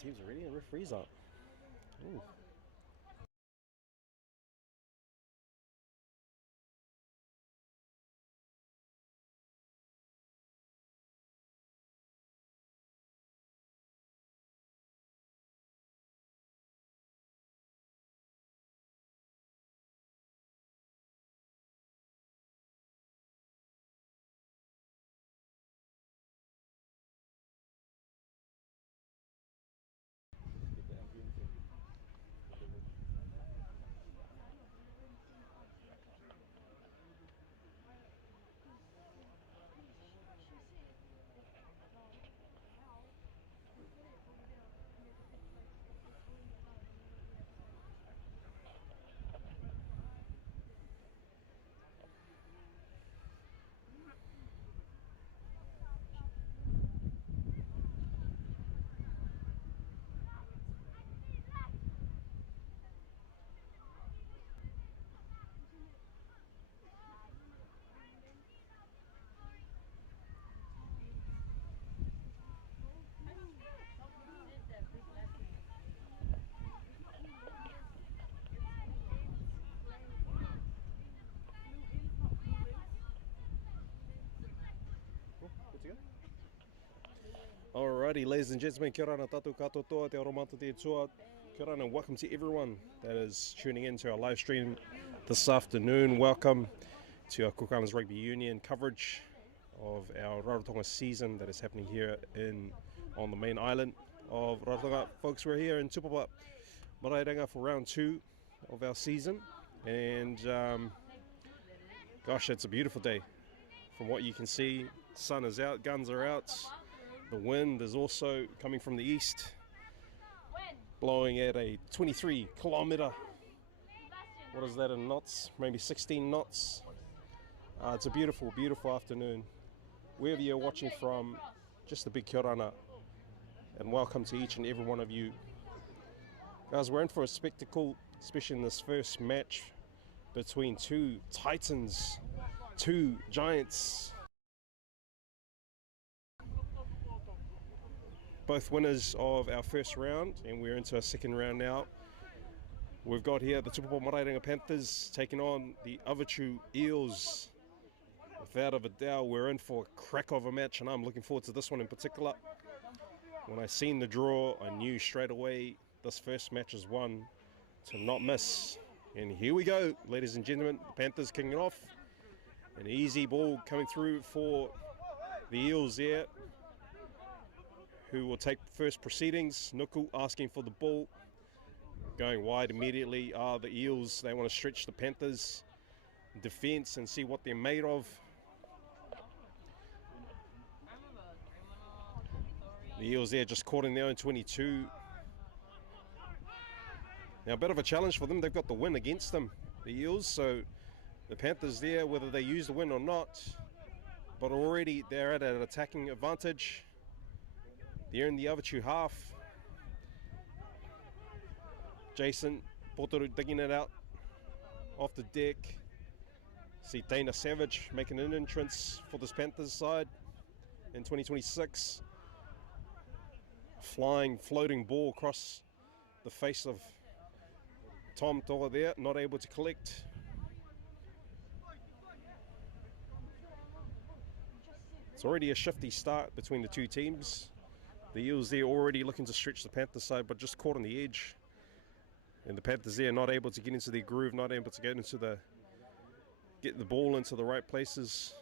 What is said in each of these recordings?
Teams are ready and referees up. Ooh. Alrighty, ladies and gentlemen, kia ora tatu katoa, te aromantu te tua. Kia ora and welcome to everyone that is tuning in to our live stream this afternoon. Welcome to our Cook Islands Rugby Union coverage of our Rarotonga season that is happening here on the main island of Rarotonga. Folks, we're here in TUPAPA Maraerenga for round 2 of our season, and gosh, it's a beautiful day. From what you can see, sun is out, guns are out. The wind is also coming from the east, blowing at a 23 kilometre, what is that in knots? Maybe 16 knots. It's a beautiful, beautiful afternoon. Wherever you're watching from, just a big kia ora and welcome to each and every one of you. Guys, we're in for a spectacle, especially in this first match between two titans, two giants. Both winners of our first round, and we're into our second round now. We've got here the TUPAPA Maraerenga Panthers taking on the AVATIU EELS. Without a doubt, we're in for a crack of a match, and I'm looking forward to this one in particular. When I seen the draw, I knew straight away this first match is one to not miss. And here we go, ladies and gentlemen, the Panthers kicking it off. An easy ball coming through for the EELS there, who will take first proceedings. Nuku asking for the ball, going wide immediately. The EELS, they want to stretch the Panthers defense and see what they're made of. The EELS there just caught in their own 22. Now a bit of a challenge for them. They've got the win against them, the EELS, so the Panthers there, whether they use the win or not, but already they're at an attacking advantage. They're in the AVATIU half. Jason Potoru digging it out off the deck. See Dana Savage making an entrance for this Panthers side in 2026. Flying, floating ball across the face of Tom Toa there, not able to collect. It's already a shifty start between the two teams. The EELS there already looking to stretch the Panthers side, but just caught on the edge. And the Panthers there not able to get into their groove, not able to get the ball into the right places.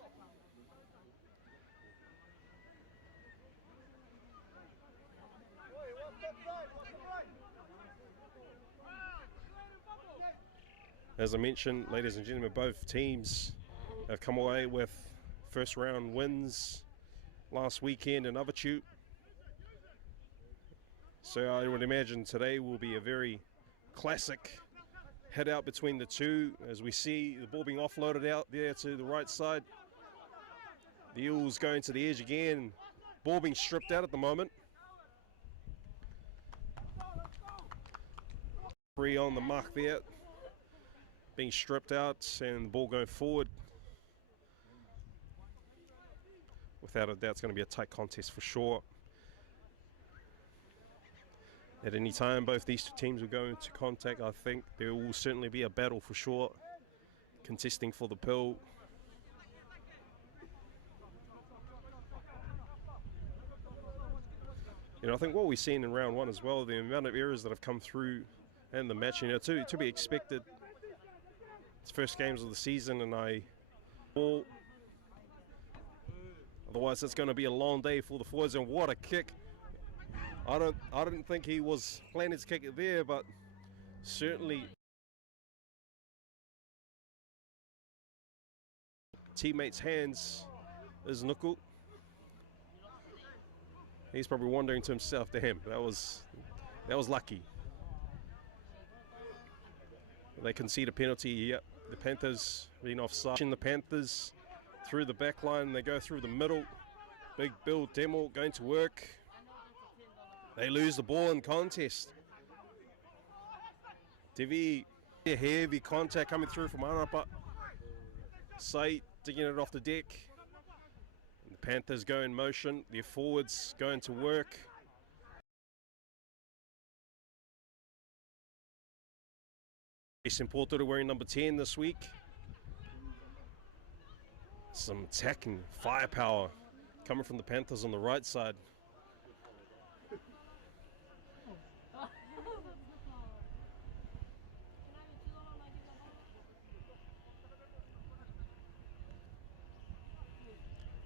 As I mentioned, ladies and gentlemen, both teams have come away with first round wins last weekend in AVATIU. So I would imagine today will be a very classic head out between the two, as we see the ball being offloaded out there to the right side. The EELS going to the edge again, ball being stripped out at the moment. Free on the mark there, being stripped out, and the ball going forward. Without a doubt, it's going to be a tight contest for sure. At any time, both these two teams will go into contact. I think there will certainly be a battle for sure, contesting for the pill. You know, I think what we've seen in round one as well, the amount of errors that have come through in the match, you know, to be expected. It's first games of the season, and otherwise it's going to be a long day for the forwards. And what a kick! I didn't think he was planning to kick it there, but certainly teammates' hands is Nuku. He's probably wondering to himself, damn, that was lucky. They concede a penalty. Yep, the Panthers being offside. The Panthers through the back line, they go through the middle. Big Bill Demo going to work. They lose the ball in contest. Devi, heavy contact coming through from Arapa. Site digging it off the deck. And the Panthers go in motion. Their forwards going to work. Jason Porter wearing number 10 this week. Some attacking firepower coming from the Panthers on the right side.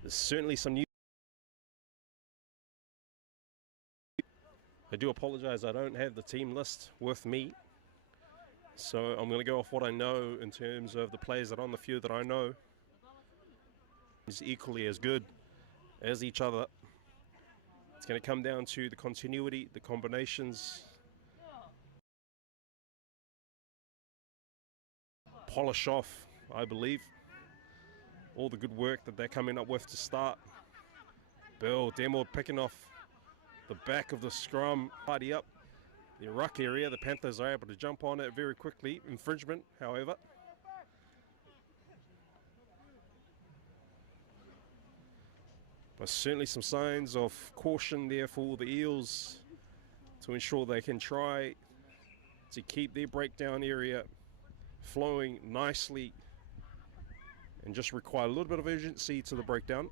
There's certainly some new. I do apologize, I don't have the team list with me. So I'm going to go off what I know in terms of the players that are on the field that I know is equally as good as each other. It's going to come down to the continuity, the combinations, polish off, I believe, all the good work that they're coming up with to start. Bill Demo picking off the back of the scrum, party up the ruck area. The Panthers are able to jump on it very quickly. Infringement, however. But certainly some signs of caution there for the Eels to ensure they can try to keep their breakdown area flowing nicely and just require a little bit of urgency to the breakdown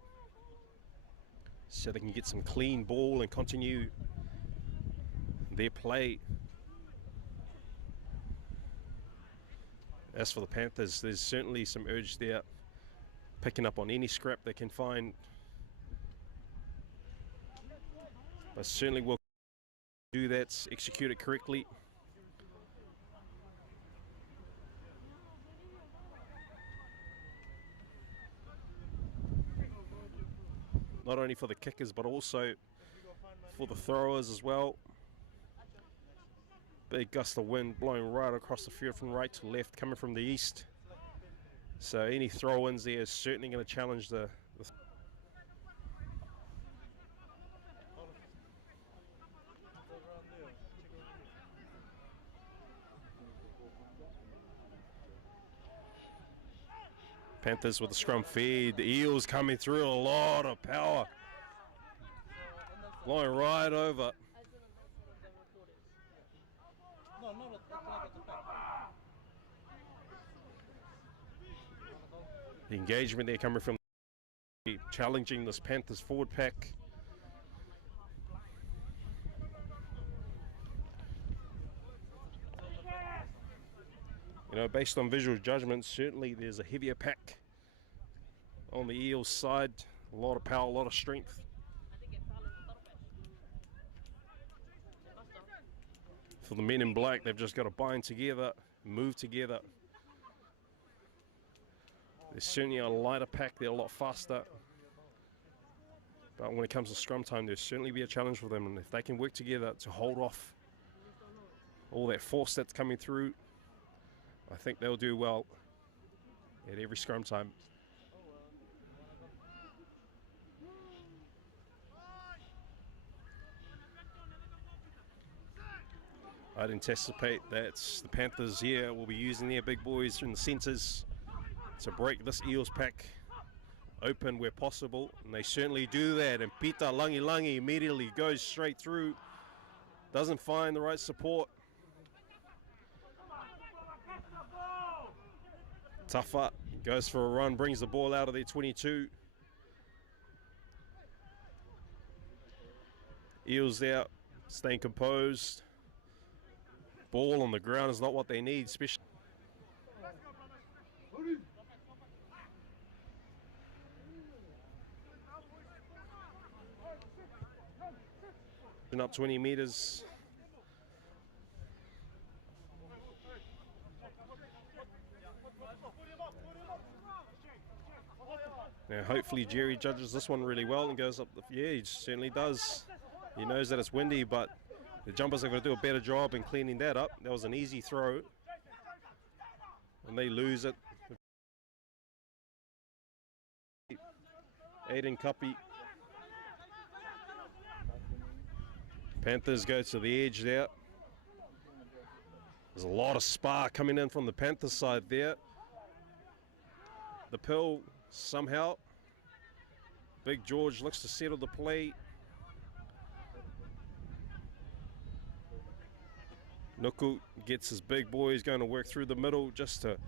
so they can get some clean ball and continue their play. As for the Panthers, there's certainly some urge there, picking up on any scrap they can find. But certainly will do that, execute it correctly. Not only for the kickers, but also for the throwers as well. Big gust of wind blowing right across the field from right to left, coming from the east. So any throw-ins there is certainly going to challenge the Panthers with the scrum feed. The Eels coming through, a lot of power. Blowing right over. The engagement there coming from challenging this Panthers forward pack. You know, based on visual judgment, certainly there's a heavier pack on the Eels side. A lot of power, a lot of strength. For the men in black, they've just got to bind together, move together. There's certainly a lighter pack, they're a lot faster. But when it comes to scrum time, there'll certainly be a challenge for them. And if they can work together to hold off all that force that's coming through, I think they'll do well at every scrum time. I'd anticipate that the Panthers here will be using their big boys in the centres to break this Eels pack open where possible, and they certainly do that. And Peter Langi immediately goes straight through Doesn't find the right support. Tougher goes for a run, brings the ball out of their 22. Eels out, staying composed. Ball on the ground is not what they need, especially. Up 20 meters. Now hopefully Jerry judges this one really well and goes up the, yeah, he certainly does. He knows that it's windy, but the jumpers are going to do a better job in cleaning that up. That was an easy throw. And they lose it. Aiden Cuppy. Panthers go to the edge there. There's a lot of spark coming in from the Panthers side there. The pill somehow. Big George looks to settle the play. Nuku gets his big boys going to work through the middle just to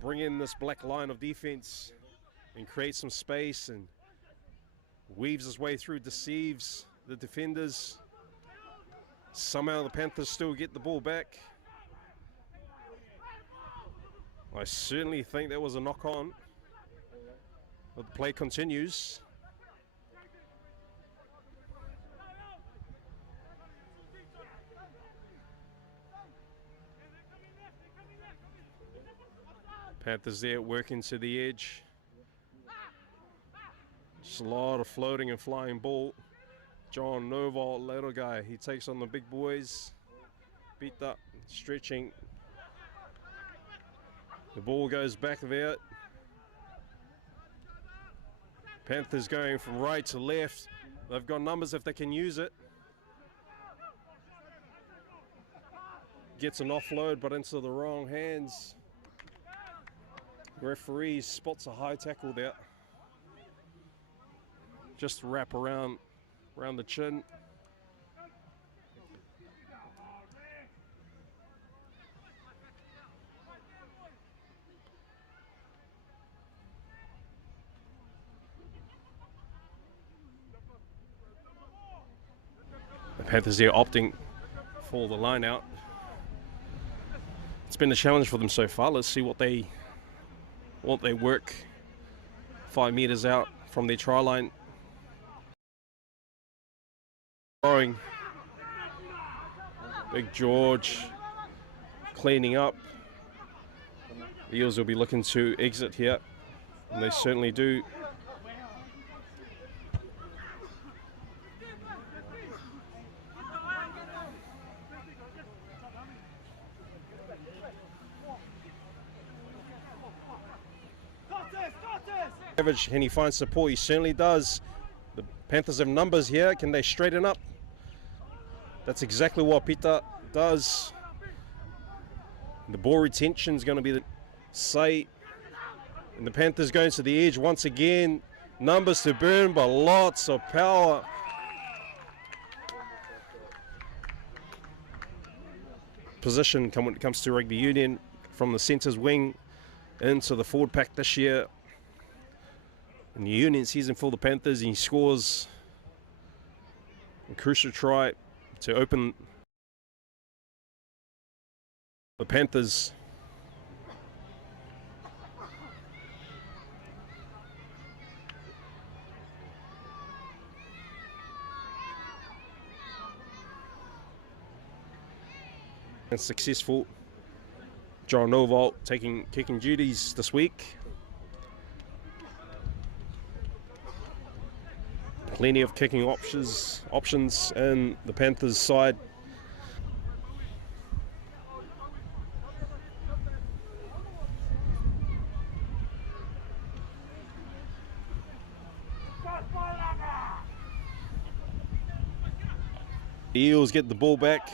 bring in this black line of defense and create some space, and weaves his way through, deceives the defenders. Somehow the Panthers still get the ball back. I certainly think that was a knock on, but the play continues. Panthers there working to the edge. Just a lot of floating and flying ball. John Noval, little guy, he takes on the big boys. Beat up, stretching. The ball goes back there. Panthers going from right to left. They've got numbers if they can use it. Gets an offload, but into the wrong hands. Referee spots a high tackle there. Just wrap around the chin. The Panthers there opting for the line out. It's been a challenge for them so far. Let's see what they work 5 meters out from their try line. Throwing. Big George cleaning up. The Eels will be looking to exit here, and they certainly do. And he finds support, he certainly does. The Panthers have numbers here, can they straighten up? That's exactly what Peter does. The ball retention is going to be the say. And the Panthers going to the edge once again. Numbers to burn, but lots of power. Position when it comes to rugby union, from the centre's wing into the forward pack this year. In the union season for the Panthers, he scores a crucial try to open the Panthers. And successful. John Noval taking kicking duties this week. Plenty of kicking options in the Panthers side. The Eels get the ball back.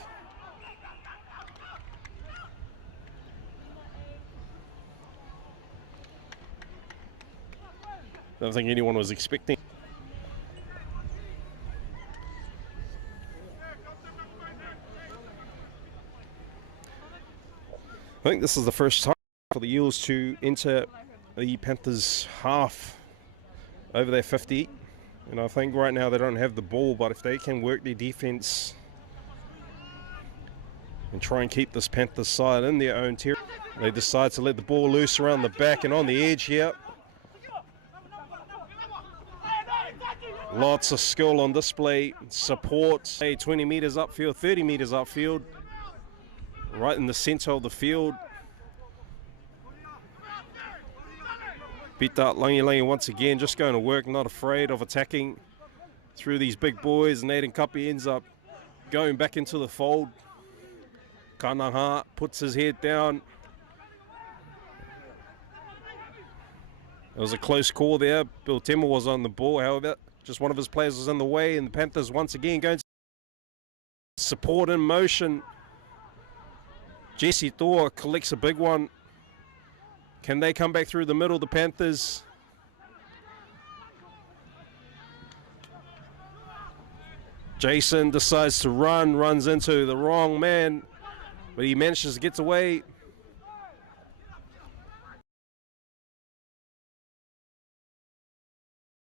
I don't think anyone was expecting. I think this is the first time for the Eels to enter the Panthers half over their 50. And I think right now they don't have the ball, but if they can work their defense and try and keep this Panthers side in their own territory, they decide to let the ball loose around the back and on the edge here. Lots of skill on display, support, 20 metres upfield, 30 metres upfield, right in the centre of the field. Beat that Langi once again, just going to work, not afraid of attacking through these big boys. Nathan Kapi ends up going back into the fold. Kanaha puts his head down. It was a close call there. Bill Temel was on the ball, however, just one of his players was in the way, and the Panthers once again going to support in motion. Jesse Thor collects a big one. Can they come back through the middle, the Panthers? Jason decides to run, runs into the wrong man, but he manages to get away.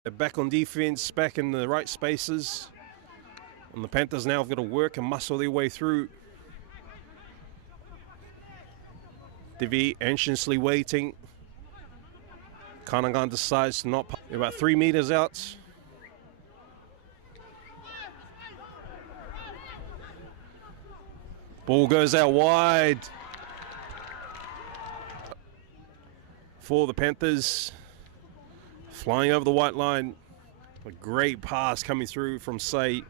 They're back on defense, back in the right spaces. And the Panthers now have got to work and muscle their way through. Divi anxiously waiting. Kanagan decides to not. They're about 3 metres out. Ball goes out wide for the Panthers. Flying over the white line. A great pass coming through from Say.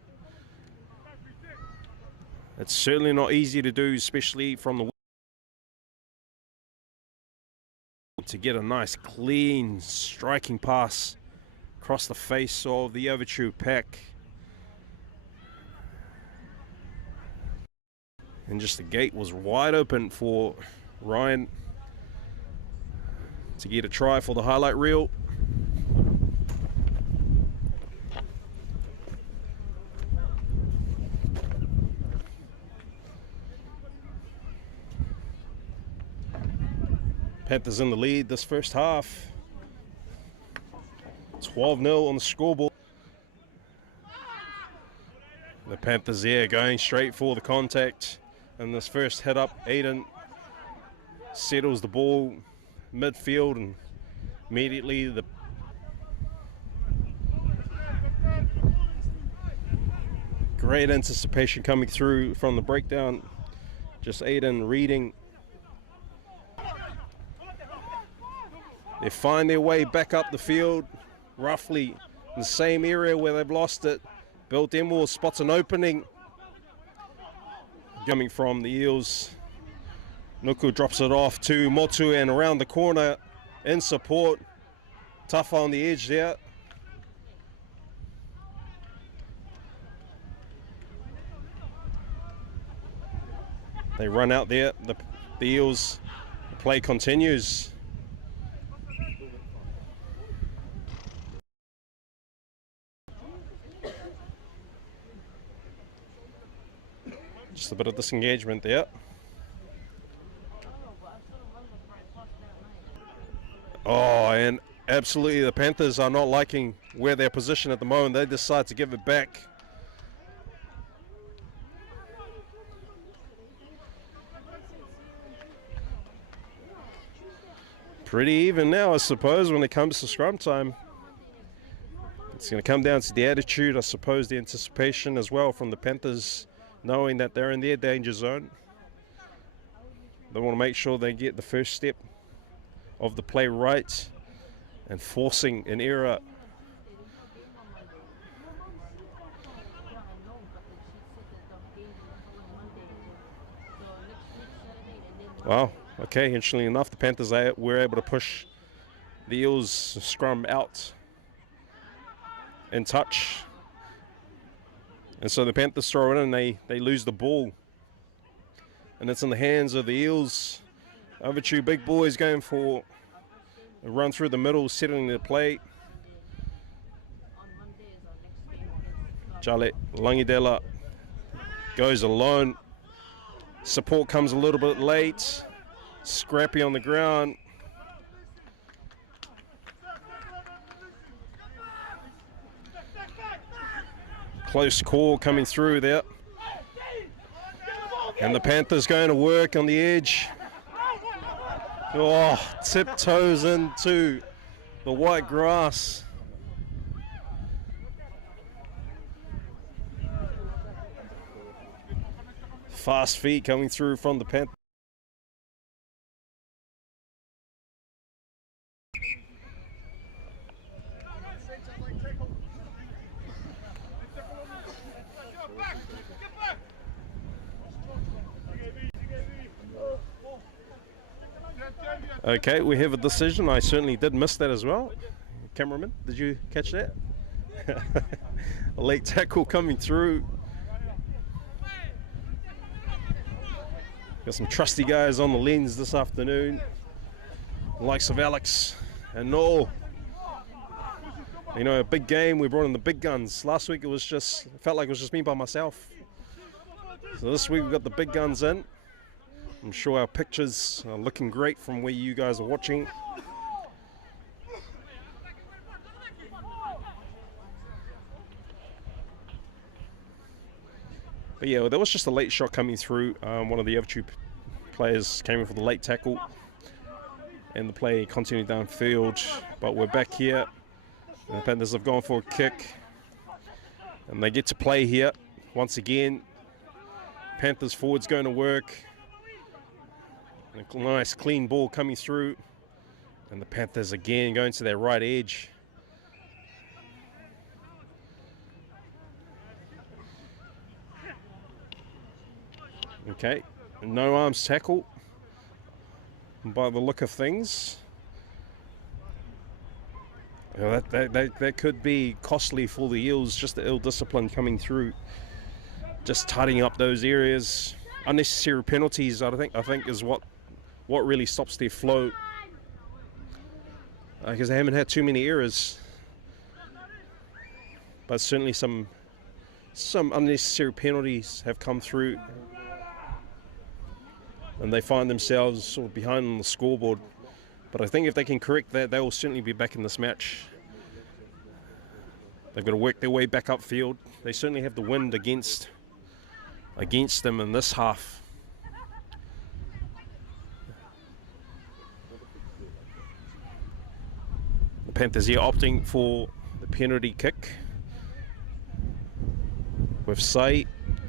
It's certainly not easy to do, especially from the to get a nice clean striking pass across the face of the AVATIU pack. And just the gate was wide open for Ryan to get a try for the highlight reel. Panthers in the lead this first half. 12-0 on the scoreboard. The Panthers there going straight for the contact. And this first hit up, Aiden settles the ball midfield, and immediately the great anticipation coming through from the breakdown. Just Aiden reading. They find their way back up the field, roughly in the same area where they've lost it. Bill Demwell spots an opening coming from the Eels. Nuku drops it off to Motu, and around the corner in support. Tough on the edge there. They run out there. The Eels, the play continues. Just a bit of disengagement there. Oh, and absolutely the Panthers are not liking where they're positioned at the moment. They decide to give it back. Pretty even now, I suppose, when it comes to scrum time. It's going to come down to the attitude, I suppose, the anticipation as well from the Panthers, knowing that they're in their danger zone. They want to make sure they get the first step of the play right and forcing an error. Wow, okay, interestingly enough, the Panthers were able to push the Eels scrum out in touch. And so the Panthers throw it in and they lose the ball. And it's in the hands of the Eels. AVATIU big boys going for a run through the middle, settling the play. Jale Langidela goes alone. Support comes a little bit late. Scrappy on the ground. Close call coming through there. And the Panthers going to work on the edge. Oh, tiptoes into the white grass. Fast feet coming through from the Panthers. Okay, we have a decision. I certainly did miss that as well. Cameraman, did you catch that? A late tackle coming through. Got some trusty guys on the lens this afternoon. The likes of Alex and Noel. You know, a big game, we brought in the big guns. Last week it felt like it was just me by myself. So this week we've got the big guns in. I'm sure our pictures are looking great from where you guys are watching. But yeah, there was just a late shot coming through. One of the AVATIU players came in for the late tackle, and the play continued downfield. But we're back here. The Panthers have gone for a kick, and they get to play here once again. Panthers forwards going to work. A nice clean ball coming through, and the Panthers again going to their right edge. Okay, no arms tackle by the look of things. That could be costly for the Eels, just the ill discipline coming through, just tidying up those areas. Unnecessary penalties, I think is what really stops their flow, because they haven't had too many errors, but certainly some unnecessary penalties have come through, and they find themselves sort of behind on the scoreboard. But I think if they can correct that, they will certainly be back in this match. They've got to work their way back upfield. They certainly have the wind against them in this half. The Panthers here opting for the penalty kick, with Say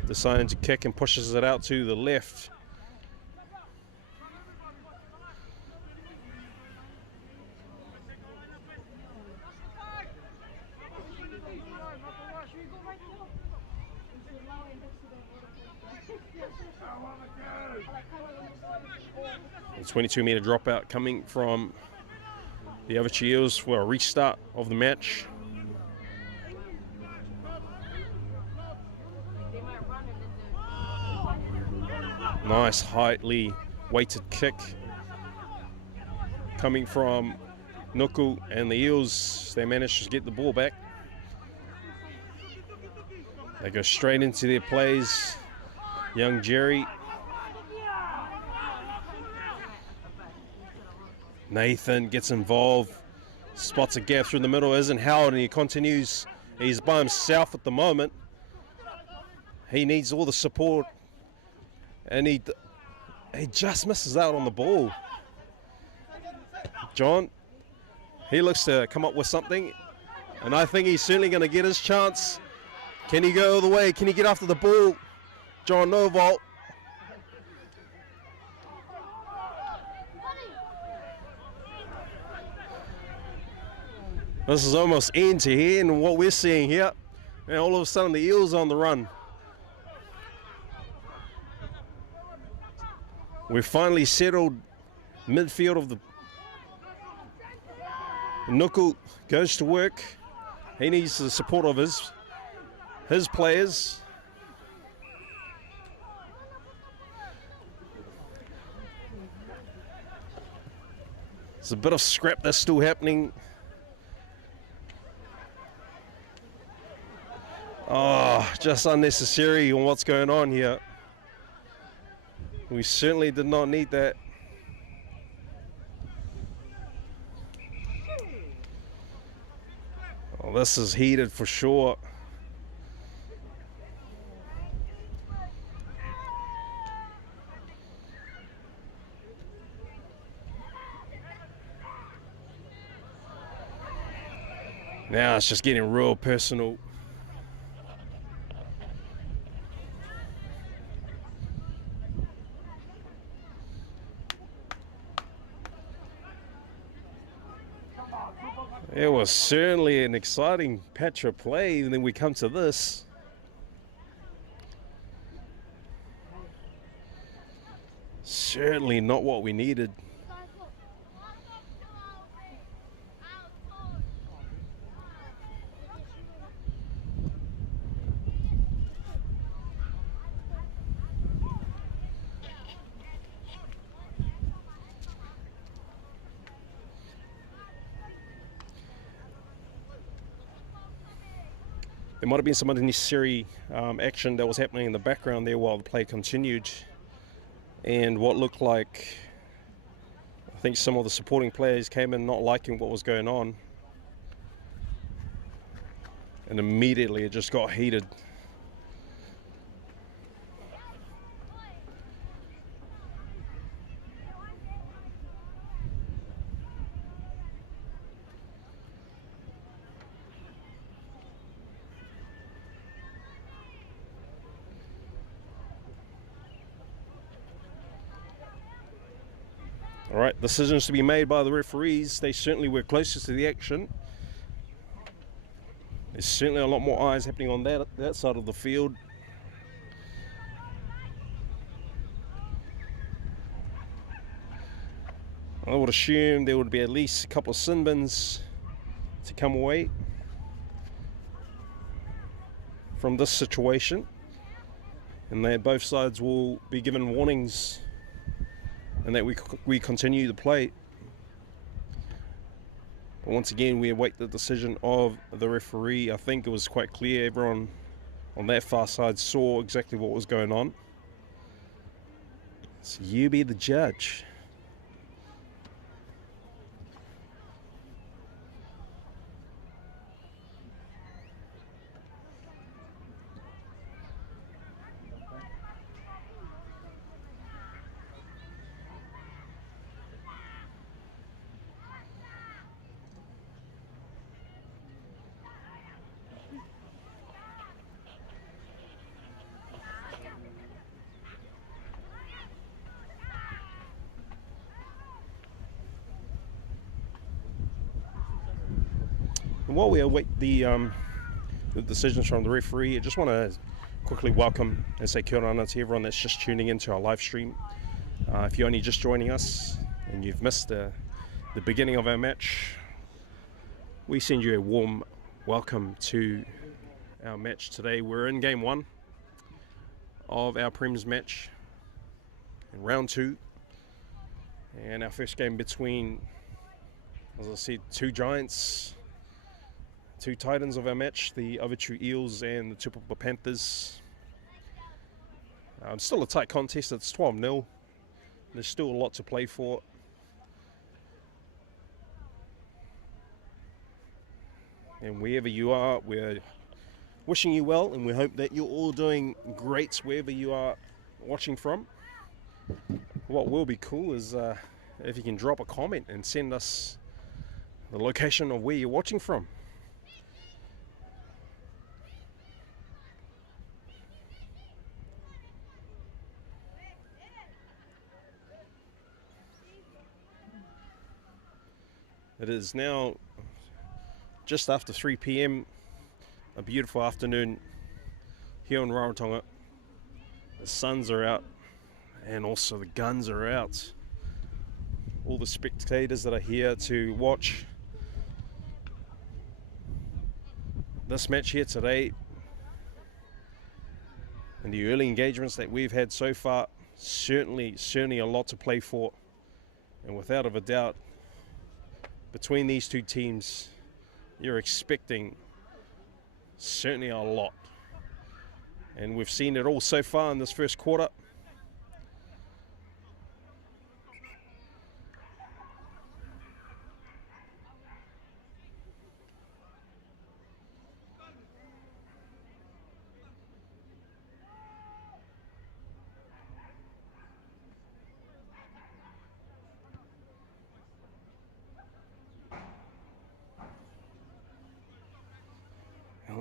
deciding to kick and pushes it out to the left. A 22-meter dropout coming from the AVATIU Eels for a restart of the match. Nice, highly weighted kick coming from Nuku, and the Eels, they managed to get the ball back. They go straight into their plays. Young Jerry. Nathan gets involved, spots a gap through the middle, isn't Howard, and he continues. He's by himself at the moment. He needs all the support, and he just misses out on the ball. John, he looks to come up with something, and I think he's certainly going to get his chance. Can he go all the way? Can he get after the ball? John Novolt. This is almost end to end what we're seeing here. And all of a sudden the Eels on the run. We've finally settled midfield of the... Nuku goes to work. He needs the support of his players. There's a bit of scrap that's still happening. Oh, just unnecessary on what's going on here. We certainly did not need that. Well, this is heated for sure. Now it's just getting real personal. It was certainly an exciting patch of play, and then we come to this. Certainly not what we needed. There might have been some unnecessary action that was happening in the background there while the play continued. And what looked like, I think some of the supporting players came in not liking what was going on. And immediately it just got heated. All right, decisions to be made by the referees. They certainly were closest to the action. There's certainly a lot more eyes happening on that side of the field. I would assume there would be at least a couple of sin bins to come away from this situation, and that both sides will be given warnings and that we continue to play. But once again, we await the decision of the referee. I think it was quite clear everyone on that far side saw exactly what was going on. So you be the judge. And while we await the decisions from the referee, I just want to quickly welcome and say kia ora to everyone that's just tuning into our live stream. If you're only just joining us and you've missed the beginning of our match, we send you a warm welcome to our match today. We're in game one of our Prem's match in round two, and our first game between, as I said, two giants, two titans of our match, the AVATIU EELS and the TUPAPA PANTHERS. Still a tight contest. It's 12-0. There's still a lot to play for. And wherever you are, we're wishing you well, and we hope that you're all doing great wherever you are watching from. What will be cool is if you can drop a comment and send us the location of where you're watching from. It is now just after 3 p.m, a beautiful afternoon here in Rarotonga. The suns are out and also the guns are out. All the spectators that are here to watch this match here today, and the early engagements that we've had so far, certainly a lot to play for. And without a doubt, between these two teams, you're expecting certainly a lot. And we've seen it all so far in this first quarter.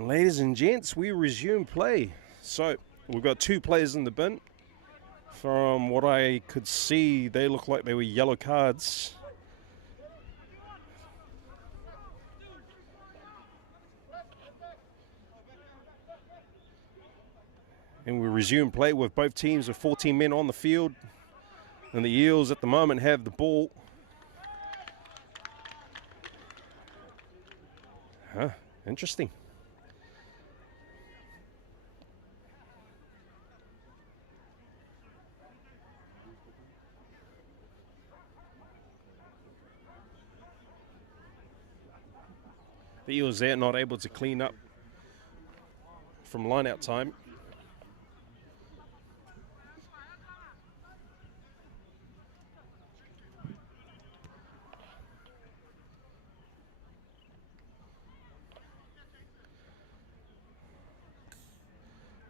Ladies and gents, we resume play. So we've got 2 players in the bin. From what I could see, they look like they were yellow cards. And we resume play with both teams with 14 men on the field. And the Eels at the moment have the ball. Interesting. The Eels there not able to clean up from line-out time.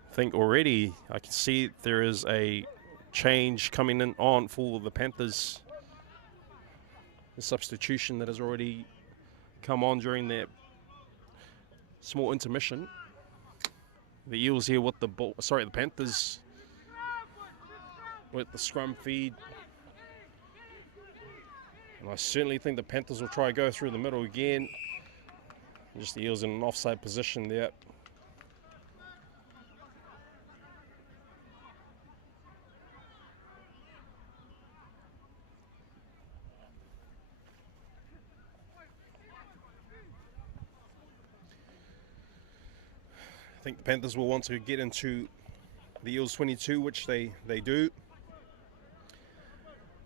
I think already I can see there is a change coming in on for the Panthers. The substitution that has already come on during their small intermission. The Eels here with the ball, sorry, the Panthers with the scrum feed. And I certainly think the Panthers will try to go through the middle again. Just the Eels in an offside position there. I think the Panthers will want to get into the Eels 22, which they do.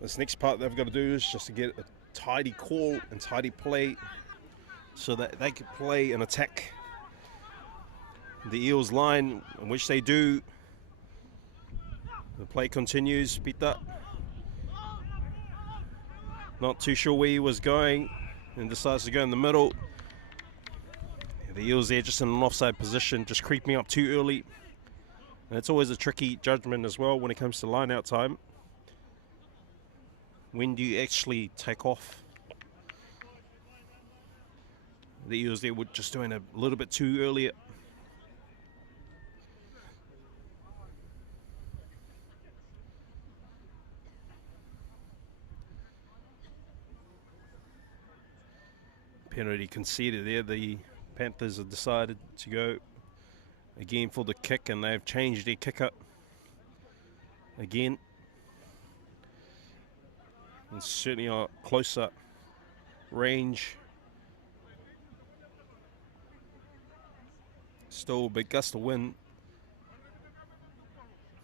This next part they've got to do is just to get a tidy call and tidy play so that they can play and attack the Eels line, in which they do. The play continues. Pita not too sure where he was going and decides to go in the middle. The Eels there just in an offside position, just creeping up too early. And it's always a tricky judgment as well when it comes to line-out time. When do you actually take off? The Eels there were just doing a little bit too early. Penalty conceded there. The Panthers have decided to go again for the kick, and they've changed their kicker again. And certainly a closer range. Still a big gust of wind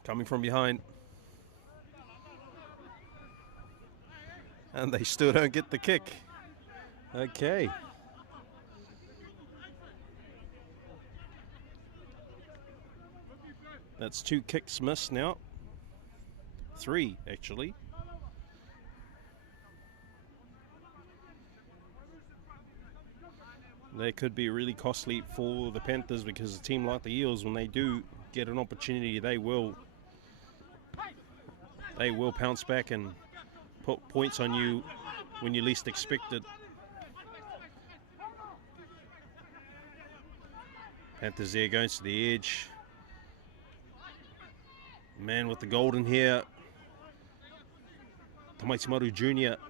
coming from behind. And they still don't get the kick. Okay. That's 2 kicks missed now. 3, actually. They could be really costly for the Panthers, because a team like the Eels, when they do get an opportunity, they will pounce back and put points on you when you least expect it. Panthers there going to the edge. Man with the golden hair, Tamaitimaru Jr.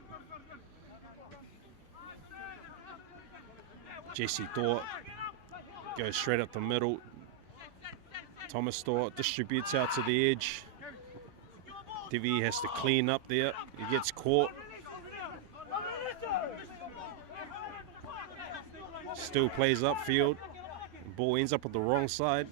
Jesse Thor goes straight up the middle. Thomas Thor distributes out to the edge. Divi has to clean up there. He gets caught. Still plays upfield. Ball ends up on the wrong side.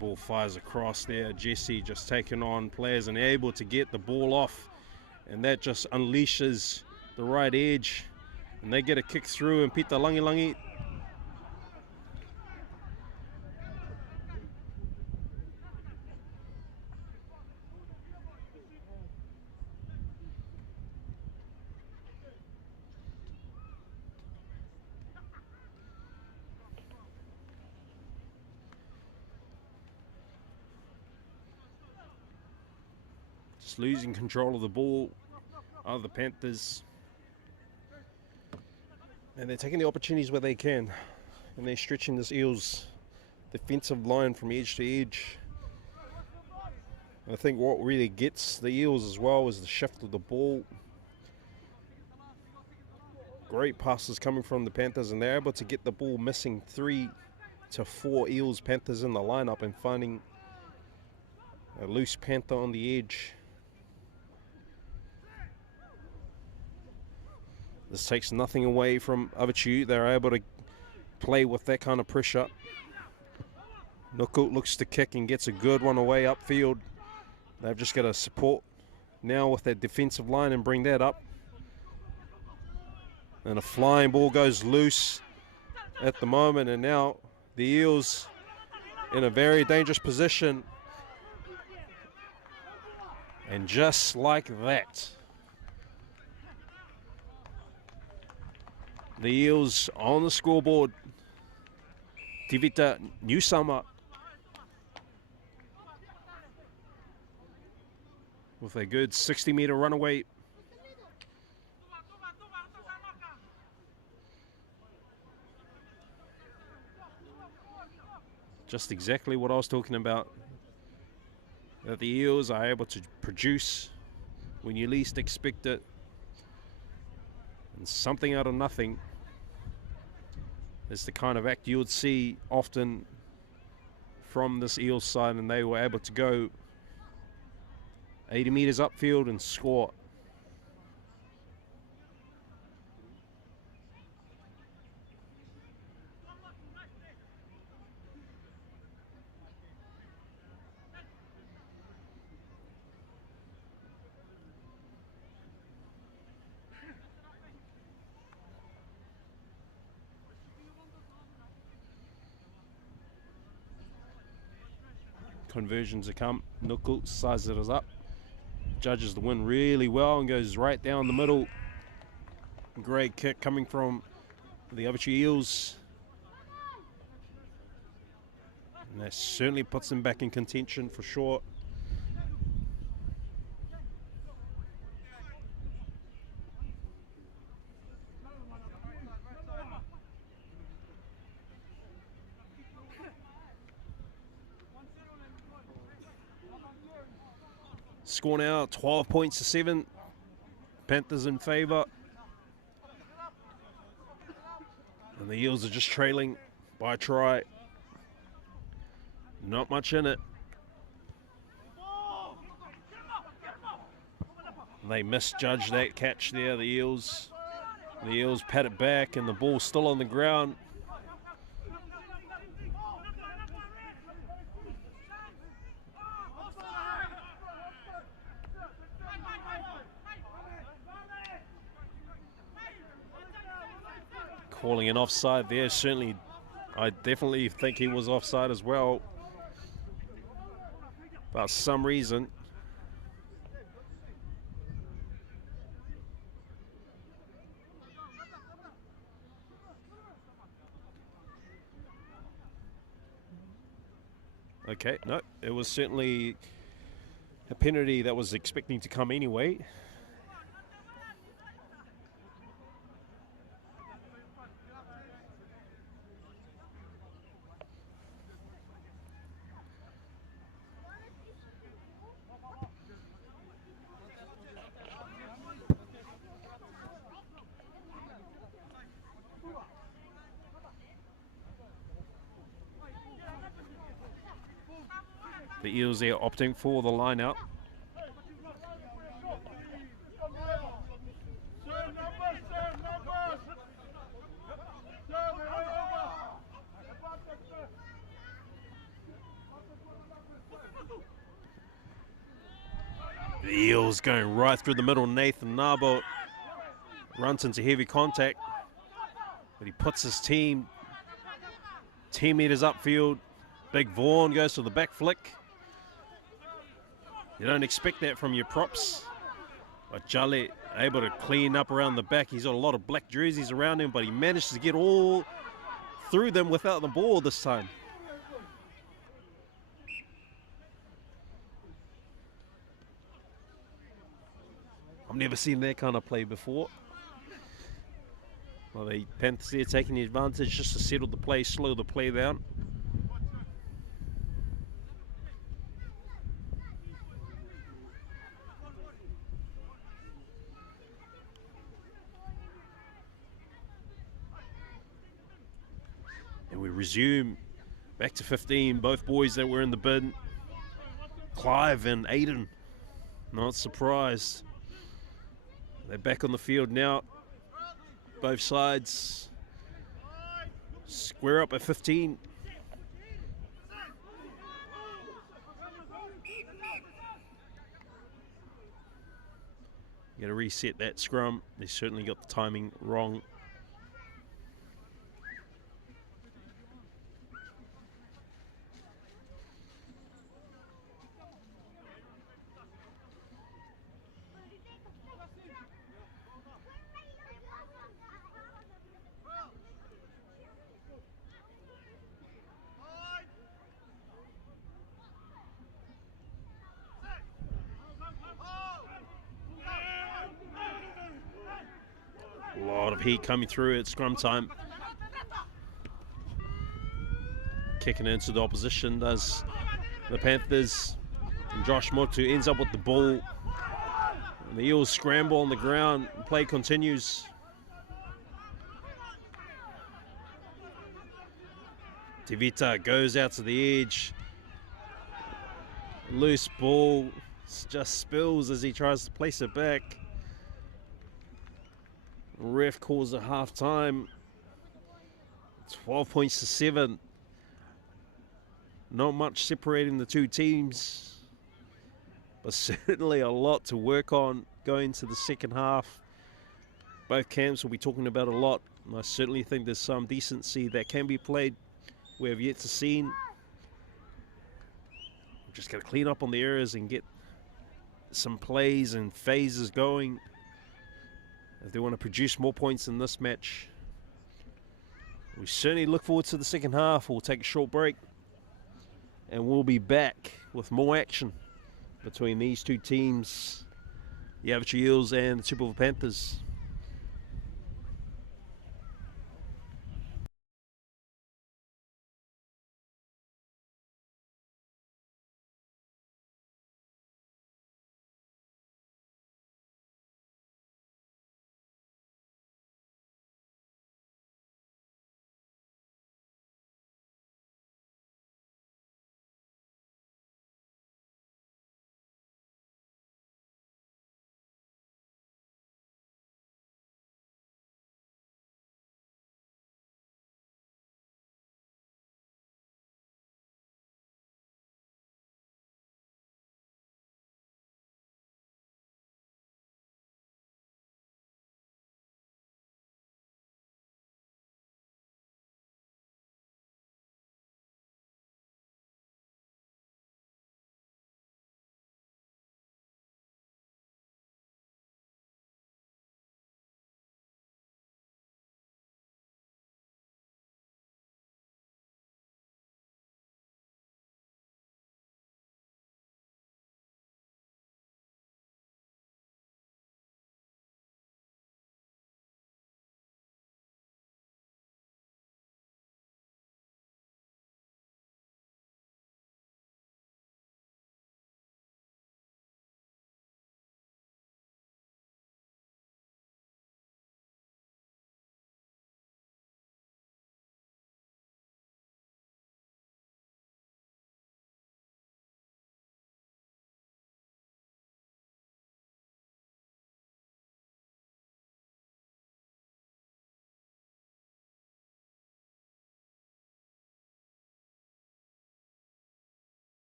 Ball fires across there. Jesse just taking on players and able to get the ball off. And that just unleashes the right edge. And they get a kick through, and Pita Langi just losing control of the ball are the Panthers. And they're taking the opportunities where they can. And they're stretching this Eels defensive line from edge to edge. And I think what really gets the Eels as well is the shift of the ball. Great passes coming from the Panthers, and they're able to get the ball missing 3 to 4 Eels Panthers in the lineup and finding a loose Panther on the edge. This takes nothing away from AVATIU. They're able to play with that kind of pressure. Nuku looks to kick and gets a good one away upfield. They've just got to support now with that defensive line and bring that up. And a flying ball goes loose at the moment, and now the Eels in a very dangerous position. And just like that, the Eels on the scoreboard. Tivita New Summer with a good 60-meter runaway. Just exactly what I was talking about, that the Eels are able to produce when you least expect it, and something out of nothing is the kind of act you would see often from this Eels side, and they were able to go 80 meters upfield and score. Conversions to come. Nuku sizes it up, judges the win really well and goes right down the middle. Great kick coming from the AVATIU Eels. And that certainly puts them back in contention for sure. Score now 12 points to 7. Panthers in favour. And the Eels are just trailing by a try. Not much in it. They misjudged that catch there, the Eels. The Eels pat it back and the ball's still on the ground. Calling an offside there, certainly, I definitely think he was offside as well. For some reason. Okay, no, it was certainly a penalty that was expecting to come anyway. The Eels there opting for the line out. The Eels going right through the middle. Nathan Nabo runs into heavy contact, but he puts his team 10 meters upfield. Big Vaughan goes to the back flick. You don't expect that from your props. But Jale able to clean up around the back. He's got a lot of black jerseys around him, but he managed to get all through them without the ball this time. I've never seen that kind of play before. Well, the Panthers there taking the advantage just to settle the play, slow the play down. And we resume back to 15, both boys that were in the bin. Clive and Aiden, not surprised. They're back on the field now. Both sides square up at 15. You got to reset that scrum. They certainly got the timing wrong. A lot of heat coming through at scrum time. Kicking into the opposition does the Panthers. And Josh Motu ends up with the ball. And the Eels scramble on the ground. The play continues. Tivita goes out to the edge. Loose ball just spills as he tries to place it back. Ref calls a half time. 12 points to 7. Not much separating the two teams, but certainly a lot to work on going to the second half. Both camps will be talking about a lot, and I certainly think there's some decency that can be played we have yet to see. We're just got to clean up on the errors and get some plays and phases going if they want to produce more points in this match. We certainly look forward to the second half. We'll take a short break and we'll be back with more action between these two teams, the AVATIU EELS and the TUPAPA Panthers.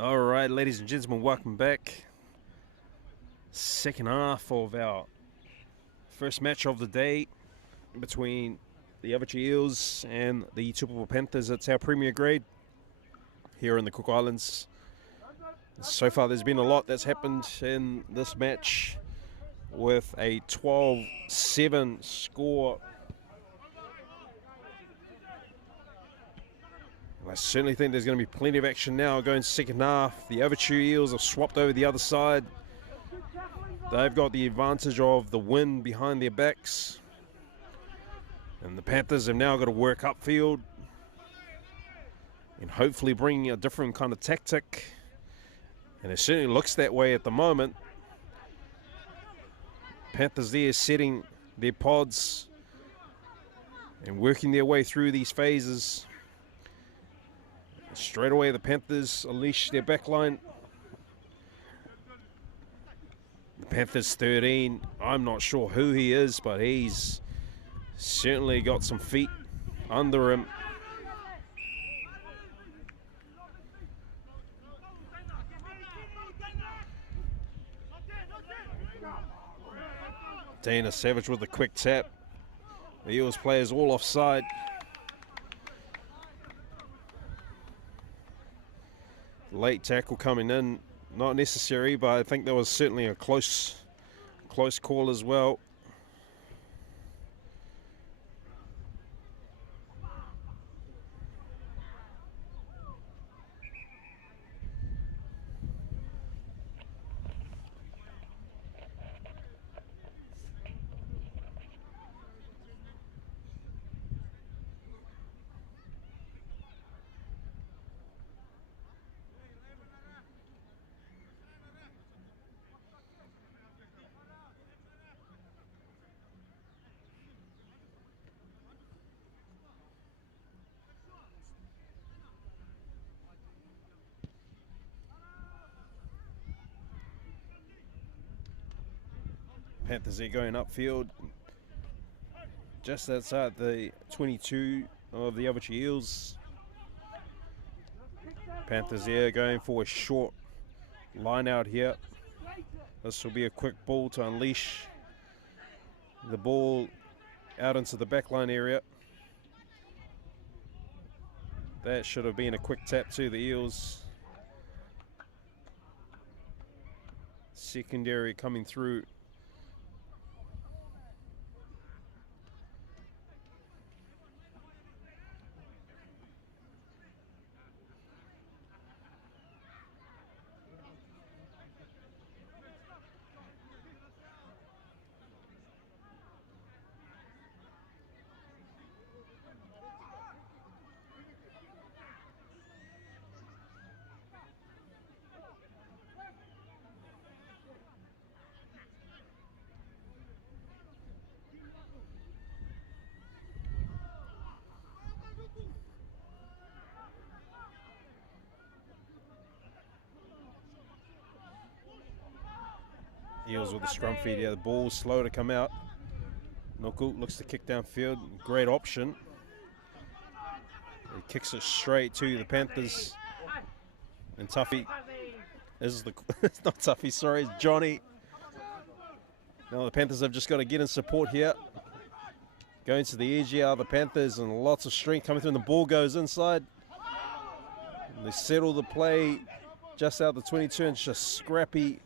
All right, ladies and gentlemen, welcome back. second half of our first match of the day between the AVATIU EELS and the TUPAPA Panthers. It's our Premier Grade here in the Cook Islands. So far there's been a lot that's happened in this match with a 12-7 score. I certainly think there's going to be plenty of action now going second half. The AVATIU EELS have swapped over the other side. They've got the advantage of the wind behind their backs. And the Panthers have now got to work upfield and hopefully bring a different kind of tactic. And it certainly looks that way at the moment. Panthers there setting their pods and working their way through these phases. Straight away the Panthers unleash their backline. The Panthers 13, I'm not sure who he is, but he's certainly got some feet under him. Dana Savage with a quick tap. The Eels players all offside. Late tackle coming in, not necessary, but I think there was certainly a close call as well. Panthers there going upfield, just outside the 22 of the AVATIU EELS. Panthers there going for a short line out here. This will be a quick ball to unleash the ball out into the backline area. That should have been a quick tap to the Eels. Secondary coming through. Eels with the scrum feed here. The ball's slow to come out. Noku looks to kick downfield. Great option. He kicks it straight to the Panthers. And Tuffy is the... it's not Tuffy, sorry, it's Johnny. Now the Panthers have just got to get in support here. Going to the edge here are the Panthers, and lots of strength coming through, and the ball goes inside. And they settle the play just out the 22, and it's just scrappy.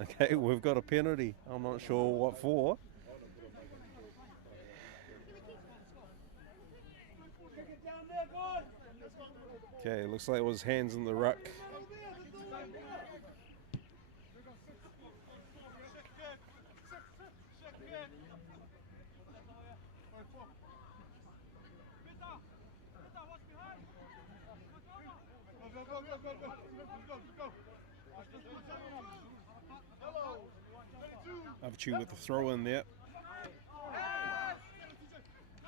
Okay, we've got a penalty. I'm not sure what for. Okay, looks like it was hands in the ruck. AVATIU with the throw in there.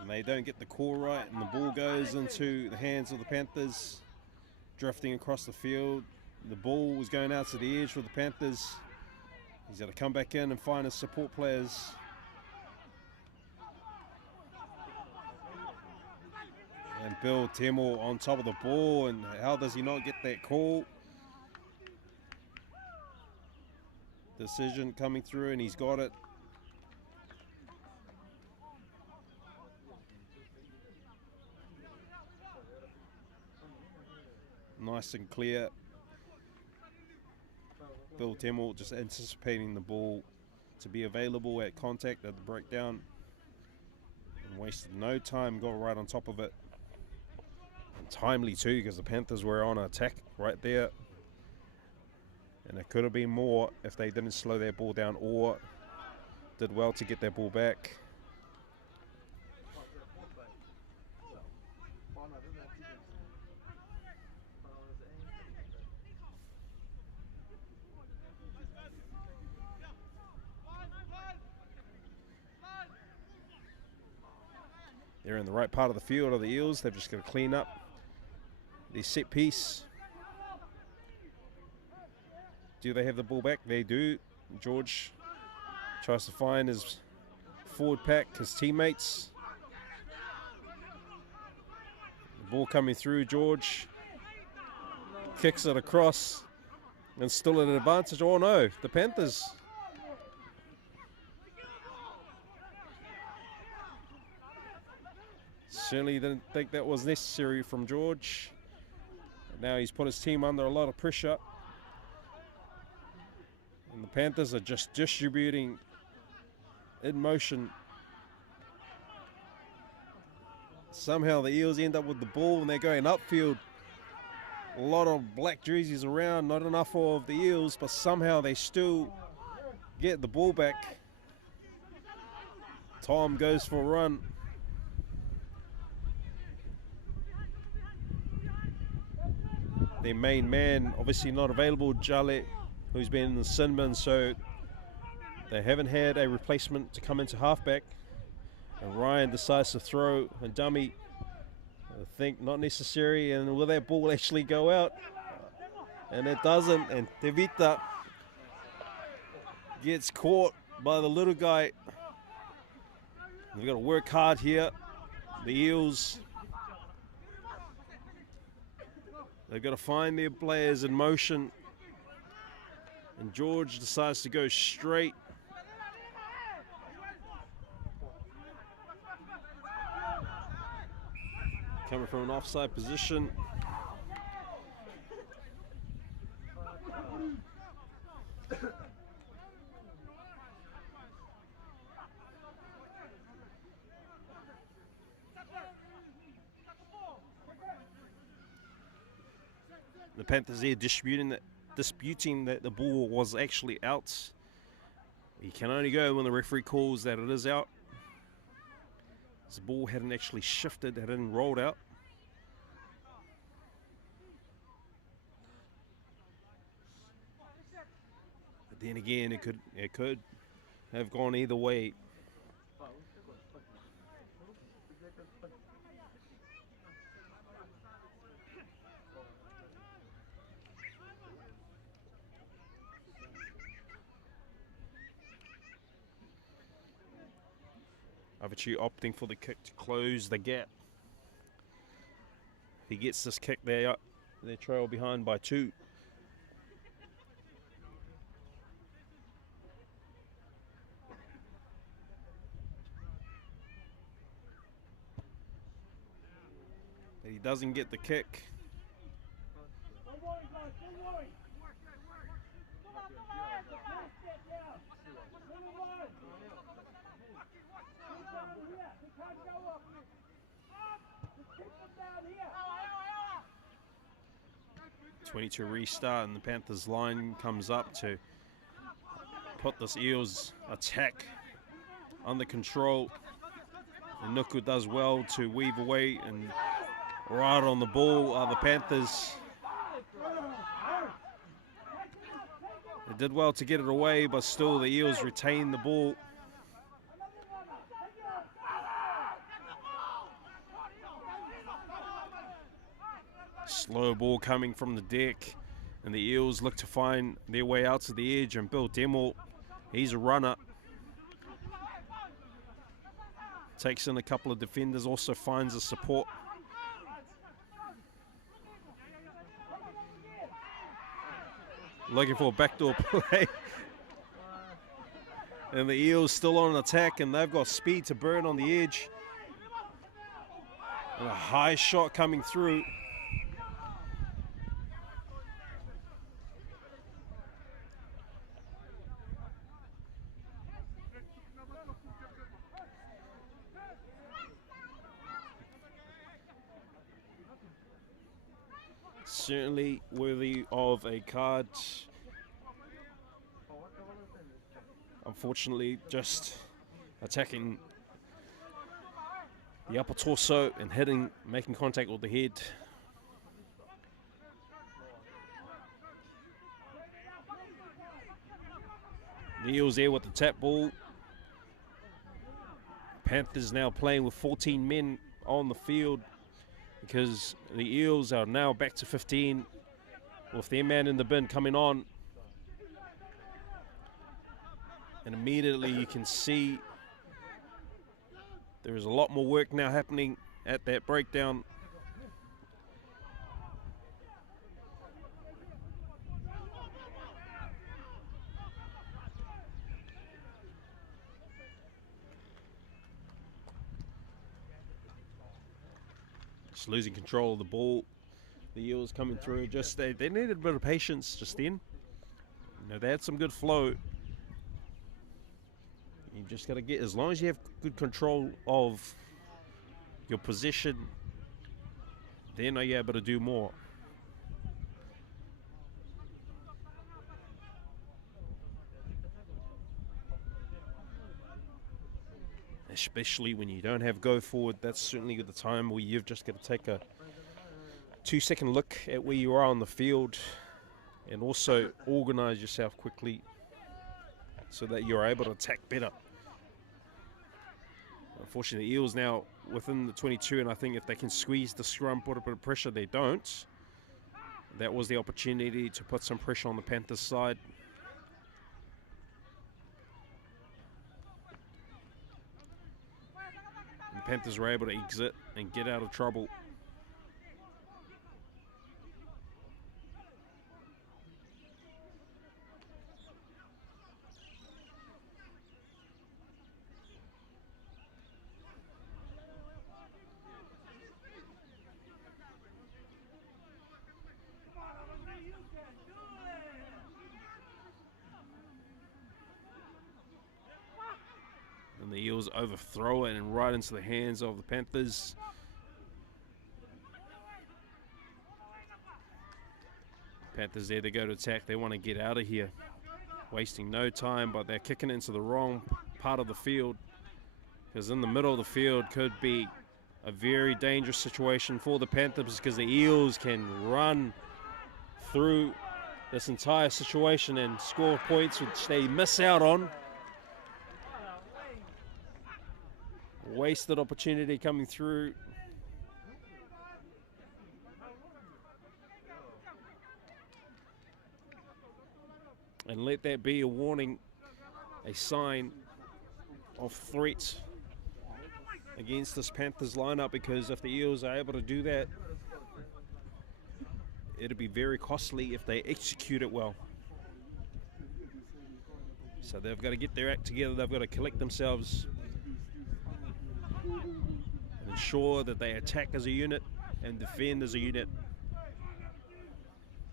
And they don't get the call right, and the ball goes into the hands of the Panthers, drifting across the field. The ball was going out to the edge for the Panthers. He's got to come back in and find his support players. And Bill Temo on top of the ball, and how does he not get that call? Decision coming through, and he's got it. Nice and clear. Bill Temo just anticipating the ball to be available at contact at the breakdown, and wasted no time, got right on top of it. And timely too, because the Panthers were on attack right there. And it could have been more if they didn't slow their ball down or did well to get their ball back. They're in the right part of the field of the Eels. They've just got to clean up the set piece. Do they have the ball back? They do. George tries to find his forward pack, his teammates. The ball coming through. George kicks it across and still at an advantage. Oh no, the Panthers. Certainly didn't think that was necessary from George. Now he's put his team under a lot of pressure. And the Panthers are just distributing in motion. Somehow the Eels end up with the ball and they're going upfield. A lot of black jerseys around, not enough of the Eels, but somehow they still get the ball back. Tom goes for a run. Their main man obviously not available, Jale, who's been in the sin bin, so they haven't had a replacement to come into halfback. And Ryan decides to throw a dummy. I think not necessary, and will that ball actually go out? And it doesn't, and Tevita gets caught by the little guy. We've got to work hard here. The Eels, they've got to find their players in motion. And George decides to go straight. Coming from an offside position. The Panthers here disputing that the ball was actually out. You can only go when the referee calls that it is out. The ball hadn't actually shifted, hadn't rolled out. But then again, it could have gone either way. AVATIU opting for the kick to close the gap. If he gets this kick, they trail behind by 2. But he doesn't get the kick. To restart, and the Panthers line comes up to put this Eels attack under control. And Nuku does well to weave away, and right on the ball are the Panthers. They did well to get it away, but still the Eels retain the ball. Slow ball coming from the deck, and the Eels look to find their way out to the edge, and Bill Demmel, he's a runner. Takes in a couple of defenders, also finds the support. Looking for a backdoor play. And the Eels still on an attack, and they've got speed to burn on the edge. And a high shot coming through. Certainly worthy of a card. Unfortunately, just attacking the upper torso and hitting, making contact with the head. The Eels there with the tap ball. Panthers now playing with 14 men on the field, because the Eels are now back to 15 with their man in the bin coming on. And immediately you can see there is a lot more work now happening at that breakdown. Just losing control of the ball. The Eels coming through. Just they needed a bit of patience just then. You know, they had some good flow. You just got to get, as long as you have good control of your position, then are you able to do more. Especially when you don't have go forward, that's certainly the time where you've just got to take a 2-second look at where you are on the field and also organize yourself quickly so that you're able to attack better. Unfortunately, the Eels now within the 22, and I think if they can squeeze the scrum, put a bit of pressure, they don't. That was the opportunity to put some pressure on the Panthers side. And the Panthers were able to exit and get out of trouble. And the Eels overthrow it and right into the hands of the Panthers. Panthers there to go to attack. They want to get out of here. Wasting no time, but they're kicking into the wrong part of the field, because in the middle of the field could be a very dangerous situation for the Panthers, because the Eels can run through this entire situation and score points which they miss out on. Wasted opportunity coming through. And let that be a warning, a sign of threat against this Panthers lineup, because if the Eels are able to do that, it'll be very costly if they execute it well. So they've got to get their act together. They've got to collect themselves and ensure that they attack as a unit and defend as a unit.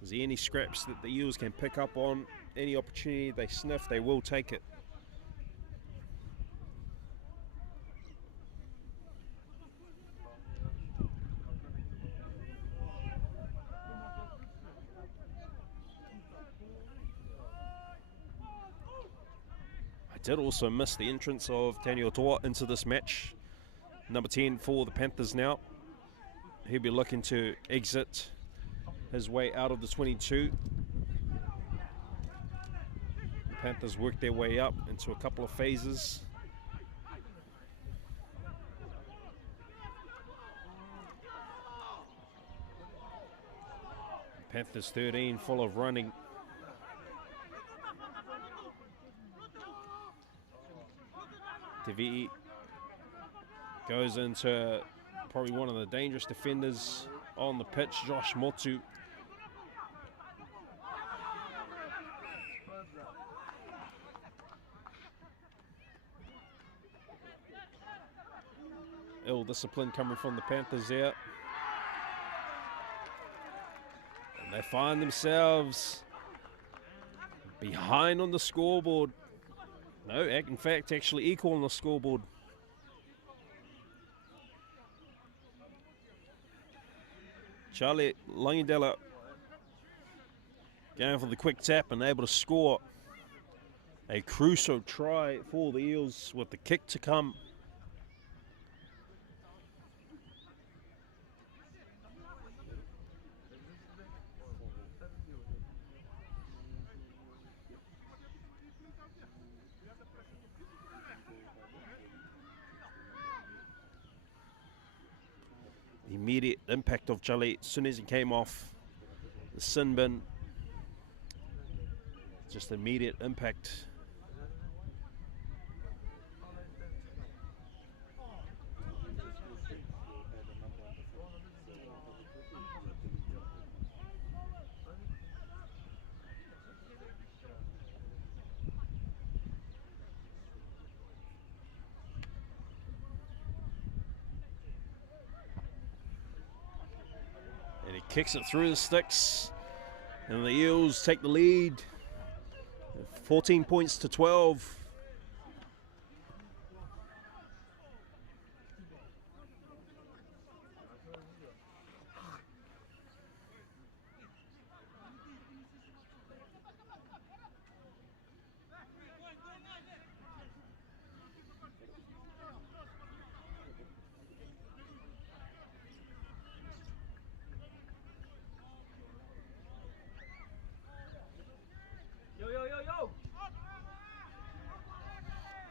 Is there any scraps that the Eels can pick up on, any opportunity they sniff, they will take it. I did also miss the entrance of Daniel Toa into this match. Number 10 for the Panthers now. He'll be looking to exit his way out of the 22. The Panthers work their way up into a couple of phases. Panthers 13, full of running. Tavi'i goes into probably one of the dangerous defenders on the pitch, Josh Motu. Ill discipline coming from the Panthers there. And they find themselves behind on the scoreboard. No, in fact, actually equal on the scoreboard. Charlie Langdella going for the quick tap and able to score a crucial try for the Eels with the kick to come. Immediate impact of Charlie as soon as he came off the sin bin. Just immediate impact. And he kicks it through the sticks, and the Eels take the lead, 14 points to 12.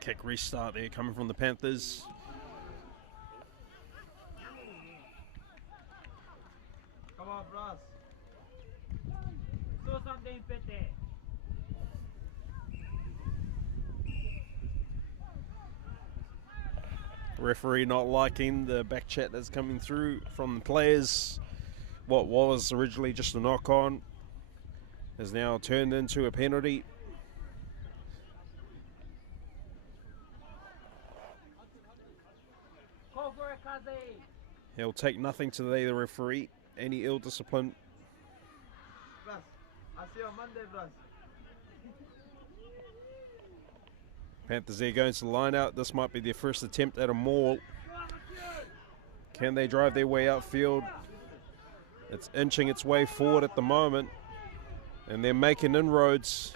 Kick restart there coming from the Panthers. Come on, Bros. Do something, Pete. Referee not liking the back chat that's coming through from the players. What was originally just a knock on has now turned into a penalty. He'll take nothing today, the referee. Any ill discipline. I'll see you on Monday, bros. Panthers there going to the line out. This might be their first attempt at a maul. Can they drive their way outfield? It's inching its way forward at the moment, and they're making inroads.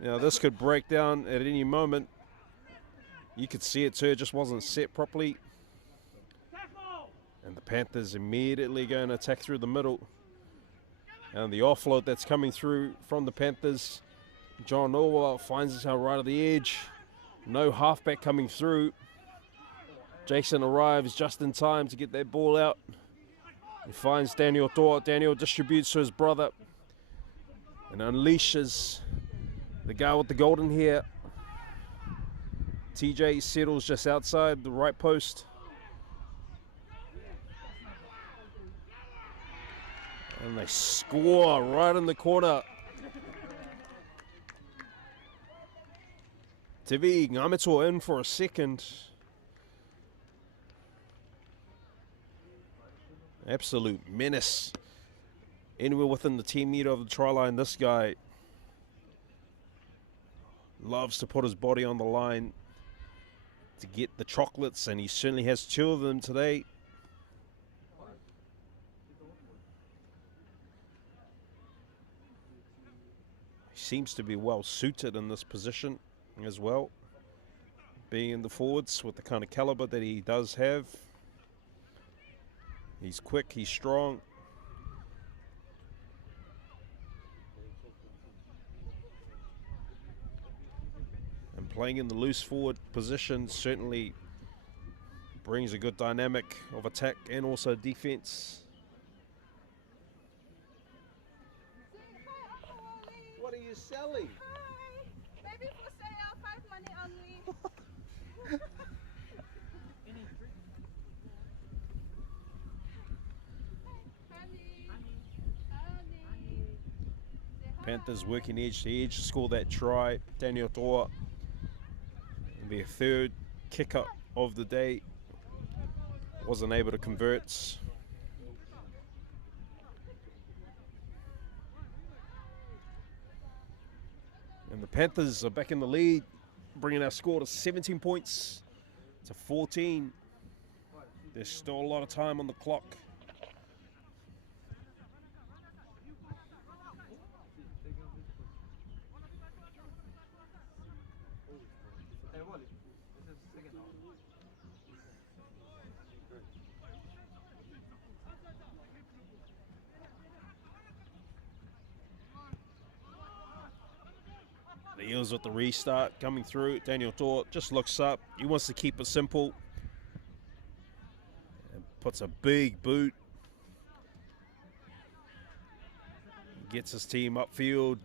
Now this could break down at any moment. You could see it too, it just wasn't set properly. And the Panthers immediately going to attack through the middle. And the offload that's coming through from the Panthers. John Orwell finds himself right at the edge. No halfback coming through. Jason arrives just in time to get that ball out. He finds Daniel Toa. Daniel distributes to his brother and unleashes the guy with the golden hair. TJ settles just outside the right post. And they score right in the corner. Tivi Ngamato in for a second. Absolute menace. Anywhere within the 10 meter of the try line, this guy loves to put his body on the line to get the chocolates, and he certainly has 2 of them today. Seems to be well suited in this position as well, being in the forwards with the kind of caliber that he does have. He's quick, he's strong. And playing in the loose forward position certainly brings a good dynamic of attack and also defense. you selling? Hi. Baby for sale, 5 money only. Honey. Panthers working edge to edge to score that try. Daniel Toa, their third kicker of the day, wasn't able to convert. And the Panthers are back in the lead, bringing our score to 17 points to 14. There's still a lot of time on the clock. The Eels with the restart coming through. Daniel Toa just looks up. He wants to keep it simple. And puts a big boot. Gets his team upfield.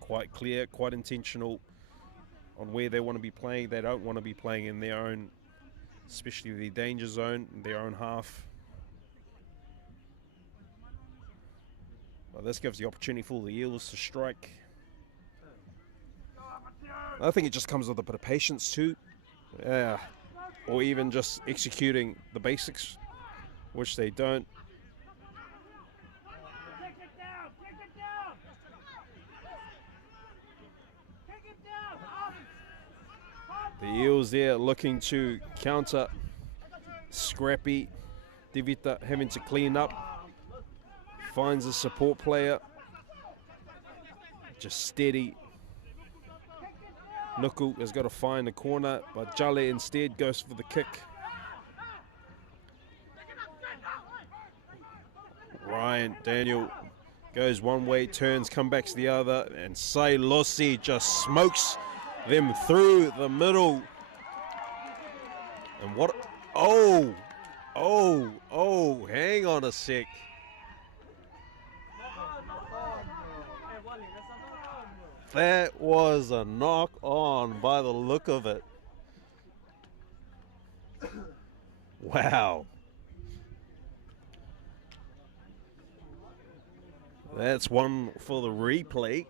Quite clear, quite intentional on where they want to be playing. They don't want to be playing in their own, especially the danger zone, their own half. Well, this gives the opportunity for the Eels to strike. I think it just comes with a bit of patience too. Or even just executing the basics, which they don't. The Eels there looking to counter. Scrappy. Divita having to clean up. Finds a support player. Just steady. Nuku has got to find the corner, but Jale instead goes for the kick. Ryan Daniel goes one way, turns, comes back to the other, and Sai Lossi just smokes them through the middle. And what? Oh, hang on a sec. That was a knock on by the look of it. Wow. That's one for the replay.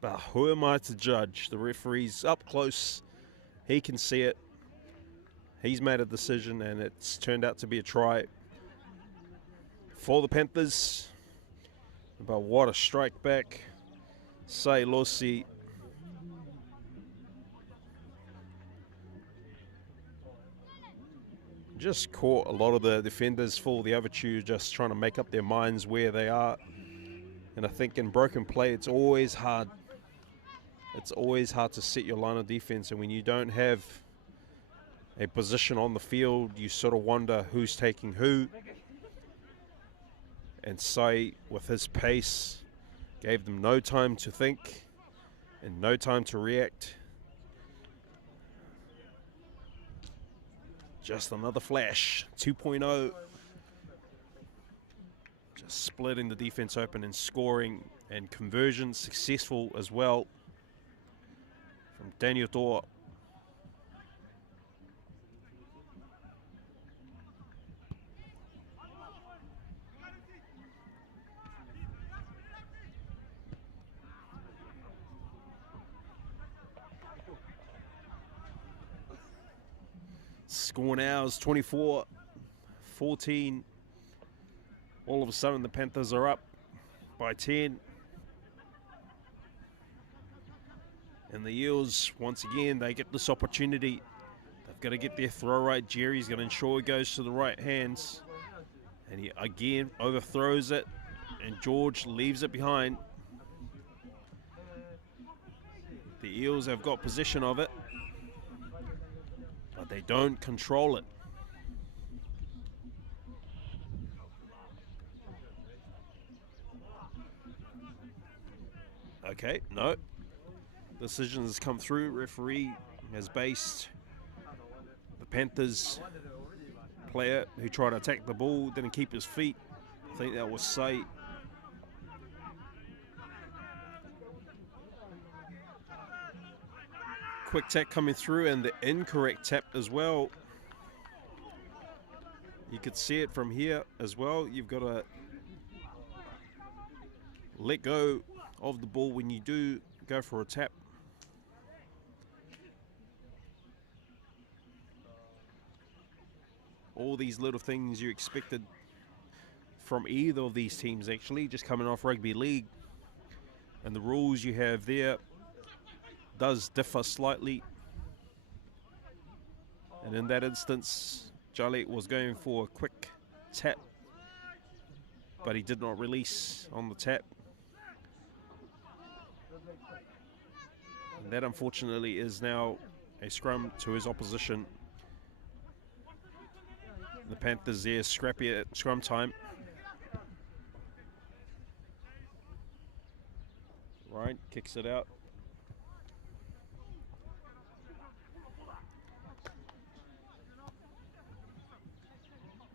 But who am I to judge? The referee's up close. He can see it. He's made a decision, and it's turned out to be a try for the Panthers. But what a strike back. Sai Lossi. Just caught a lot of the defenders for the AVATIU just trying to make up their minds where they are. And I think in broken play, it's always hard. It's always hard to set your line of defense. And when you don't have a position on the field, you sort of wonder who's taking who. And Sai, with his pace, gave them no time to think and no time to react. Just another flash, 2.0. Just splitting the defense open and scoring, and conversion successful as well from Daniel Toa. Score now is 24-14. All of a sudden the Panthers are up by 10. And the Eels, once again, they get this opportunity. They've got to get their throw right. Jerry's going to ensure it goes to the right hands. And he again overthrows it. And George leaves it behind. The Eels have got possession of it, but they don't control it. Okay, no. Decision has come through. Referee has based the Panthers player who tried to attack the ball, didn't keep his feet. I think that was Say. Quick tap coming through and the incorrect tap as well. You could see it from here as well. You've got to let go of the ball when you do go for a tap. All these little things you expected from either of these teams, actually, just coming off rugby league. And the rules you have there does differ slightly. And in that instance, Jale was going for a quick tap, but he did not release on the tap. And that unfortunately is now a scrum to his opposition. The Panthers there scrappy at scrum time. Right, kicks it out.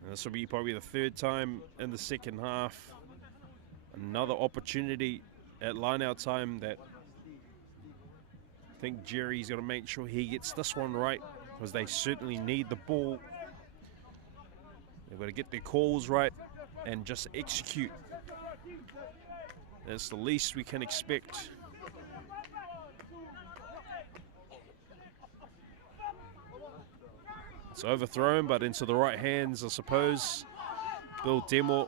And this will be probably the third time in the second half. Another opportunity at line-out time that I think Jerry's got to make sure he gets this one right, because they certainly need the ball. They've got to get their calls right and just execute. That's the least we can expect. It's overthrown, but into the right hands, I suppose. Bill Demo.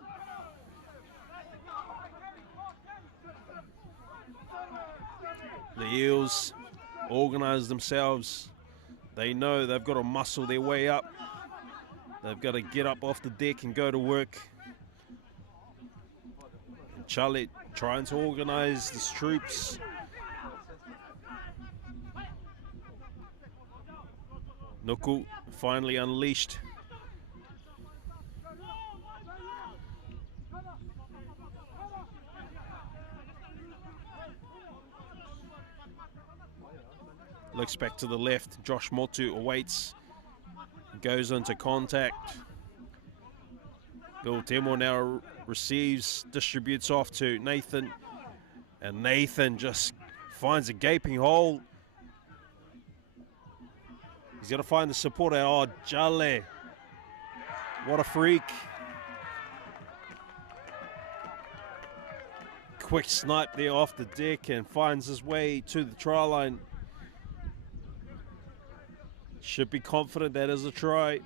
The Eels organise themselves. They know they've got to muscle their way up. They've got to get up off the deck and go to work. Charlie trying to organise his troops. Nuku finally unleashed. Looks back to the left. Josh Motu awaits. Goes into contact. Bill Demo now receives, distributes off to Nathan. And Nathan just finds a gaping hole. He's got to find the support. Oh, Jale. What a freak. Quick snipe there off the deck and finds his way to the try line. Should be confident that is a try.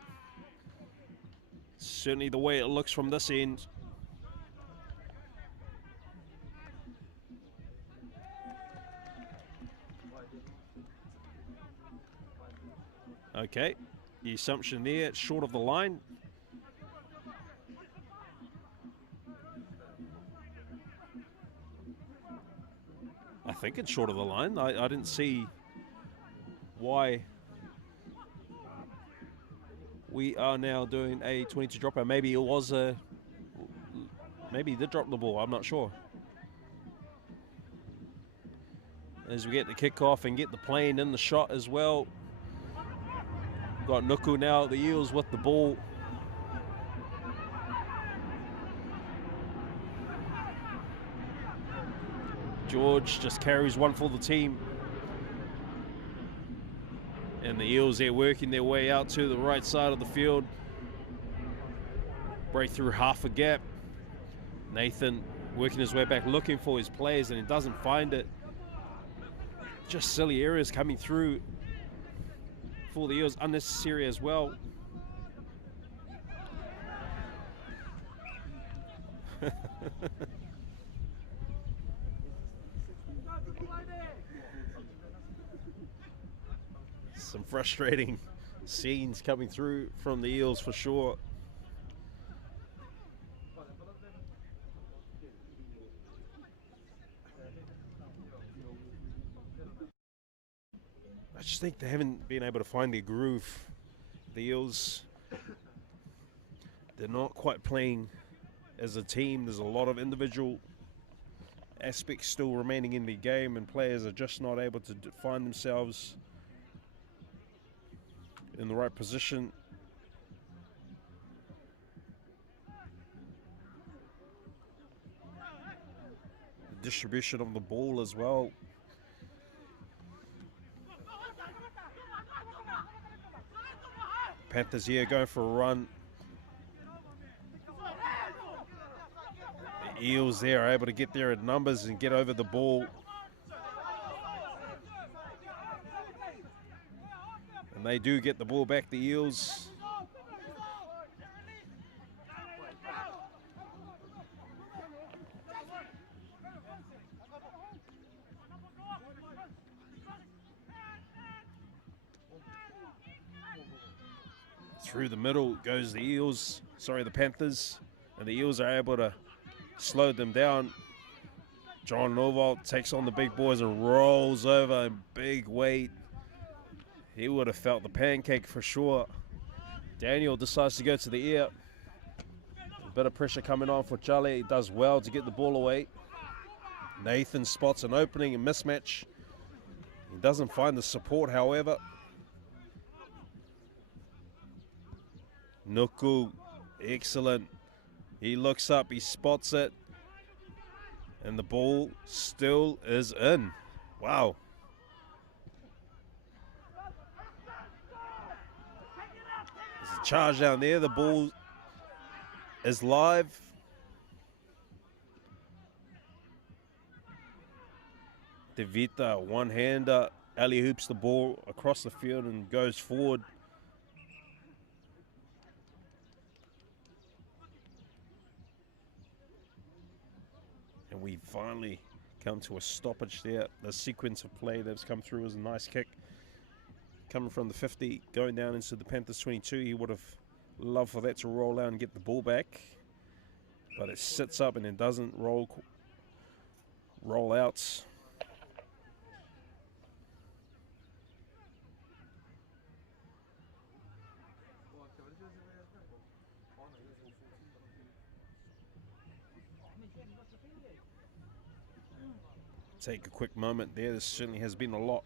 Certainly the way it looks from this end. Okay, the assumption there, it's short of the line. I think it's short of the line. I didn't see why we are now doing a 22 dropout. Maybe it was a, maybe he did drop the ball, I'm not sure. As we get the kickoff and get the plane in the shot as well. Got Nuku now, the Eels with the ball. George just carries one for the team. And the Eels, they're working their way out to the right side of the field. Break through half a gap. Nathan working his way back, looking for his players, and he doesn't find it. Just silly errors coming through for the Eels, unnecessary as well. Some frustrating scenes coming through from the Eels for sure. I just think they haven't been able to find their groove. The Eels, they're not quite playing as a team. There's a lot of individual aspects still remaining in the game, and players are just not able to find themselves in the right position. distribution of the ball as well. Panthers here going for a run. The Eels there are able to get there in numbers and get over the ball. And they do get the ball back, the Eels. Through the middle goes the Eels, sorry, the Panthers, and the Eels are able to slow them down. John Norvold takes on the big boys and rolls over in big weight. He would have felt the pancake for sure. Daniel decides to go to the air. A bit of pressure coming on for Charlie. He does well to get the ball away. Nathan spots an opening and mismatch. He doesn't find the support, however. Nuku, excellent. He looks up, he spots it, and the ball still is in. Wow. There's a charge down there. The ball is live. Devita, one-hander, alley hoops the ball across the field and goes forward. And we finally come to a stoppage there. The sequence of play that's come through is a nice kick. Coming from the 50, going down into the Panthers 22. He would have loved for that to roll out and get the ball back. But it sits up and it doesn't roll out. Take a quick moment there. There certainly has been a lot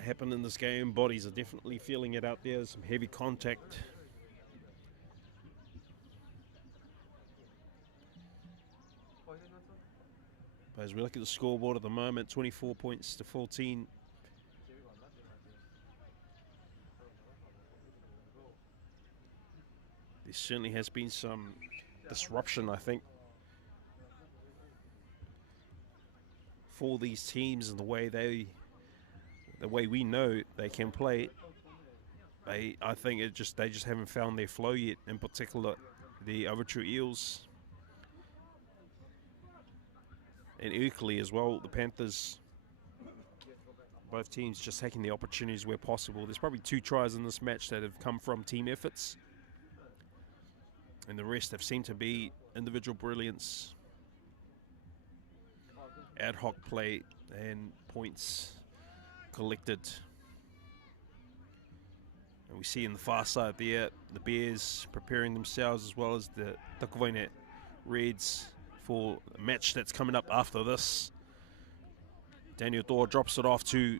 happen in this game. Bodies are definitely feeling it out there. Some heavy contact. But as we look at the scoreboard at the moment, 24 points to 14. There certainly has been some disruption, I think, for these teams and the way we know they can play. I think they just haven't found their flow yet. In particular, the AVATIU Eels, and equally as well the Panthers. Both teams just taking the opportunities where possible. There's probably 2 tries in this match that have come from team efforts, and the rest have seemed to be individual brilliance, ad hoc play, and points collected. And we see in the far side there, the Bears preparing themselves as well as the TAKUVAINE Reds for a match that's coming up after this. Daniel Dor drops it off to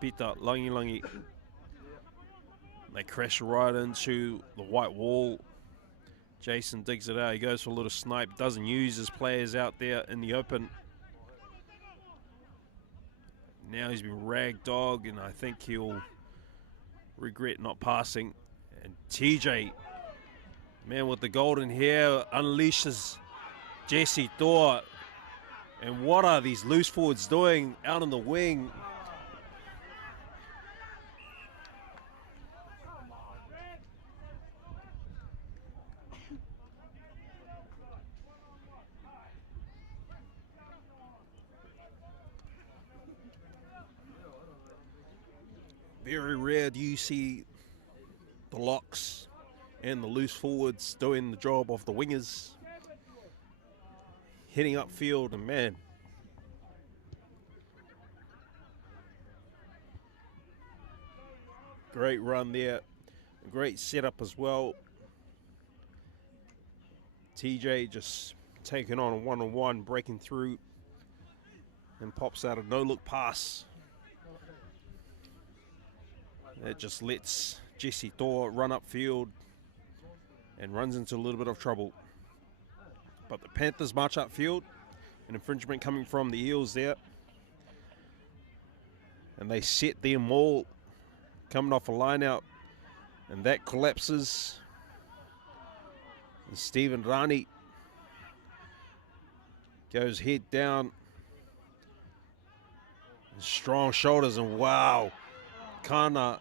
Peter Langi. They crash right into the white wall. Jason digs it out. He goes for a little snipe. Doesn't use his players out there in the open. Now he's been ragdogged, and I think he'll regret not passing. And TJ, man with the golden hair, unleashes Jesse Thor. And what are these loose forwards doing out on the wing? Very rare do you see the locks and the loose forwards doing the job of the wingers, hitting upfield, and man, great run there, great setup as well. TJ just taking on a one-on-one, breaking through, and pops out a no-look pass. It just lets Jesse Thor run upfield and runs into a little bit of trouble. But the Panthers march upfield. An infringement coming from the Eels there. And they set their maul coming off a line out. And that collapses. And Stephen Rani goes head down. Strong shoulders, and wow, Kana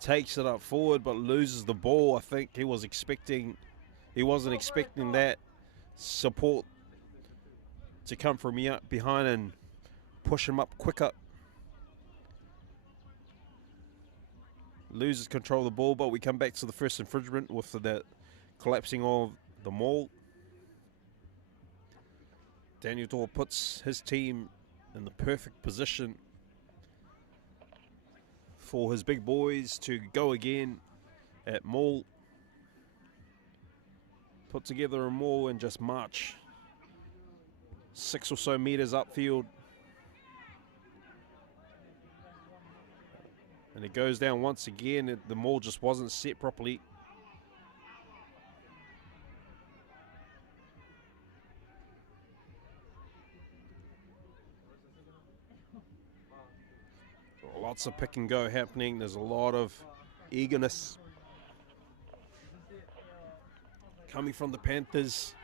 takes it up forward but loses the ball. I think he wasn't expecting that support to come from behind and push him up quicker. Loses control of the ball, but we come back to the first infringement with the collapsing of the maul. Daniel Dor puts his team in the perfect position for his big boys to go again at maul. Put together a maul and just march 6 or so meters upfield. And it goes down once again. The maul just wasn't set properly. Lots of pick and go happening. There's a lot of eagerness coming from the Panthers.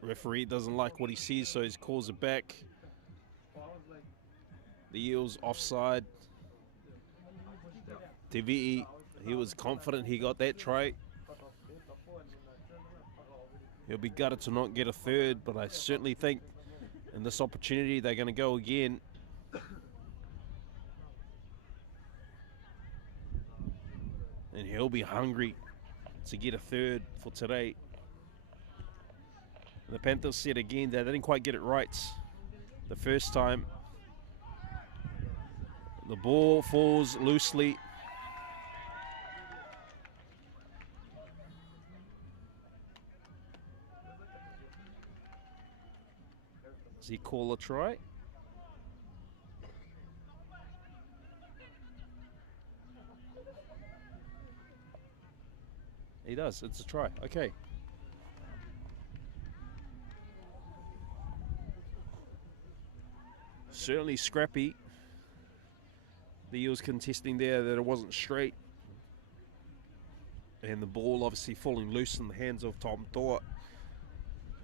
Referee doesn't like what he sees, so he calls it back. The Eels offside. Te he was confident he got that try. He'll be gutted to not get a third, but I certainly think in this opportunity they're going to go again. And he'll be hungry to get a third for today. And the Panthers said again that they didn't quite get it right the first time. The ball falls loosely. Does he call a try? He does. It's a try. Okay. Certainly scrappy. The Eels contesting there that it wasn't straight. And the ball obviously falling loose in the hands of Tom Toa.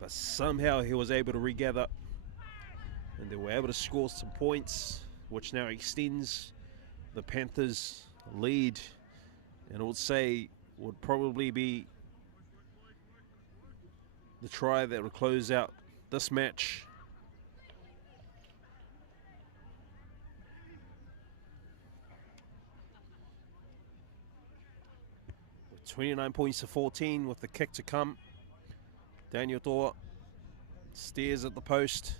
But somehow he was able to regather. And they were able to score some points, which now extends the Panthers' lead. And I would say would probably be the try that would close out this match. With 29 points to 14 with the kick to come. Daniel Toa stares at the post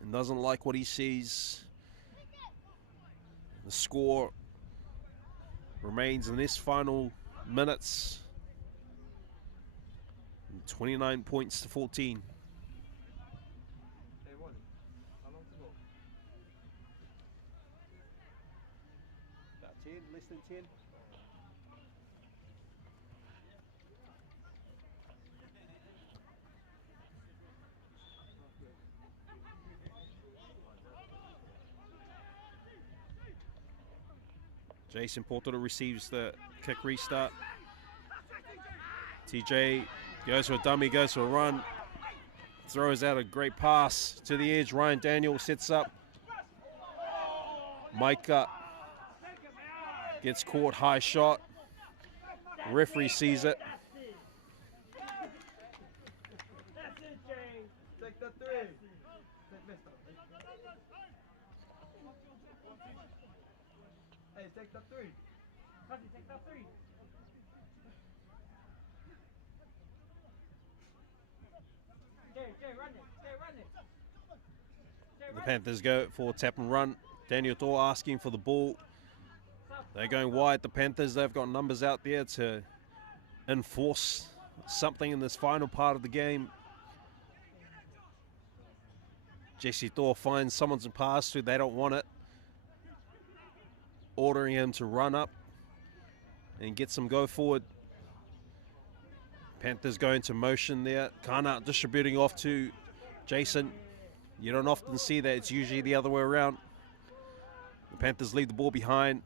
and doesn't like what he sees. The score remains in this final minutes. 29 points to 14. About 10, less than 10. Jason Porter receives the kick restart. TJ goes for a dummy, goes for a run. Throws out a great pass to the edge. Ryan Daniel sets up. Micah gets caught, high shot. Referee sees it. Take the three. Hey, take the three. Take the three. Jay, run it. The Panthers go for tap and run. Daniel Thor asking for the ball. They're going wide, the Panthers. They've got numbers out there to enforce something in this final part of the game. Jesse Thor finds someone's pass to, they don't want it. Ordering him to run up and get some go forward. Panthers go into motion there. Kana distributing off to Jason. You don't often see that. It's usually the other way around. The Panthers leave the ball behind.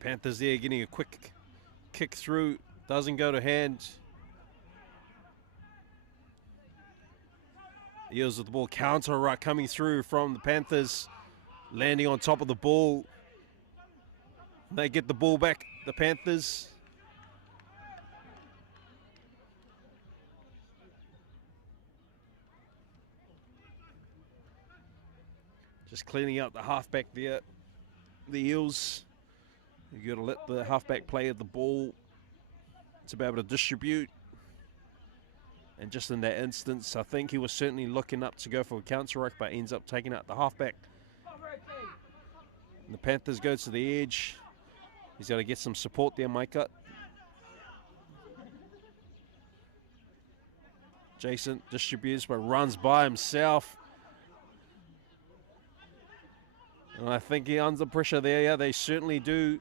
Panthers there getting a quick kick through. Doesn't go to hand. Eels with the ball. Counter right coming through from the Panthers. Landing on top of the ball. They get the ball back, the Panthers. Just cleaning out the halfback there. The Eels. You got to let the halfback play at the ball to be able to distribute. And just in that instance, I think he was certainly looking up to go for a counter ruck, but ends up taking out the halfback. And the Panthers go to the edge. He's got to get some support there, Micah. Jason distributes but runs by himself. And I think he under pressure there. Yeah, they certainly do.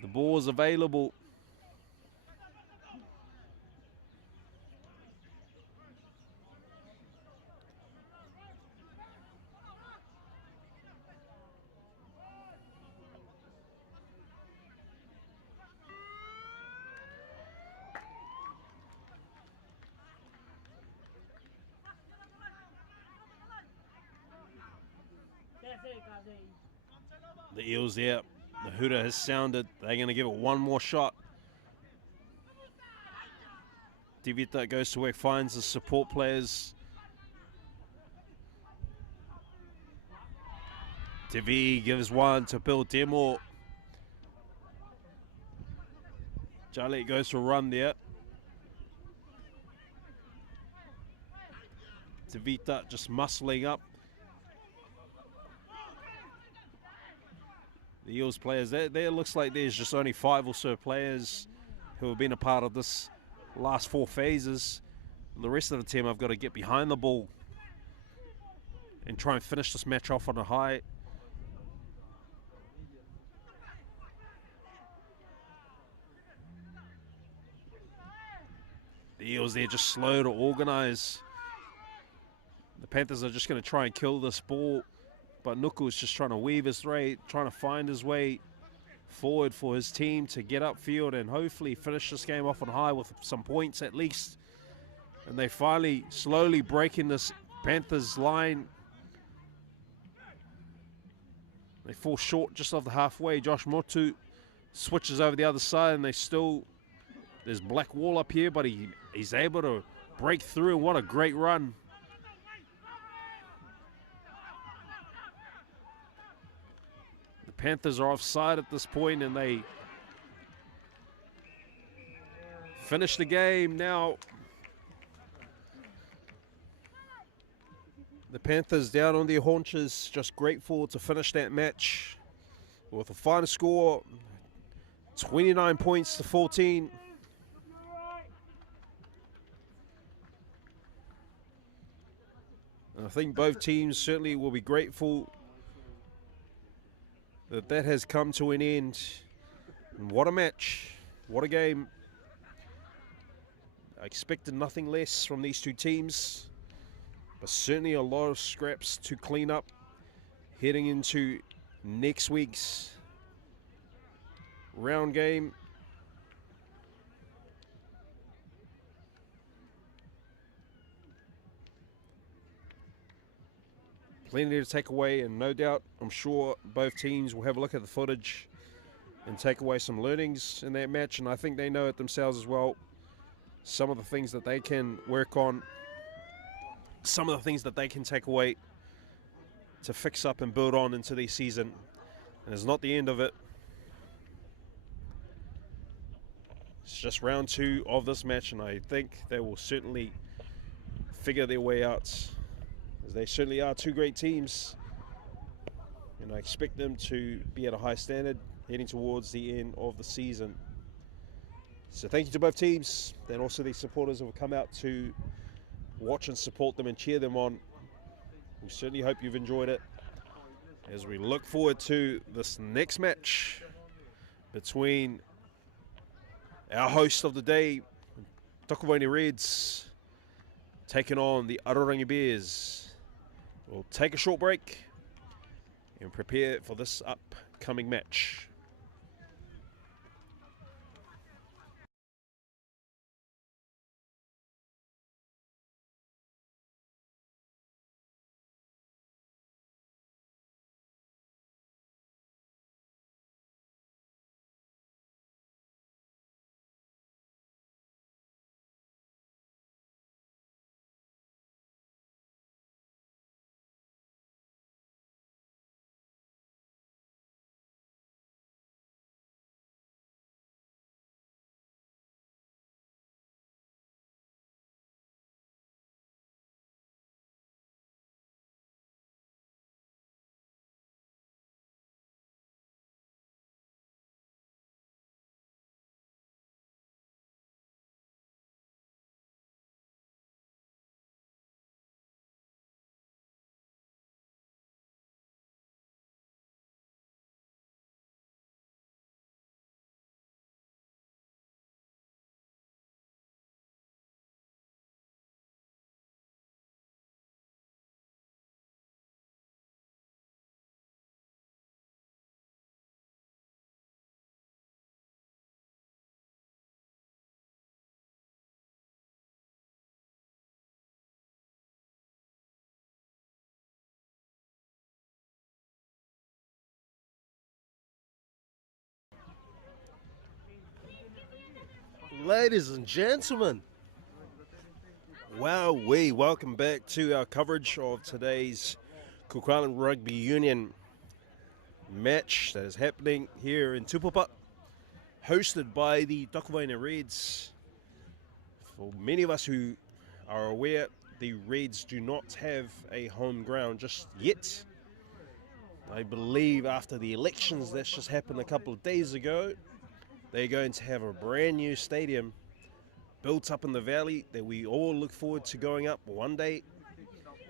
The ball is available. The Eels there. The hooter has sounded. They're going to give it one more shot. Divita goes to work, finds the support players. Divi gives one to Bill Demo. Jale goes to a run there. Divita just muscling up. The Eels players, there looks like there's just only 5 or so players who have been a part of this last 4 phases. The rest of the team have got to get behind the ball and try and finish this match off on a high. The Eels, they're just slow to organize. The Panthers are just going to try and kill this ball. But Nuku is just trying to weave his way, trying to find his way forward for his team to get upfield and hopefully finish this game off on high with some points at least. And they finally slowly breaking this Panthers line. They fall short just off the halfway. Josh Motu switches over the other side and there's black wall up here, but he's able to break through. What a great run. Panthers are offside at this point and they finish the game now. The Panthers down on their haunches, just grateful to finish that match with a final score 29 points to 14. And I think both teams certainly will be grateful that has come to an end. And what a match, what a game. I expected nothing less from these two teams, but certainly a lot of scraps to clean up heading into next week's round game. Plenty to take away, and no doubt, I'm sure both teams will have a look at the footage and take away some learnings in that match, and I think they know it themselves as well. Some of the things that they can work on, some of the things that they can take away to fix up and build on into the season. And it's not the end of it. It's just round 2 of this match, and I think they will certainly figure their way out. They certainly are two great teams, and I expect them to be at a high standard heading towards the end of the season. So thank you to both teams and also the supporters who have come out to watch and support them and cheer them on. We certainly hope you've enjoyed it as we look forward to this next match between our host of the day, TAKUVAINE Reds, taking on the ARORANGI Bears. We'll take a short break and prepare for this upcoming match. Ladies and gentlemen, welcome back to our coverage of today's Cook Island Rugby Union match that is happening here in TUPAPA, hosted by the TAKUVAINE Reds. For many of us who are aware, the Reds do not have a home ground just yet. I believe after the elections that's just happened a couple of days ago, they're going to have a brand new stadium built up in the valley that we all look forward to going up one day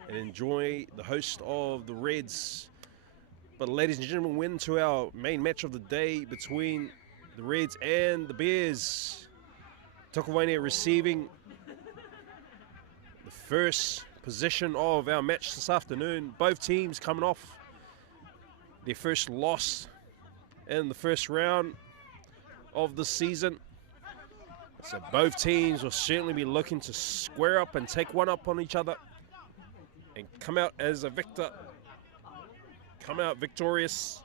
and enjoy the host of the Reds. But ladies and gentlemen, we're into our main match of the day between the Reds and the Bears. TAKUVAINE receiving the first possession of our match this afternoon. Both teams coming off their first loss in the first round of the season. So both teams will certainly be looking to square up and take one up on each other and come out as a victor, come out victorious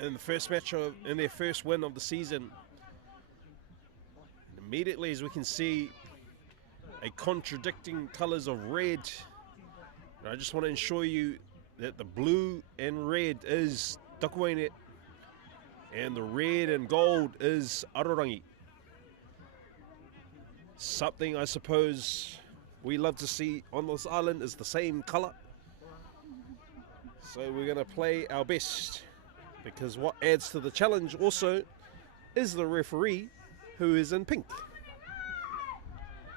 in the first match in their first win of the season. And immediately, as we can see, a contradicting colors of red. And I just want to ensure you that the blue and red is TAKUVAINE and the red and gold is ARORANGI. Something I suppose we love to see on this island is the same color. So we're going to play our best, because what adds to the challenge also is the referee, who is in pink.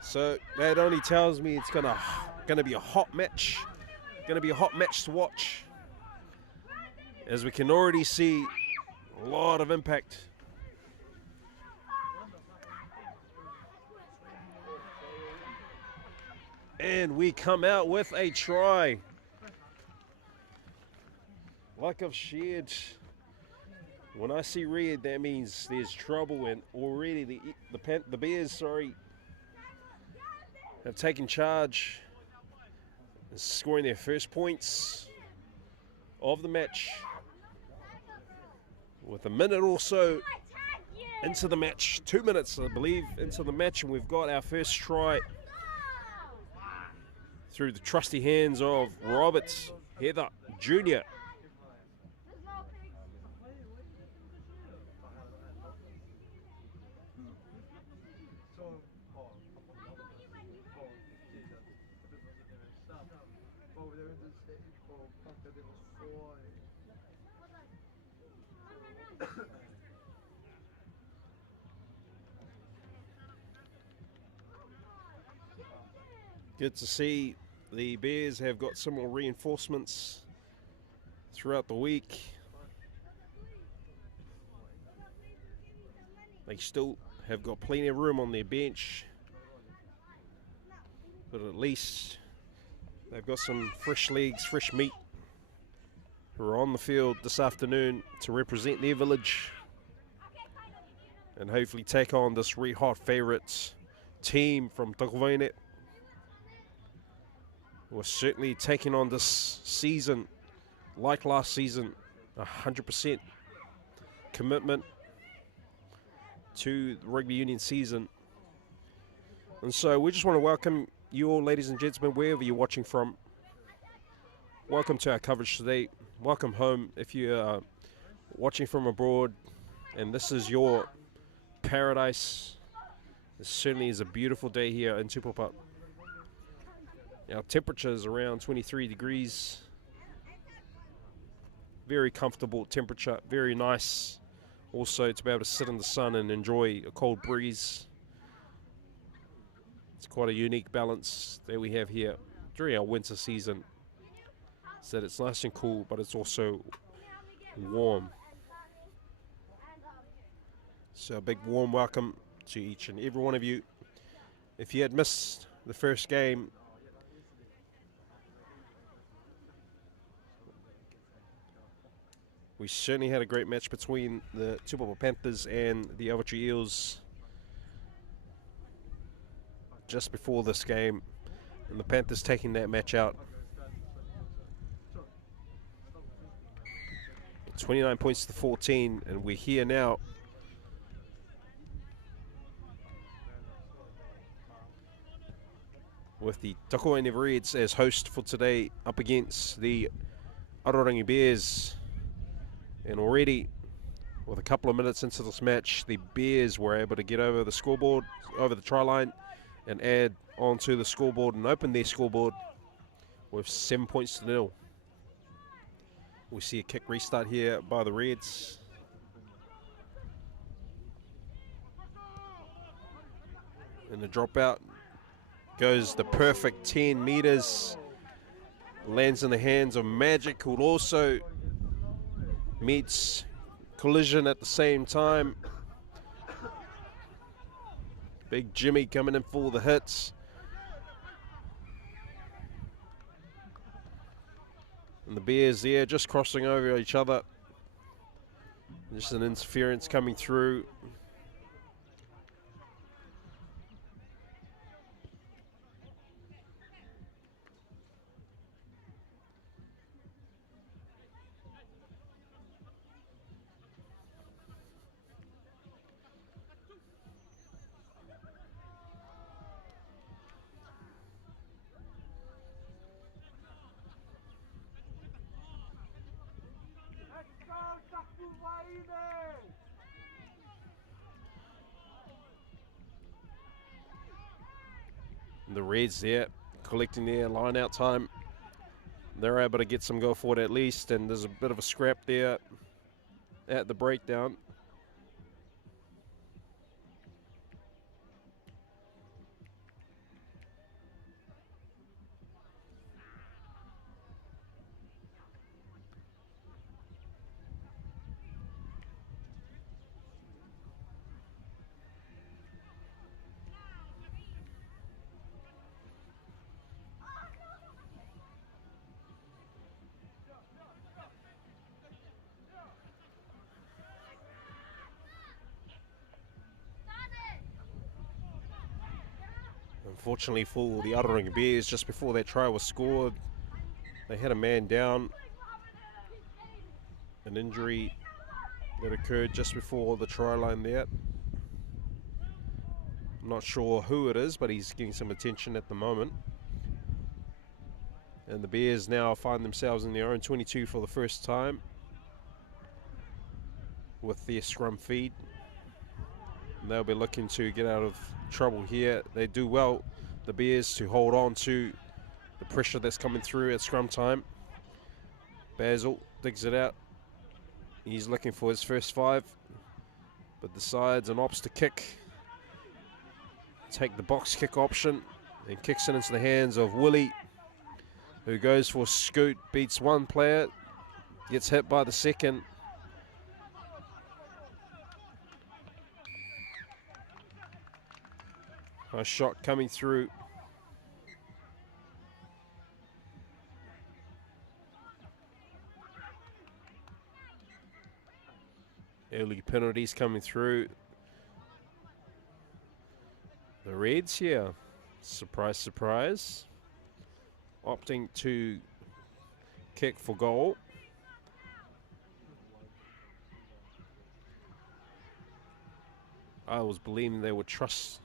So that only tells me it's going to be a hot match. Going to be a hot match to watch, as we can already see a lot of impact. And we come out with a try. Like I've shared, when I see red, that means there's trouble, and already the Bears, have taken charge and scoring their first points of the match. With a minute or so into the match, 2 minutes I believe into the match, and we've got our first try through the trusty hands of Robert Heather Jr. Good to see the Bears have got some more reinforcements throughout the week. They still have got plenty of room on their bench, but at least they've got some fresh legs, fresh meat, who are on the field this afternoon to represent their village and hopefully take on this red hot favourites team from TAKUVAINE. We're certainly taking on this season, like last season, 100% commitment to the rugby union season. And so we just want to welcome you all, ladies and gentlemen, wherever you're watching from. Welcome to our coverage today. Welcome home if you are watching from abroad and this is your paradise. It certainly is a beautiful day here in TUPAPA. Our temperature is around 23 degrees. Very comfortable temperature, very nice also to be able to sit in the sun and enjoy a cold breeze. It's quite a unique balance that we have here during our winter season. So that it's nice and cool, but it's also warm. So a big warm welcome to each and every one of you. If you had missed the first game, we certainly had a great match between the TUPAPA Panthers and the AVATIU EELS just before this game, and the Panthers taking that match out. 29 points to 14, and we're here now. With the TAKUVAINE Reds as host for today up against the ARORANGI Bears. And already, with a couple of minutes into this match, the Bears were able to get over the scoreboard, over the try line, and add onto the scoreboard and open their scoreboard with 7 points to 0. We see a kick restart here by the Reds. And the dropout goes the perfect 10 meters. Lands in the hands of Magic, who also meets collision at the same time. Big Jimmy coming in for the hits. And the Bears there just crossing over each other. Just an interference coming through. The Reds there collecting their line out time. They're able to get some go forward at least, and there's a bit of a scrap there at the breakdown. Unfortunately for the ARORANGI Bears, just before that try was scored, they had a man down. An injury that occurred just before the try line there. I'm not sure who it is, but he's getting some attention at the moment. And the Bears now find themselves in their own 22 for the first time with their scrum feed. And they'll be looking to get out of trouble here. They do well, the Bears, to hold on to the pressure that's coming through at scrum time. Basil digs it out. He's looking for his first 5, but decides and opts to kick. Take the box kick option. And kicks it into the hands of Willie, who goes for scoot, beats one player, gets hit by the second. Nice shot coming through. Early penalties coming through. The Reds here, surprise, surprise, opting to kick for goal. I was believing they would trust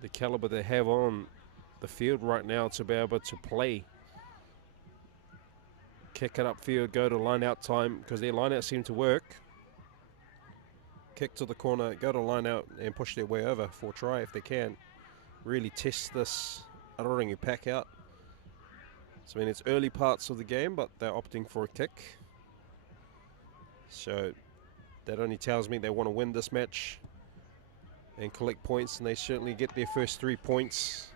the caliber they have on the field right now to be able to play. Kick it upfield, go to line out time, because their line out seemed to work. Kick to the corner, go to line out and push their way over for a try if they can. Really test this ARORANGI pack out. So I mean, it's early parts of the game, but they're opting for a kick. So that only tells me they want to win this match and collect points, and they certainly get their first 3 points.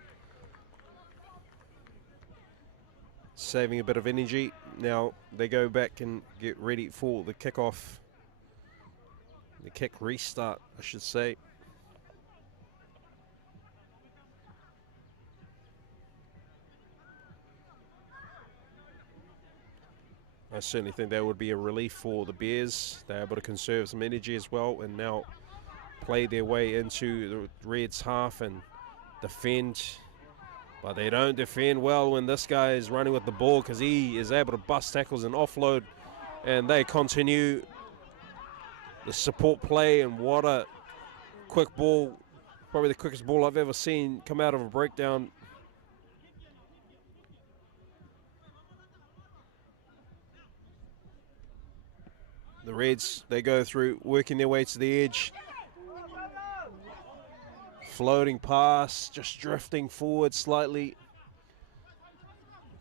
Saving a bit of energy. Now they go back and get ready for the kickoff. The kick restart, I should say. I certainly think that would be a relief for the Bears. They're able to conserve some energy as well and now play their way into the Reds' half and defend. But they don't defend well when this guy is running with the ball, because he is able to bust tackles and offload, and they continue the support play. And what a quick ball, probably the quickest ball I've ever seen come out of a breakdown. The Reds, they go through, working their way to the edge. Floating pass, just drifting forward slightly.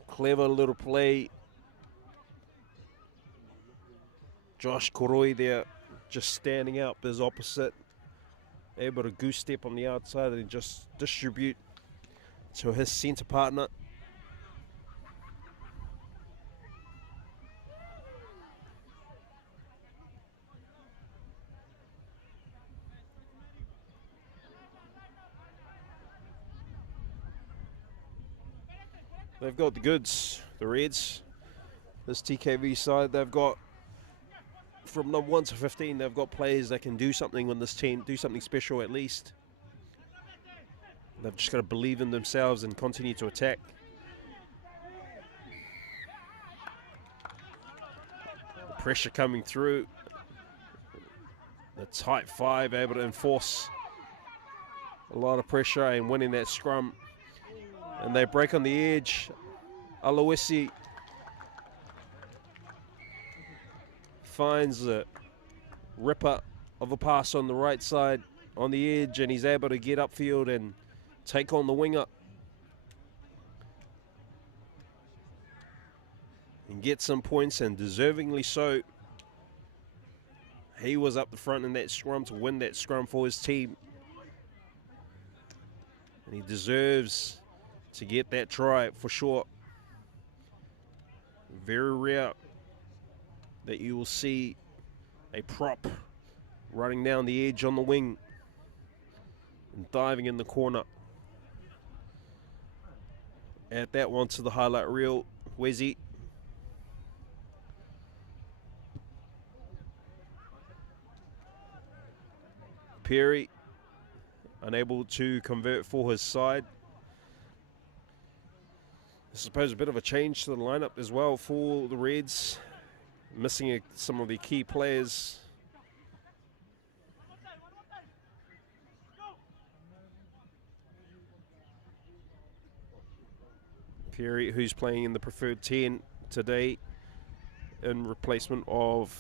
Clever little play. Josh Koroi there, just standing out as opposite. Able to goose step on the outside and just distribute to his centre partner. They've got the goods, the Reds. This TKV side, they've got, from number 1 to 15, they've got players that can do something on this team, do something special at least. They've just got to believe in themselves and continue to attack. The pressure coming through. The tight 5 able to enforce a lot of pressure and winning that scrum. And they break on the edge. Aloisi finds a ripper of a pass on the right side on the edge, and he's able to get upfield and take on the winger and get some points, and deservingly so. He was up the front in that scrum to win that scrum for his team, and he deserves to get that try for sure. Very rare that you will see a prop running down the edge on the wing and diving in the corner. Add that one to the highlight reel, Wezzy. Perry unable to convert for his side. I suppose a bit of a change to the lineup as well for the Reds, missing some of the key players. Perry, who's playing in the preferred 10 today in replacement of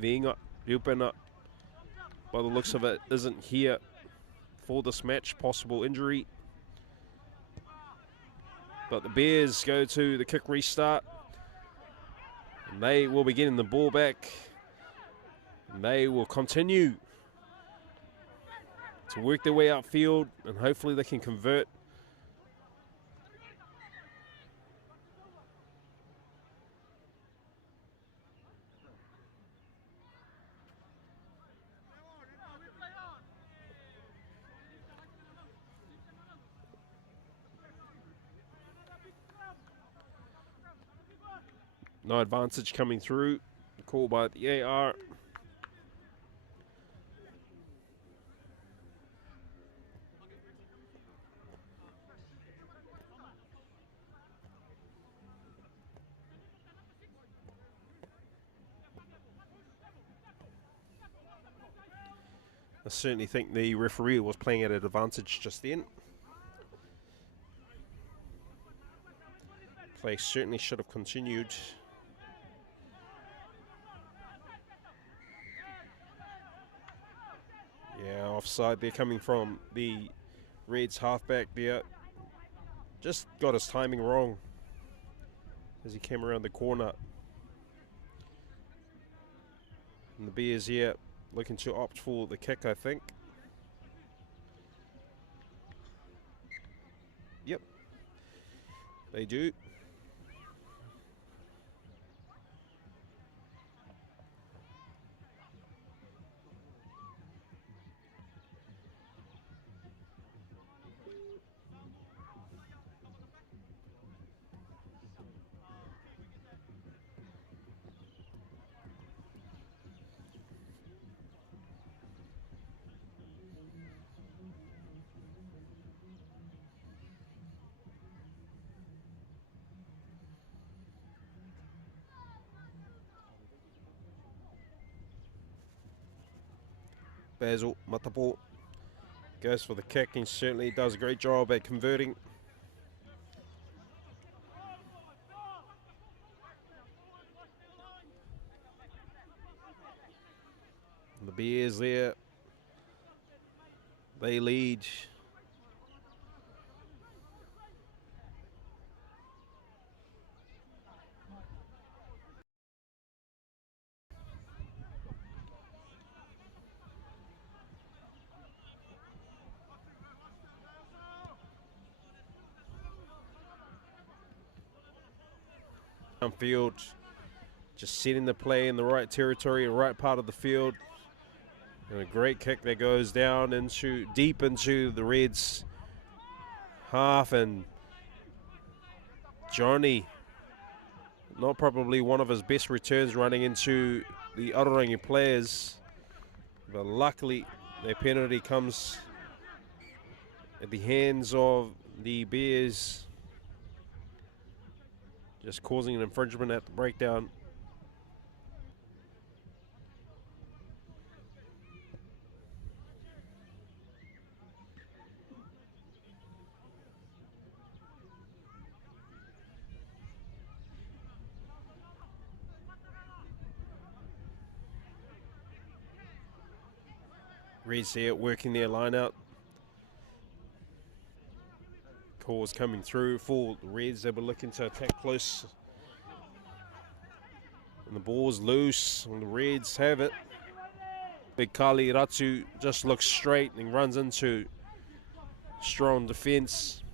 Veinga. Rupena, by the looks of it, isn't here for this match, possible injury. But the Bears go to the kick restart. And they will be getting the ball back. And they will continue to work their way upfield, and hopefully they can convert No advantage coming through. Call by the AR. I certainly think the referee was playing at an advantage just then. Play certainly should have continued. Yeah, offside there coming from the Reds halfback there. Just got his timing wrong as he came around the corner. And the Bears here looking to opt for the kick, I think. Yep, they do. Basil Matapo goes for the kick and certainly does a great job at converting. The Bears there, they lead. Field, just setting the play in the right territory, the right part of the field. And a great kick that goes down into deep into the Reds half, and Johnny, not probably one of his best returns running into the ARORANGI players, but luckily their penalty comes at the hands of the Bears, just causing an infringement at the breakdown. Reds there working their line out. Calls coming through for the Reds. They were looking to attack close. And the ball's loose, and the Reds have it. Big Kali Ratu just looks straight and runs into strong defense.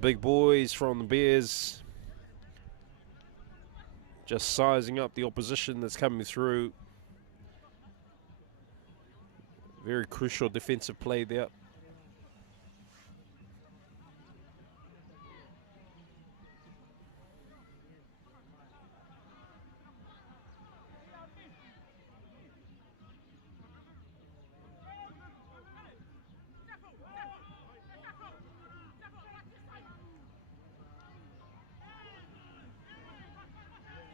Big boys from the Bears just sizing up the opposition that's coming through. Very crucial defensive play there.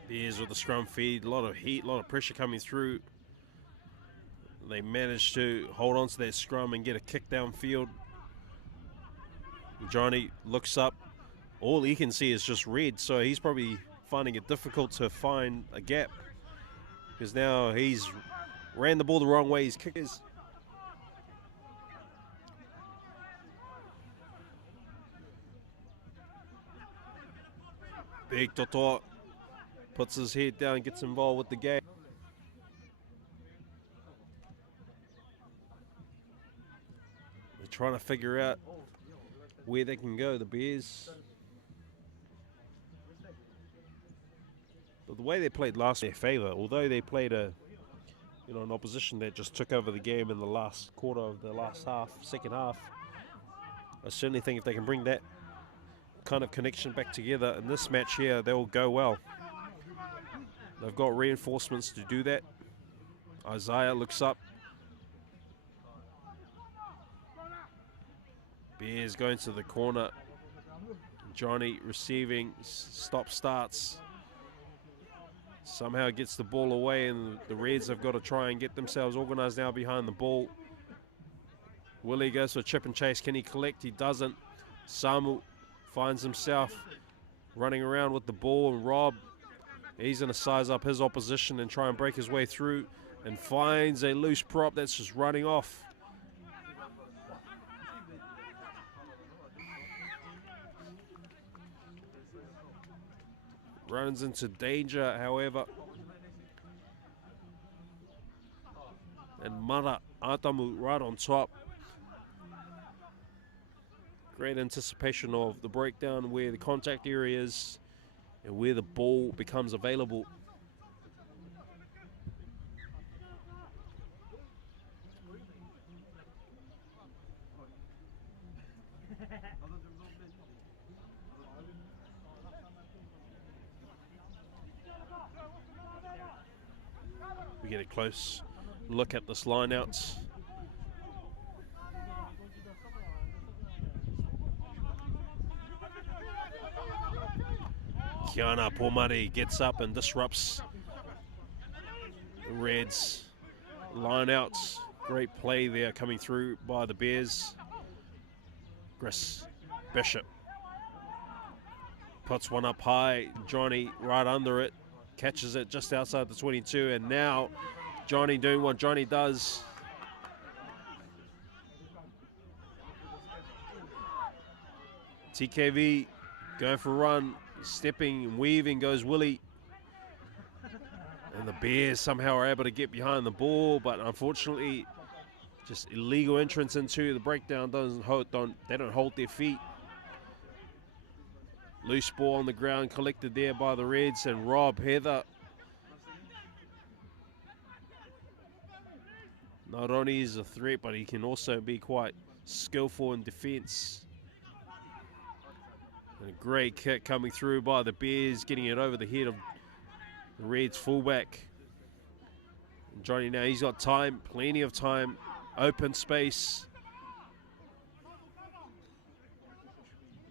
Bears with the scrum feed, a lot of heat, a lot of pressure coming through. They managed to hold on to that scrum and get a kick downfield. Johnny looks up. All he can see is just red, so he's probably finding it difficult to find a gap, because now he's ran the ball the wrong way. His kickers. Big Toto puts his head down and gets involved with the game. They're trying to figure out where they can go, the Bears. But the way they played last in their favour, although they played a you know, an opposition that just took over the game in the last quarter of the last half, second half. I certainly think if they can bring that kind of connection back together in this match here, they'll go well. They've got reinforcements to do that. Isaiah looks up. Bears going to the corner. Johnny receiving, stop starts. Somehow gets the ball away, and the Reds have got to try and get themselves organised now behind the ball. Willie goes for a chip and chase. Can he collect? He doesn't. Samu finds himself running around with the ball, and Rob, he's going to size up his opposition and try and break his way through, and finds a loose prop that's just running off. Runs into danger, however. And Mara Atamu right on top. Great anticipation of the breakdown, where the contact area is and where the ball becomes available. We get a close look at this line-outs. Kiana Pomare gets up and disrupts the Reds' line-outs. Great play there coming through by the Bears. Chris Bishop puts one up high. Johnny right under it. Catches it just outside the 22, and now Johnny doing what Johnny does. TKV going for a run, stepping and weaving goes Willie. And the Bears somehow are able to get behind the ball, but unfortunately, just illegal entrance into the breakdown they don't hold their feet. Loose ball on the ground collected there by the Reds, and Rob Heather not only is a threat, but he can also be quite skillful in defense. And a great kick coming through by the Bears, getting it over the head of the Reds fullback. And Johnny now, he's got time, plenty of time, open space.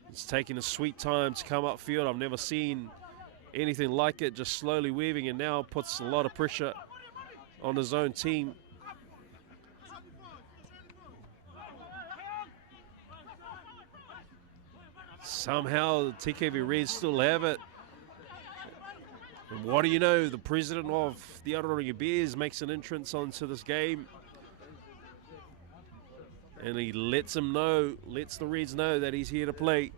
He's taking a sweet time to come upfield. I've never seen anything like it, just slowly weaving, and now puts a lot of pressure on his own team. Somehow the TKV Reds still have it. And what do you know, the president of the ARORANGI Bears makes an entrance onto this game. And he lets the Reds know that he's here to play.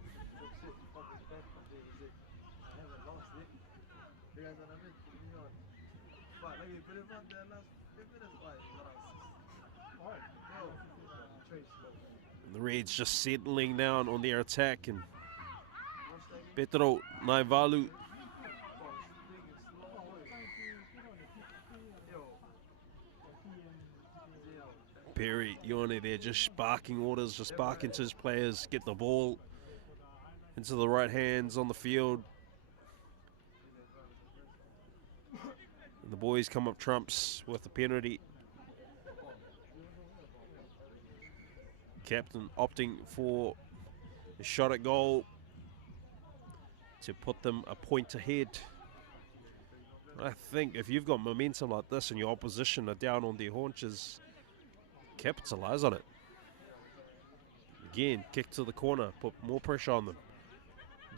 And the Reds just settling down on their attack, and Petro Naivalu Perry Ione there just barking orders, just barking to his players, get the ball into the right hands on the field. And the boys come up trumps with the penalty. Captain opting for a shot at goal to put them a point ahead. I think if you've got momentum like this and your opposition are down on their haunches, capitalize on it. Again, kick to the corner, put more pressure on them.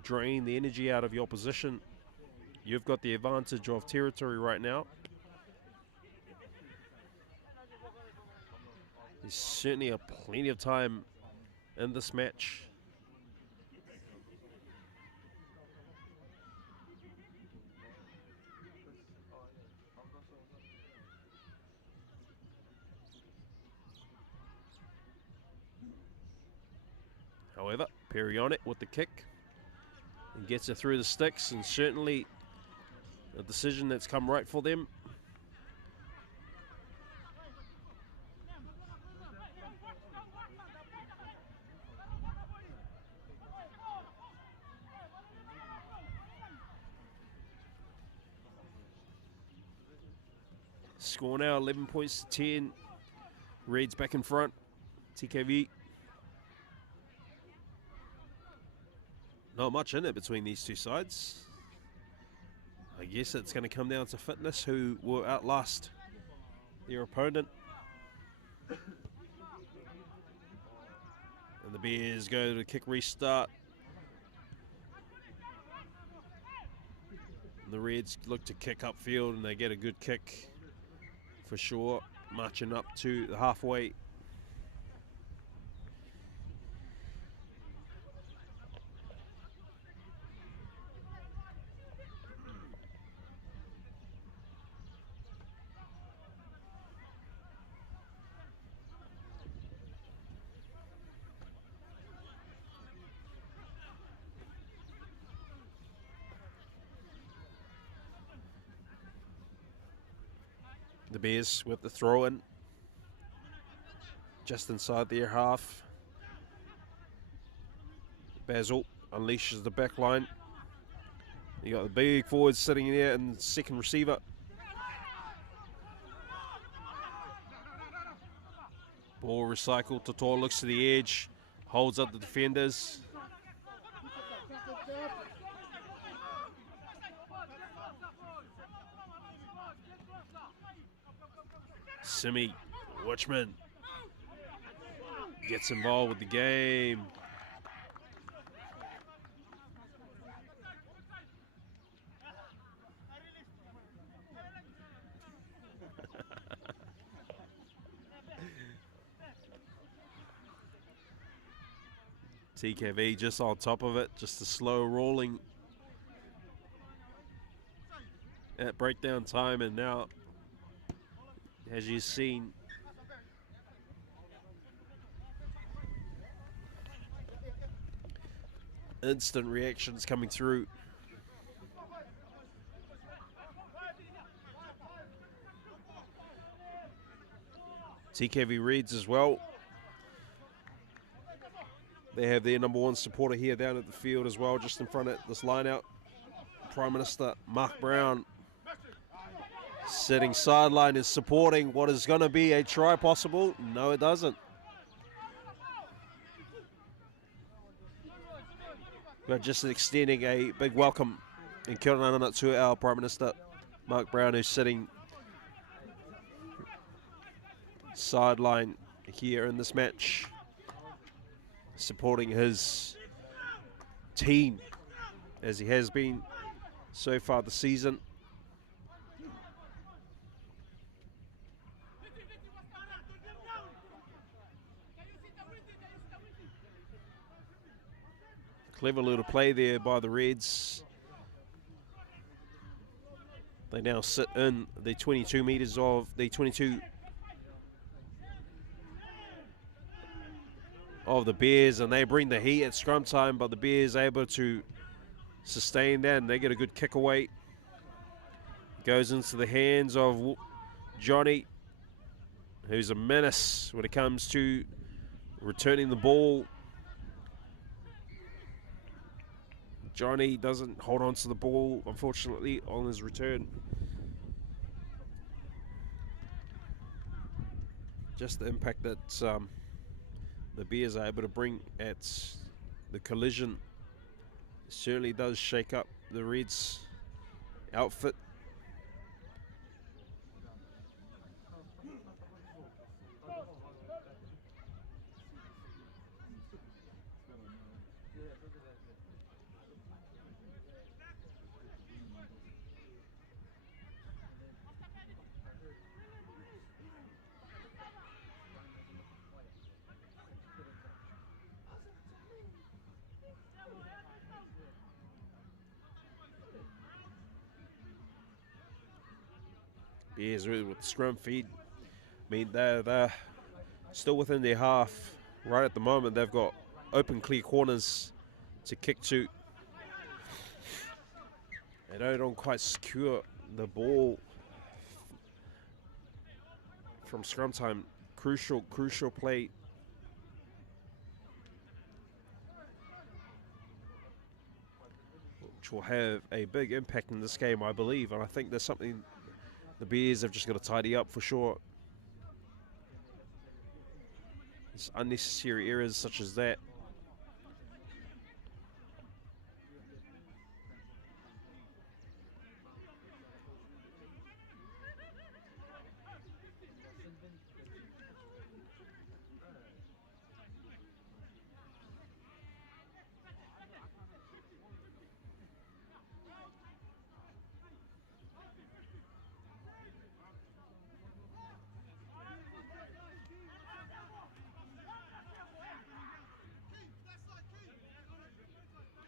Drain the energy out of your opposition. You've got the advantage of territory right now. There's certainly plenty of time in this match. However, Perry on it with the kick and gets it through the sticks, and certainly a decision that's come right for them. Score now 11 points to 10. Reds back in front. TKV. Not much in it between these two sides. I guess it's going to come down to fitness, who will outlast their opponent. And the Bears go to kick restart. And the Reds look to kick upfield, and they get a good kick for sure, marching up to the halfway. The Bears with the throw in, just inside their half. Basil unleashes the back line. You got the big forward sitting there and second receiver. Ball recycled. Totor looks to the edge, holds up the defenders. Simi Watchman gets involved with the game. TKV just on top of it, just a slow rolling at breakdown time, and now, as you've seen, instant reactions coming through. TKV Reds as well. They have their number one supporter here down at the field as well, just in front of this line out. Prime Minister Mark Brown sitting sideline is supporting what is going to be a try possible. No, it doesn't. But just extending a big welcome and kia ora to our Prime Minister Mark Brown, who's sitting sideline here in this match, supporting his team as he has been so far this season. Clever little play there by the Reds. They now sit in the 22 metres of the 22 of the Bears, and they bring the heat at scrum time, but the Bears able to sustain that, and they get a good kick away. Goes into the hands of Johnny, who's a menace when it comes to returning the ball. Johnny doesn't hold on to the ball, unfortunately, on his return. Just the impact that the Bears are able to bring at the collision certainly does shake up the Reds outfit. Bears really with the scrum feed. I mean, they're still within their half. Right at the moment, they've got open, clear corners to kick to. They don't quite secure the ball from scrum time. Crucial play. Which will have a big impact in this game, I believe. And I think there's something The Bears have just got to tidy up for sure. It's unnecessary errors such as that.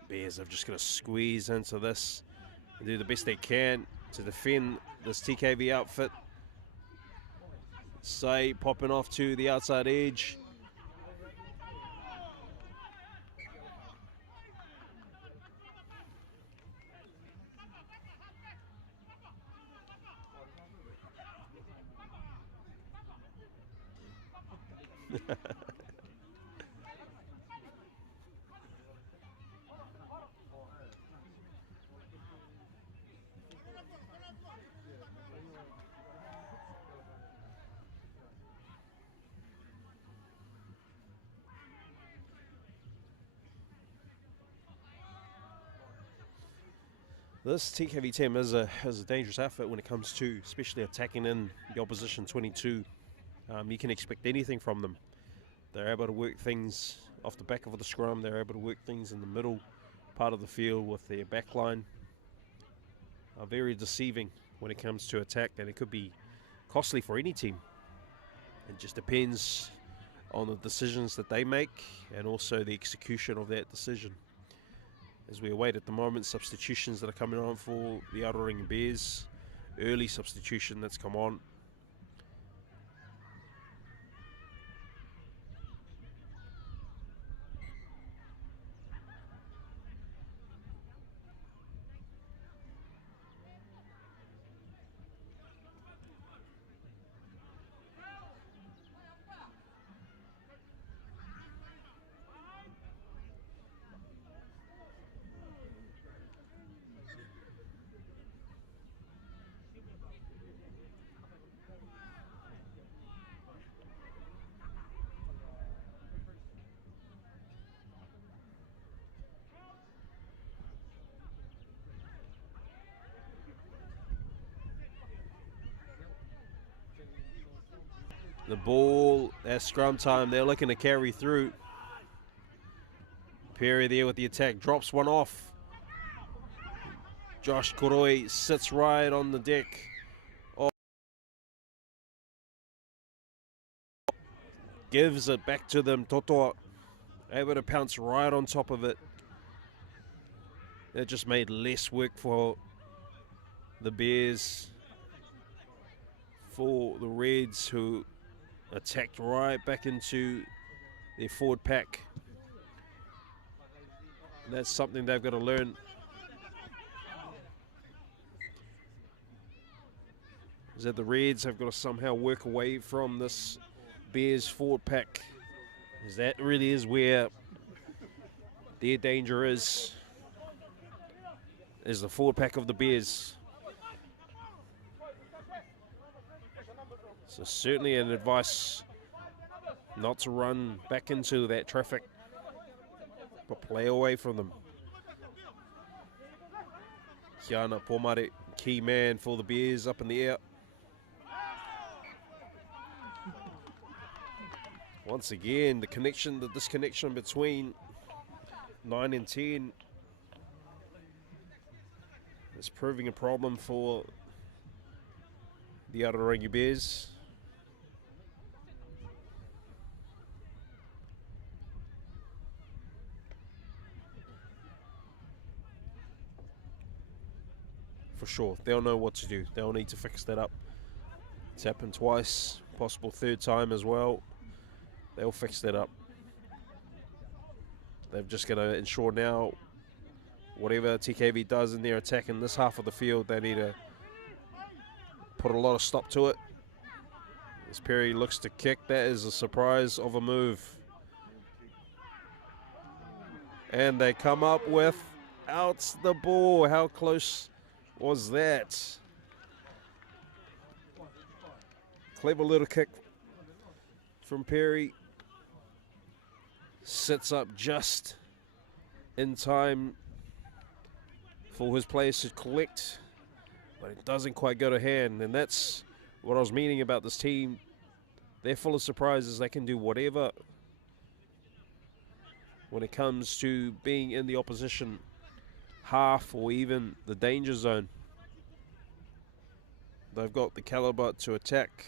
Bears have just got to squeeze into this and do the best they can to defend this TKV outfit. Say popping off to the outside edge. This TKV team is a dangerous outfit when it comes to especially attacking in the opposition 22. You can expect anything from them. They're able to work things off the back of the scrum. They're able to work things in the middle part of the field with their back line. Are very deceiving when it comes to attack, and it could be costly for any team. It just depends on the decisions that they make and also the execution of that decision. As we await at the moment substitutions that are coming on for the ARORANGI Bears, early substitution that's come on. The ball at scrum time, they're looking to carry through. Perry there with the attack, drops one off. Josh Koroi sits right on the deck. Oh. Gives it back to them, Toto able to pounce right on top of it. That just made less work for the Bears. For the Reds, who attacked right back into their forward pack. And that's something they've got to learn. Is that the Reds have got to somehow work away from this Bears forward pack. Because that really is where their danger is the forward pack of the Bears. So certainly an advice not to run back into that traffic, but play away from them. Kiana Pomare, key man for the Bears up in the air. Once again, the disconnection between 9 and 10 is proving a problem for the ARORANGI Bears. For sure, they'll know what to do. They'll need to fix that up. It's happened twice, possible third time as well. They'll fix that up. They've just got to ensure now, whatever TKV does in their attack in this half of the field, they need to put a lot of stop to it. As Perry looks to kick, that is a surprise of a move. And they come up without the ball. How close was that? Clever little kick from Perry. Sits up just in time for his players to collect, but it doesn't quite go to hand, and that's what I was meaning about this team. They're full of surprises. They can do whatever when it comes to being in the opposition half or even the danger zone. They've got the caliber to attack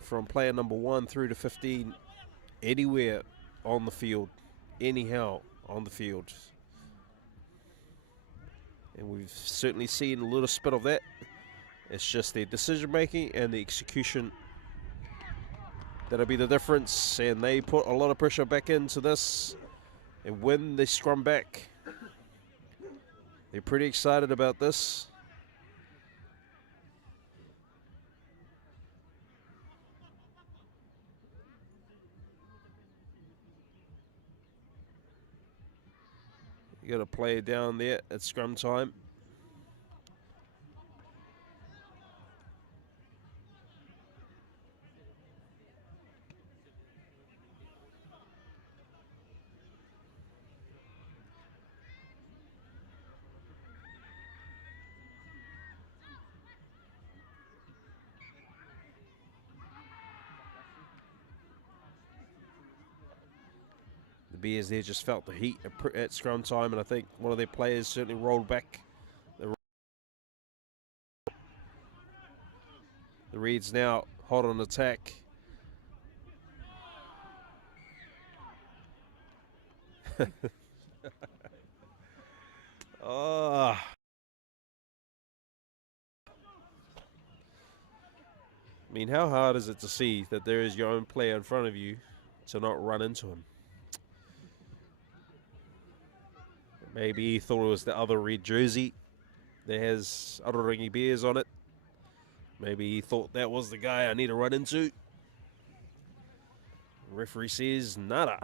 from player number 1 through to 15 anywhere on the field, anyhow on the field. And we've certainly seen a little bit of that. It's just their decision making and the execution that'll be the difference, and they put a lot of pressure back into this, and when they scrum back, they're pretty excited about this. You got to play it down there at scrum time. The Bears there just felt the heat at scrum time, and I think one of their players certainly rolled back. The Reds now hot on attack. Oh. I mean, how hard is it to see that there is your own player in front of you to not run into him? Maybe he thought it was the other red jersey that has ARORANGI Bears on it. Maybe he thought that was the guy I need to run into. The referee says nada.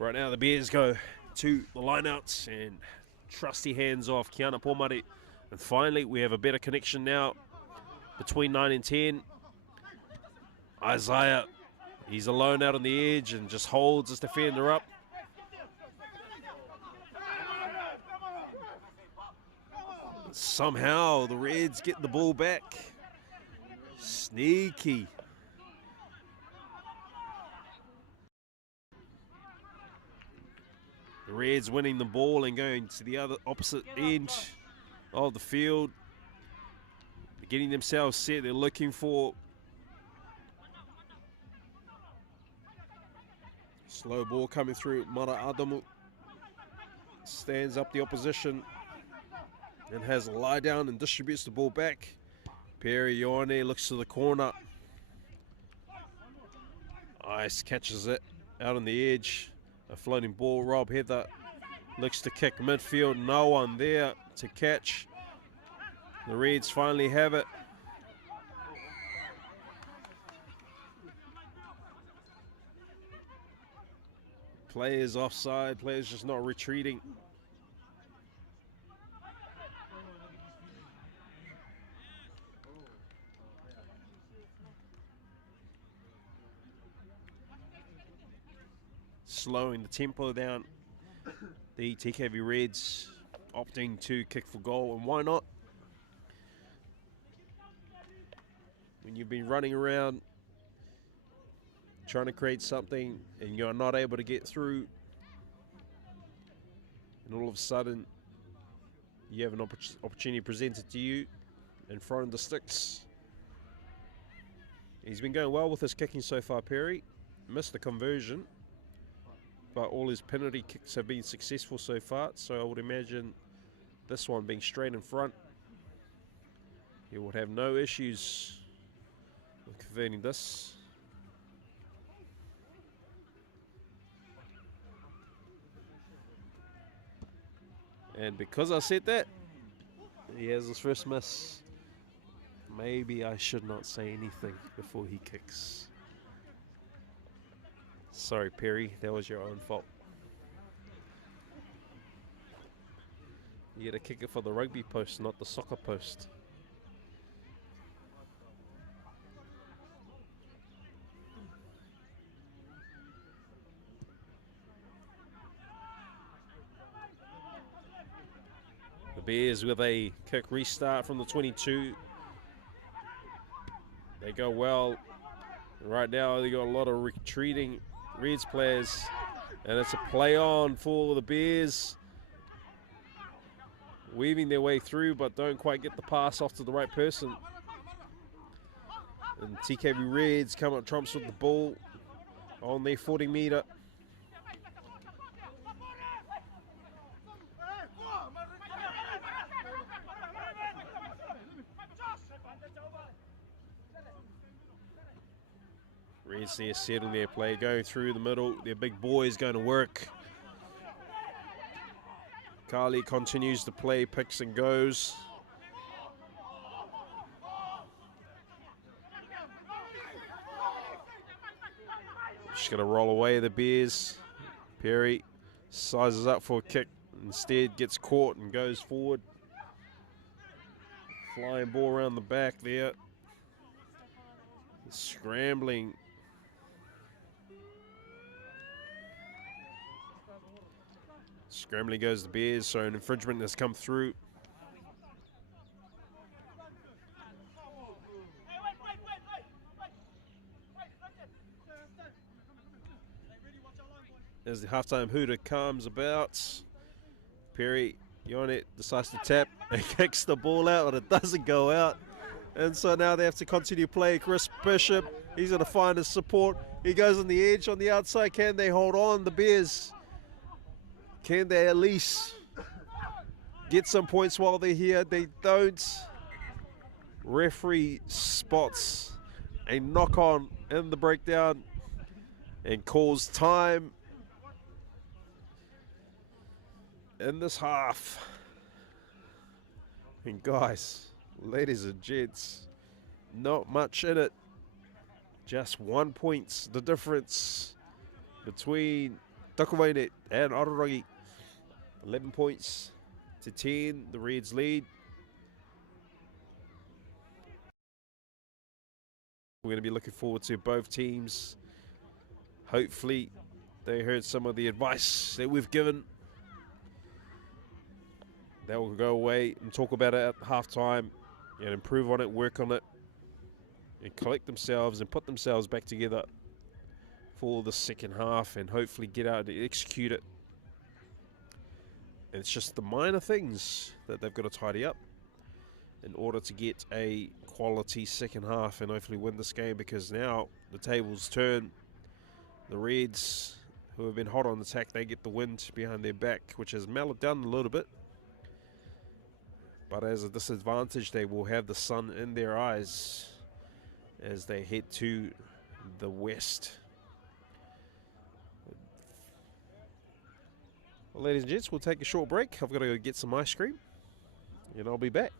Right now the Bears go to the lineouts and trusty hands off Kiana Pomare. And finally we have a better connection now between 9 and 10. Isaiah, he's alone out on the edge and just holds his defender up. Somehow the Reds get the ball back. Sneaky. The Reds winning the ball and going to the other opposite end of the field. They're getting themselves set. They're looking for slow ball coming through. Mara Adamu stands up the opposition and has a lie down and distributes the ball back. Perry Ioane looks to the corner. Ice catches it out on the edge. A floating ball. Rob Heather looks to kick midfield. No one there to catch. The Reds finally have it. Players offside. Players just not retreating. Slowing the tempo down. The TKV Reds opting to kick for goal, and why not? When you've been running around trying to create something and you're not able to get through, and all of a sudden you have an opportunity presented to you in front of the sticks. He's been going well with his kicking so far, Perry. Missed the conversion, but all his penalty kicks have been successful so far, so I would imagine this one being straight in front, he would have no issues with converting this. And because I said that, he has his first miss. Maybe I should not say anything before he kicks. Sorry, Perry, that was your own fault. You gotta kick it for the rugby post, not the soccer post. The Bears with a kick restart from the 22. They go well. Right now they got a lot of retreating Reds players, and it's a play on for the Bears. Weaving their way through, but don't quite get the pass off to the right person. And TKV Reds come up trumps with the ball on their 40-meter. Reds there settling their play, going through the middle. Their big boys going to work. Carly continues to play, picks and goes. Just going to roll away the Bears. Perry sizes up for a kick. Instead gets caught and goes forward. Flying ball around the back there. Scrambling. Scrambling goes the Bears, so an infringement has come through. As the halftime hooter comes about, Perry Yonet decides to tap and kicks the ball out, but it doesn't go out. And so now they have to continue play. Chris Bishop, he's going to find his support. He goes on the edge on the outside. Can they hold on, the Bears? Can they at least get some points while they're here? They don't. Referee spots a knock on in the breakdown and calls time in this half. And guys, ladies and gents, not much in it. Just 1 point, the difference between TAKUVAINE and ARORANGI. 11 points to 10, the Reds lead. We're going to be looking forward to both teams. Hopefully they heard some of the advice that we've given. They will go away and talk about it at halftime and improve on it, work on it, and collect themselves and put themselves back together for the second half and hopefully get out and execute it. And it's just the minor things that they've got to tidy up in order to get a quality second half and hopefully win this game, because now the tables turn. The Reds, who have been hot on attack, they get the wind behind their back, which has mellowed down a little bit. But as a disadvantage, they will have the sun in their eyes as they head to the west. Well, ladies and gents, we'll take a short break. I've got to go get some ice cream, and I'll be back.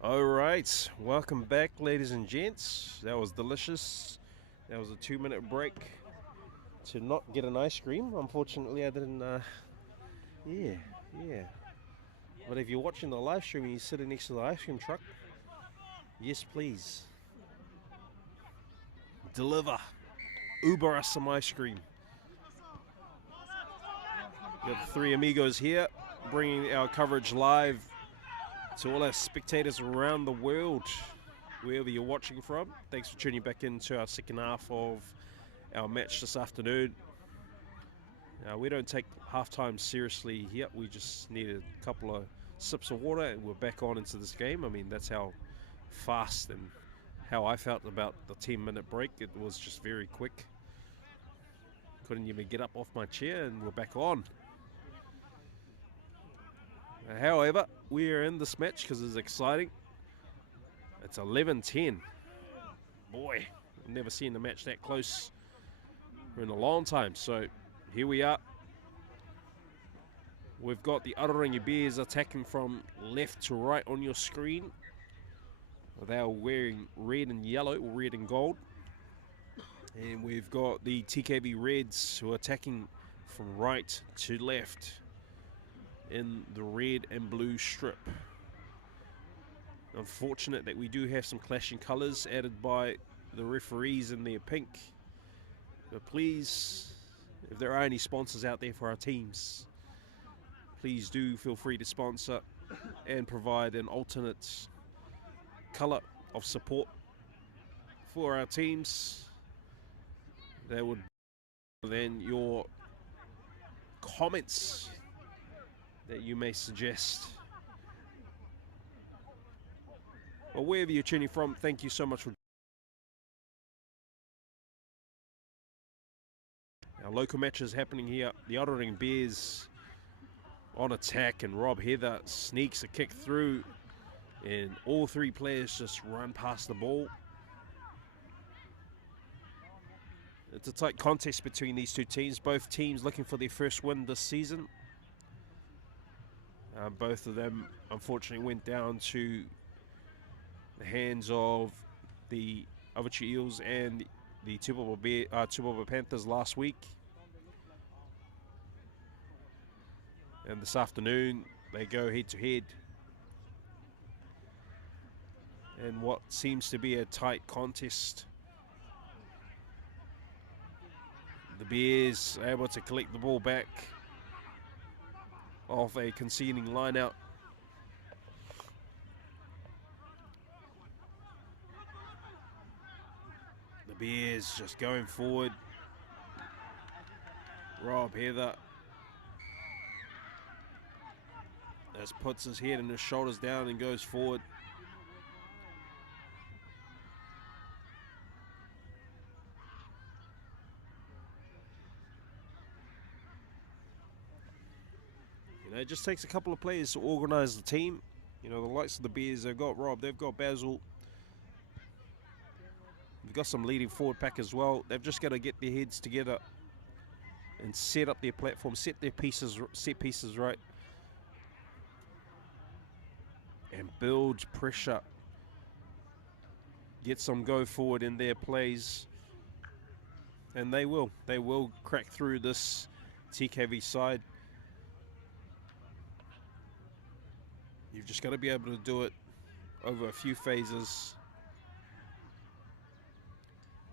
All right, welcome back, ladies and gents. That was delicious. That was a 2-minute break to not get an ice cream. Unfortunately, I didn't. Yeah. But if you're watching the live stream and you're sitting next to the ice cream truck, yes, please deliver, Uber us some ice cream. We have the three amigos here, bringing our coverage live to all our spectators around the world, wherever you're watching from. Thanks for tuning back into our second half of our match this afternoon. We don't take halftime seriously here. We just need a couple of sips of water and we're back on into this game. I mean, that's how fast and how I felt about the 10-minute break. It was just very quick. Couldn't even get up off my chair and we're back on. However, we are in this match because it's exciting. It's 11-10. Boy, I've never seen a match that close in a long time. So here we are. We've got the ARORANGI Bears attacking from left to right on your screen. They are wearing red and yellow, or red and gold. And we've got the TKV Reds who are attacking from right to left in the red and blue strip. Unfortunate that we do have some clashing colours added by the referees in their pink. But please, if there are any sponsors out there for our teams, please do feel free to sponsor and provide an alternate colour of support for our teams. That would then your comments that you may suggest. Well, wherever you're tuning from, thank you so much for our local matches happening here. The ARORANGI Bears on attack, and Rob Heather sneaks a kick through, and all three players just run past the ball. It's a tight contest between these two teams. Both teams looking for their first win this season. Both of them, unfortunately, went down to the hands of the AVATIU EELS and the TUPAPA Panthers last week. And this afternoon, they go head-to-head. And what seems to be a tight contest. The Bears are able to collect the ball back off a conceding line-out. The Bears just going forward. Rob Heather just puts his head and his shoulders down and goes forward. You know, it just takes a couple of players to organise the team. You know, the likes of the Bears, they've got Rob, they've got Basil. They've got some leading forward pack as well. They've just got to get their heads together and set up their platform, set pieces right, and build pressure. Get some go forward in their plays, and they will crack through this TKV side. You've just got to be able to do it over a few phases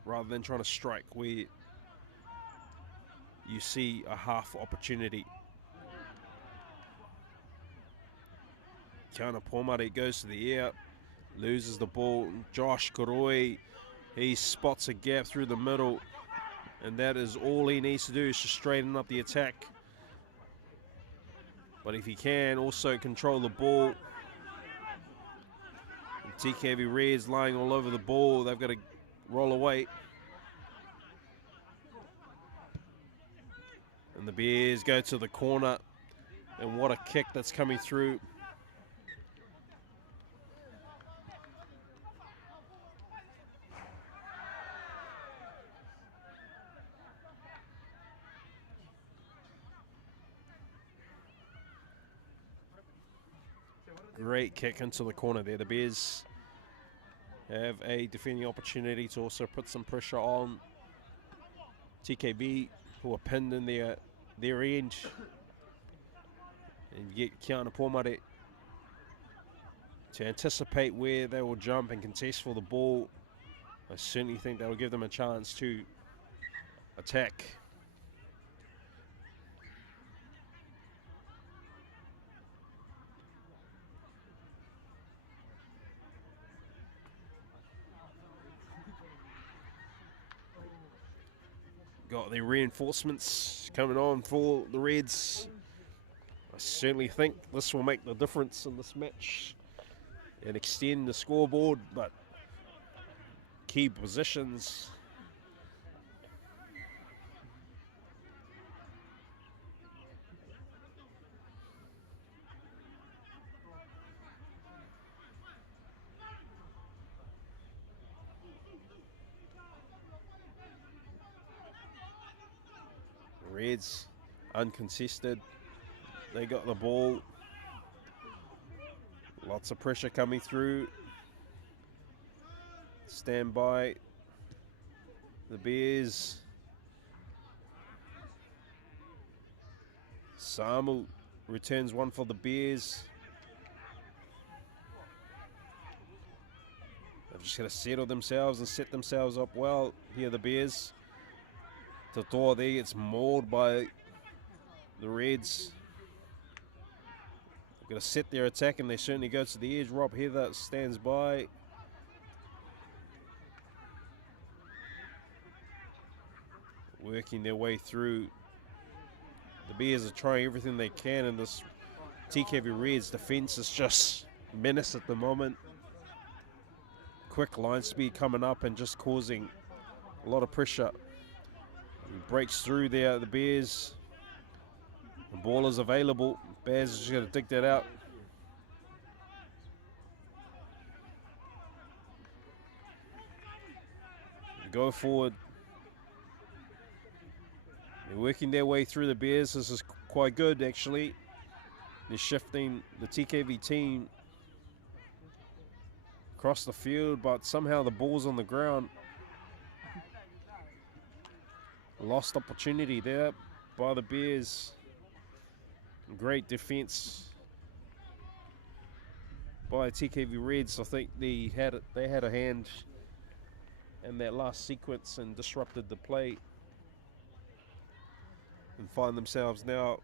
rather than trying to strike where you see a half opportunity. Kiana Pomare goes to the air, loses the ball. Josh Koroi, he spots a gap through the middle, and that is all he needs to do is just straighten up the attack. But if he can also control the ball, TKV Reds lying all over the ball, they've got to roll away. And the Bears go to the corner, and what a kick that's coming through. Great kick into the corner there. The Bears have a defending opportunity to also put some pressure on TKV, who are pinned in their end. And you get Kiana Pomare to anticipate where they will jump and contest for the ball. I certainly think that will give them a chance to attack. Got the reinforcements coming on for the Reds. I certainly think this will make the difference in this match and extend the scoreboard, but key positions. Reds uncontested. They got the ball. Lots of pressure coming through. Stand by. The Bears. Samu returns one for the Bears. They've just got to settle themselves and set themselves up well. Here the Bears. Totoa there gets mauled by the Reds. They've got to set their attack, and they certainly go to the edge. Rob Heather stands by. Working their way through. The Bears are trying everything they can, and this TKV Reds defense is just menace at the moment. Quick line speed coming up and just causing a lot of pressure. He breaks through there, the Bears. The ball is available. Bears is just going to dig that out. Go forward. They're working their way through the Bears. This is quite good, actually. They're shifting the TKV team across the field, but somehow the ball's on the ground. Lost opportunity there by the Bears. Great defense by TKV Reds. I think they had a hand in that last sequence and disrupted the play, and find themselves now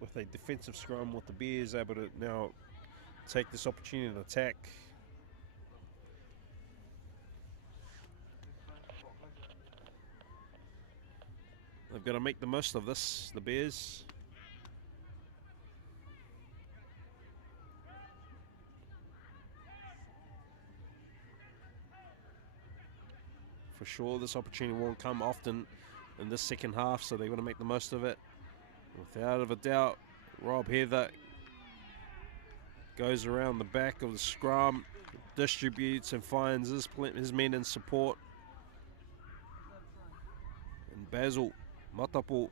with a defensive scrum with the Bears able to now take this opportunity to attack. They've got to make the most of this, the Bears. For sure, this opportunity won't come often in this second half, so they want to make the most of it. Without a doubt, Rob Heather goes around the back of the scrum, distributes and finds his men in support. And Basil Matapo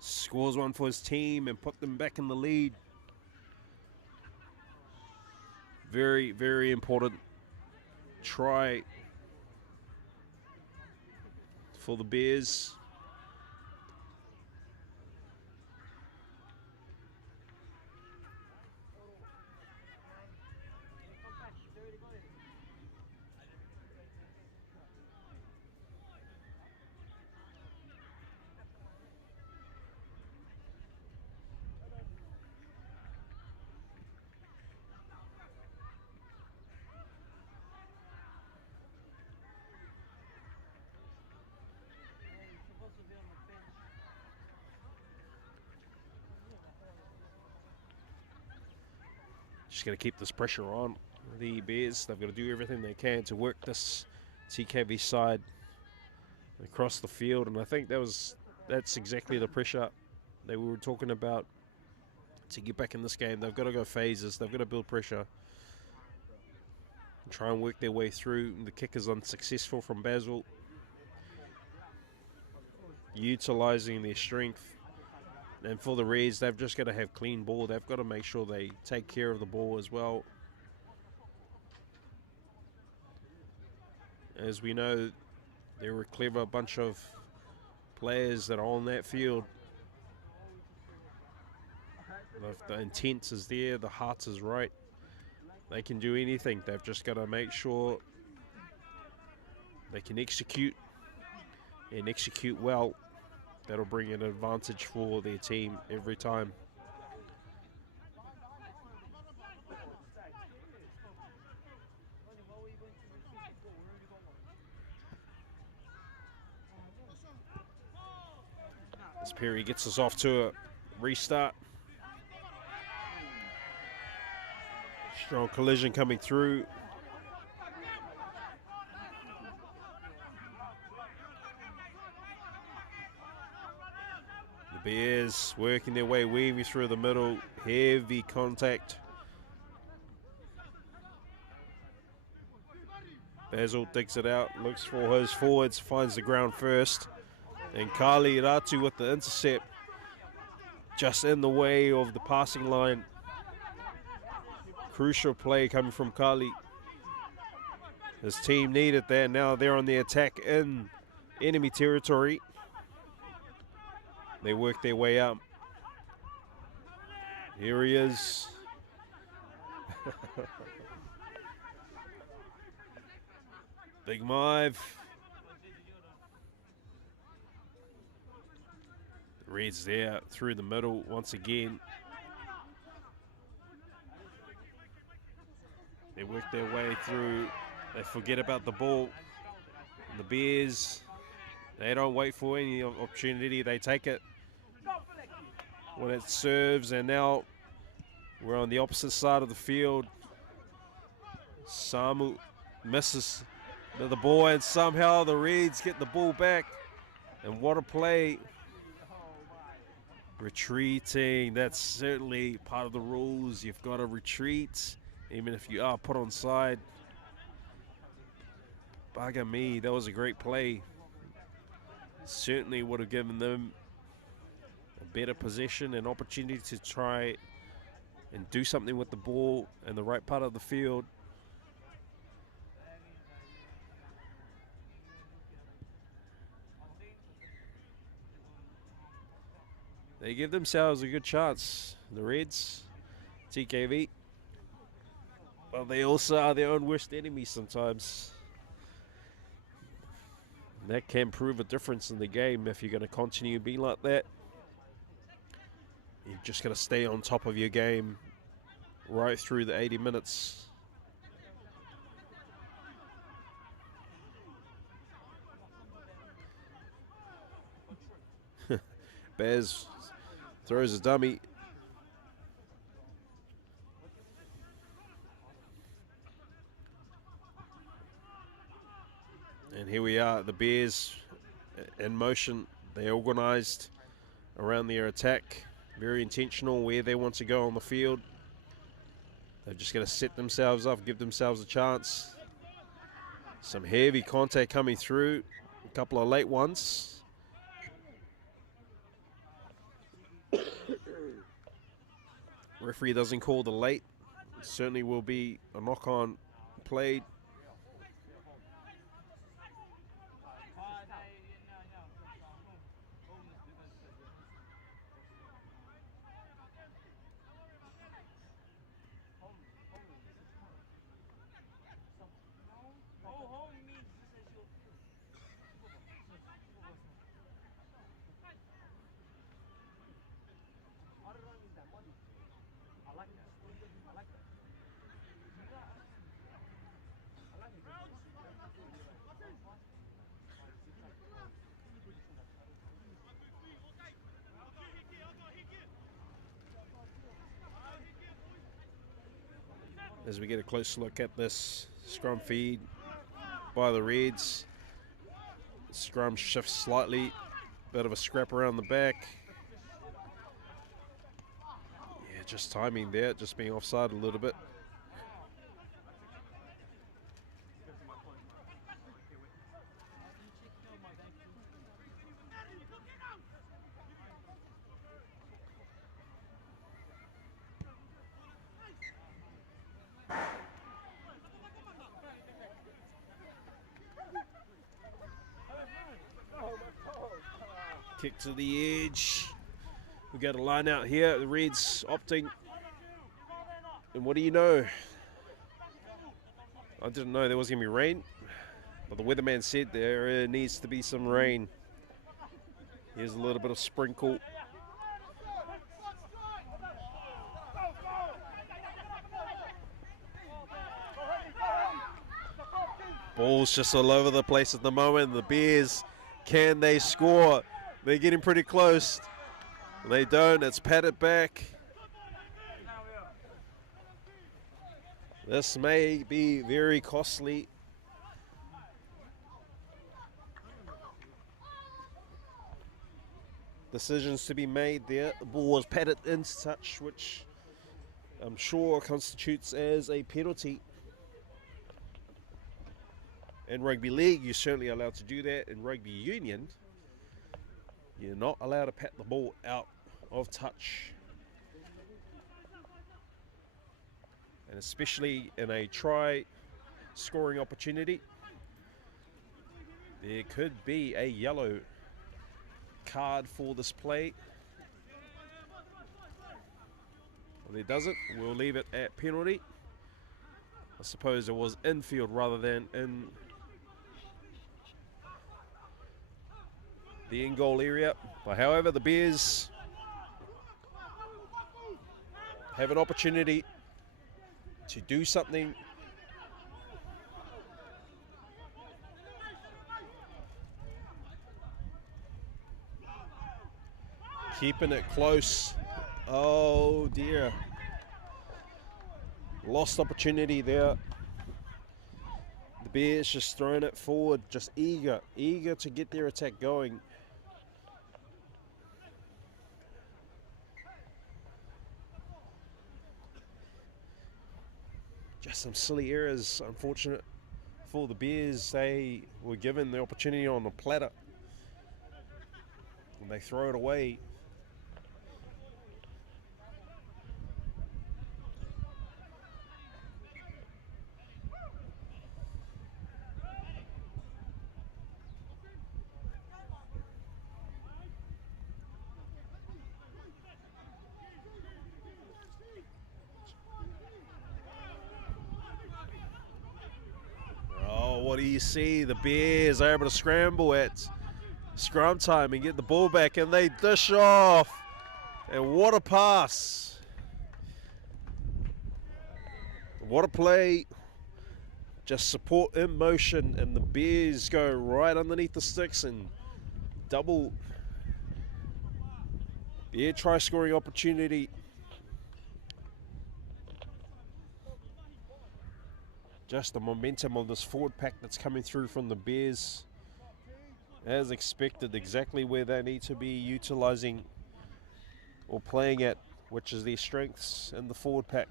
scores one for his team and put them back in the lead. Very, very important try for the Bears. Just got to keep this pressure on the Bears. They've got to do everything they can to work this TKV side across the field, and I think that's exactly the pressure they were talking about to get back in this game. They've got to go phases. They've got to build pressure and try and work their way through. The kick is unsuccessful from Basil, utilising their strength And for the Reds, they've just got to have clean ball. They've got to make sure they take care of the ball as well. As we know, they're a clever bunch of players that are on that field. If the intent is there, the heart is right, they can do anything. They've just got to make sure they can execute and execute well. That'll bring an advantage for their team every time. As Perry gets us off to a restart. Strong collision coming through. The Bears working their way, weaving through the middle. Heavy contact. Basil digs it out, looks for his forwards, finds the ground first. And Kali Ratu with the intercept. Just in the way of the passing line. Crucial play coming from Kali. His team needed that. Now they're on the attack in enemy territory. They work their way up. Here he is. Big Mive. The Reds there through the middle once again. They work their way through. They forget about the ball. And the Bears, they don't wait for any opportunity. They take it when it serves. And now we're on the opposite side of the field. Samu misses the ball, and somehow the Reds get the ball back. And what a play. Retreating, that's certainly part of the rules. You've got to retreat, even if you are put on side. Bugger me, that was a great play. Certainly would have given them a better possession and opportunity to try and do something with the ball in the right part of the field. They give themselves a good chance, the Reds, TKV. But they also are their own worst enemy sometimes. And that can prove a difference in the game if you're going to continue being like that. You've just got to stay on top of your game right through the 80 minutes. Bears throws a dummy. And here we are, the Bears in motion. They organised around their attack. Very intentional where they want to go on the field. They've just got to set themselves up, give themselves a chance. Some heavy contact coming through. A couple of late ones. Referee doesn't call the late. It certainly will be a knock-on played. As we get a close look at this scrum feed by the Reds. The scrum shifts slightly, bit of a scrap around the back. Yeah, just timing there, just being offside a little bit. Kick to the edge. We got a line out here. The Reds opting. And what do you know? I didn't know there was going to be rain. But the weatherman said there needs to be some rain. Here's a little bit of sprinkle. Ball's just all over the place at the moment. The Bears, can they score? They're getting pretty close. They don't. It's patted back. This may be very costly. Decisions to be made there. The ball was patted into touch, which I'm sure constitutes as a penalty. In rugby league, you're certainly allowed to do that. In rugby union, you're not allowed to pat the ball out of touch. And especially in a try scoring opportunity, there could be a yellow card for this play. Well, there doesn't. We'll leave it at penalty. I suppose it was infield rather than in the in-goal area. But however, the Bears have an opportunity to do something. Keeping it close. Oh dear. Lost opportunity there. The Bears just throwing it forward, just eager to get their attack going. Just some silly errors, unfortunate for the Bears. They were given the opportunity on the platter and they throw it away. What do you see? The Bears are able to scramble at scrum time and get the ball back, and they dish off. And what a pass. What a play. Just support in motion, and the Bears go right underneath the sticks and double the try scoring opportunity. Just the momentum of this forward pack that's coming through from the Bears, as expected, exactly where they need to be utilising or playing at, which is their strengths in the forward pack.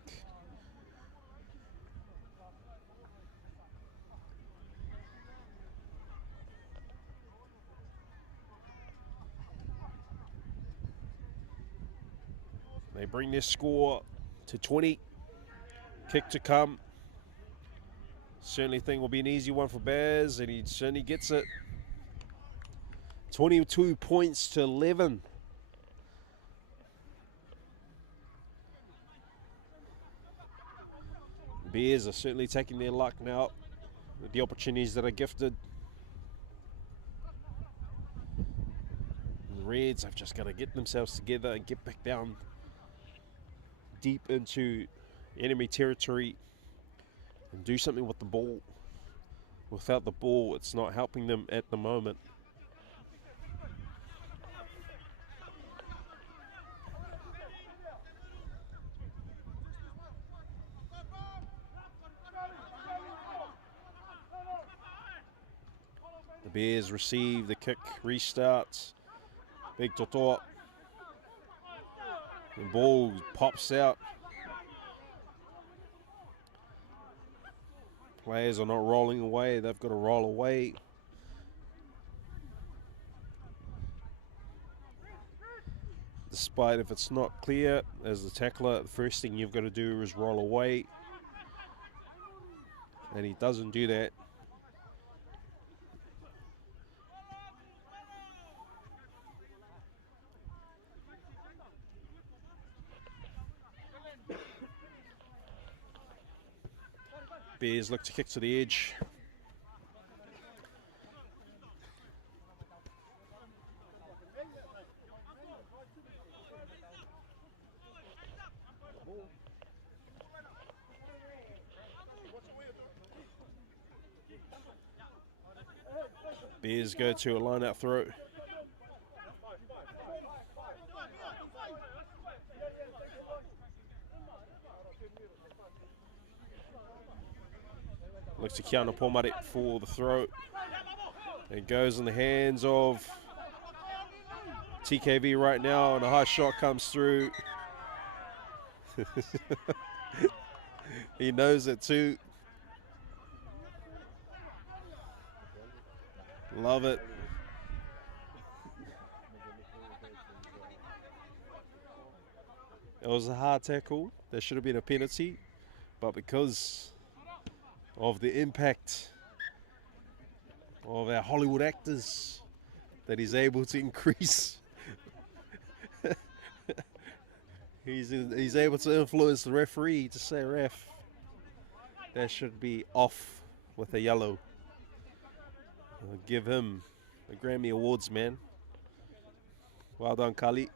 They bring their score to 20. Kick to come. Certainly think will be an easy one for Bears, and he certainly gets it. 22 points to 11. Bears are certainly taking their luck now with the opportunities that are gifted. The Reds have just got to get themselves together and get back down deep into enemy territory and do something with the ball. Without the ball, it's not helping them at the moment. The Bears receive the kick, restarts. Big Totoa. The ball pops out. Players are not rolling away, they've got to roll away. Despite if it's not clear, as the tackler, the first thing you've got to do is roll away. And he doesn't do that. Bears look to kick to the edge. Bears go to a line-out throw. Looks to Kiana Pomare for the throw. It goes in the hands of TKV right now, and a high shot comes through. He knows it too. Love it. It was a hard tackle. There should have been a penalty, but because of the impact of our Hollywood actors that he's able to increase, he's able to influence the referee to say, ref, that should be off with a yellow. I'll give him the Grammy Awards, man. Well done, Kali.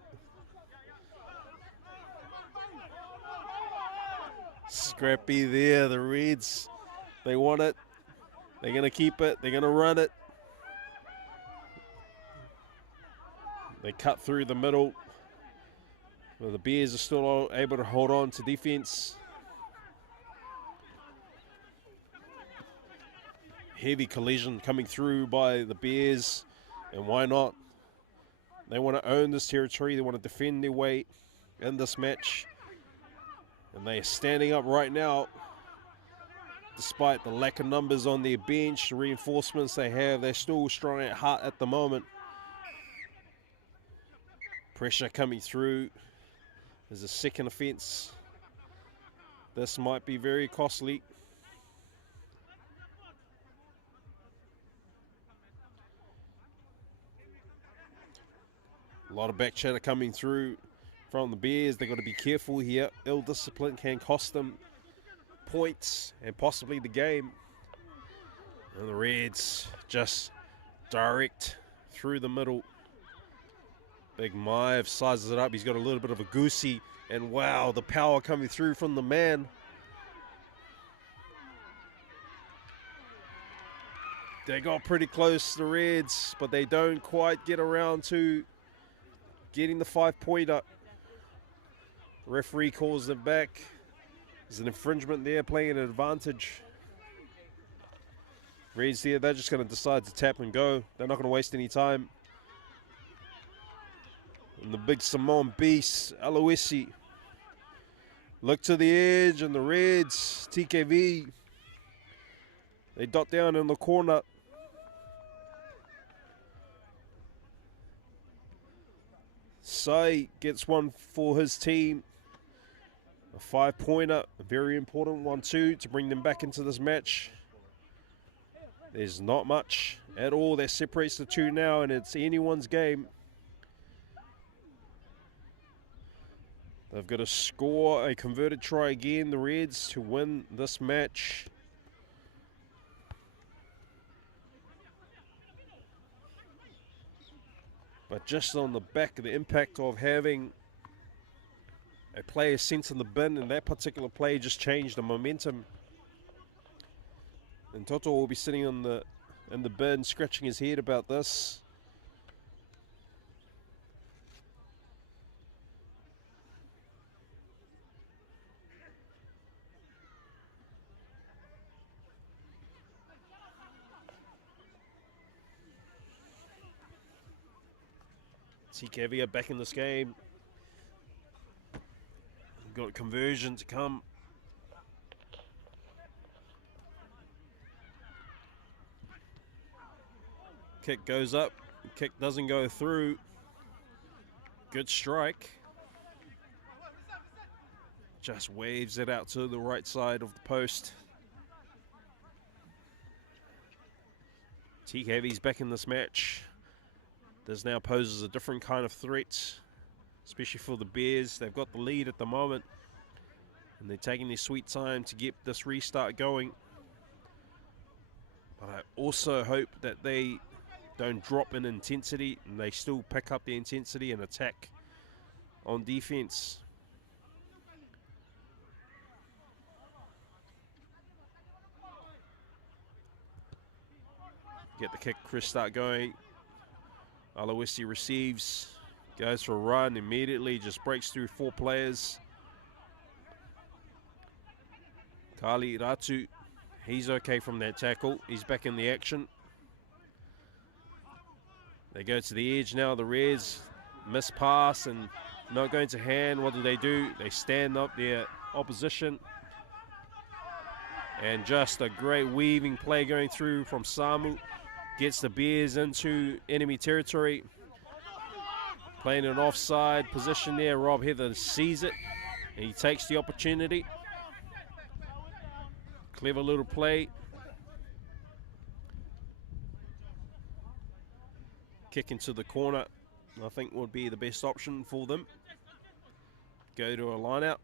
Scrappy there, the Reds. They want it. They're going to keep it. They're going to run it. They cut through the middle. Well, the Bears are still able to hold on to defense. Heavy collision coming through by the Bears, and why not? They want to own this territory. They want to defend their way in this match, and they are standing up right now despite the lack of numbers on their bench, the reinforcements they have. They're still strong at heart at the moment. Pressure coming through. There's a second offence. This might be very costly. A lot of back chatter coming through from the Bears. They've got to be careful here. Ill discipline can cost them points and possibly the game. And the Reds just direct through the middle. Big Maiv sizes it up. He's got a little bit of a goosey. And wow, the power coming through from the man. They got pretty close, the Reds, but they don't quite get around to getting the 5-pointer. Referee calls them back. There's an infringement there, playing an advantage. Reds here, they're just going to decide to tap and go. They're not going to waste any time. And the big Samoan beast, Aloisi, look to the edge, and the Reds, TKV, they dot down in the corner. Sai gets one for his team. A 5-pointer, a very important one too, to bring them back into this match. There's not much at all that separates the two now, and it's anyone's game. They've got to score a converted try again, the Reds, to win this match. But just on the back of the impact of having a player sent in the bin, and that particular play just changed the momentum. And Toto will be sitting in the bin, scratching his head about this. TKV are back in this game. Got a conversion to come. Kick goes up. Kick doesn't go through. Good strike. Just waves it out to the right side of the post. TKV's back in this match. This now poses a different kind of threat, especially for the Bears. They've got the lead at the moment, and they're taking their sweet time to get this restart going. But I also hope that they don't drop in intensity and they still pick up the intensity and attack on defense. Get the kick, Chris start going. Aloisi receives, goes for a run immediately, just breaks through 4 players. Kali Ratu, he's okay from that tackle. He's back in the action. They go to the edge now, the Reds. Miss pass and not going to hand. What do? They stand up their opposition. And just a great weaving play going through from Samu. Gets the Bears into enemy territory. Playing an offside position there. Rob Heather sees it and he takes the opportunity. Clever little play. Kick into the corner, I think would be the best option for them. Go to a line out.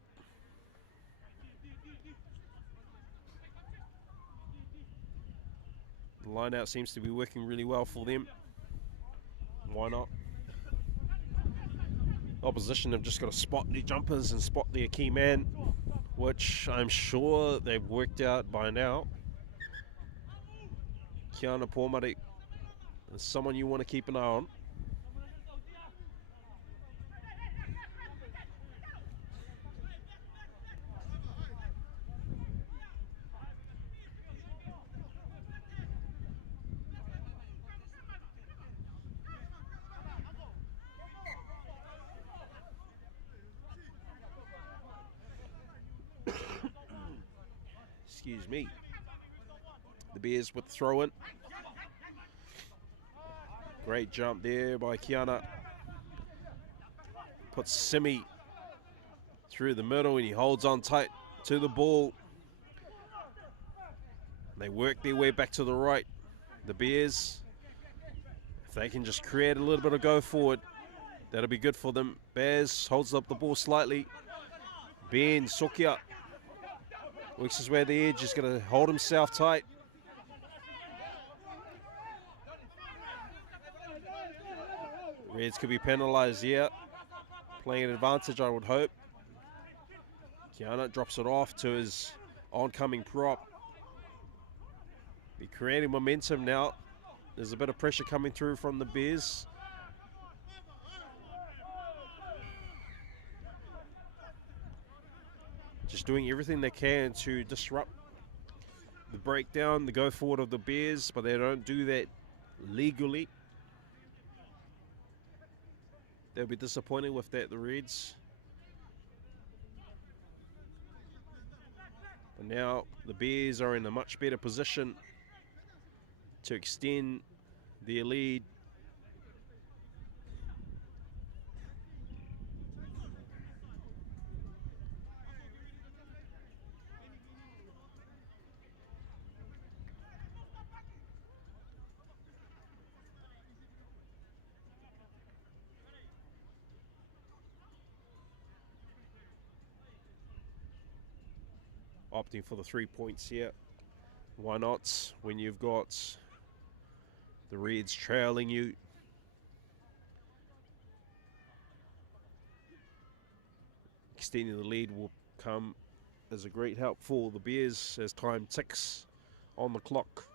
The line out seems to be working really well for them. Why not? Opposition have just got to spot their jumpers and spot their key man, which I'm sure they've worked out by now. Kiana Pomare is someone you want to keep an eye on. Excuse me. The Bears with the throw in. Great jump there by Kiana. Puts Simi through the middle and he holds on tight to the ball. They work their way back to the right. The Bears, if they can just create a little bit of go forward, that'll be good for them. Bears holds up the ball slightly. Ben Sokia works his way to the edge, just going to hold himself tight. Reds could be penalised here. Playing an advantage, I would hope. Kiana drops it off to his oncoming prop. Be creating momentum now. There's a bit of pressure coming through from the Bears. Just doing everything they can to disrupt the breakdown, the go forward of the Bears, but they don't do that legally. They'll be disappointed with that, the Reds. But now the Bears are in a much better position to extend their lead. Opting for the 3 points here. Why not when you've got the Reds trailing you? Extending the lead will come as a great help for the Bears as time ticks on the clock.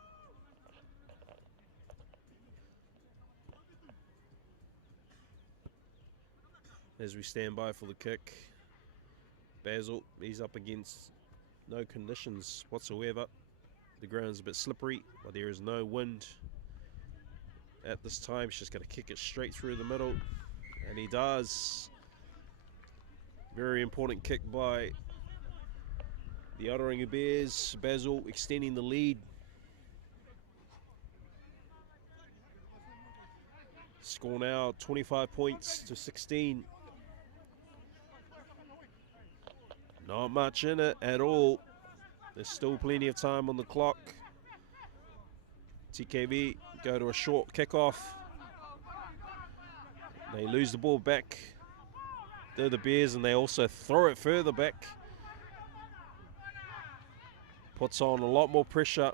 As we stand by for the kick, Basil, he's up against no conditions whatsoever. The ground's a bit slippery, but there is no wind at this time. He's just going to kick it straight through the middle, and he does. Very important kick by the ARORANGI Bears. Basil extending the lead. Score now 25 points to 16. Not much in it at all. There's still plenty of time on the clock. TKV go to a short kickoff. They lose the ball back. They're the Bears, and they also throw it further back. Puts on a lot more pressure.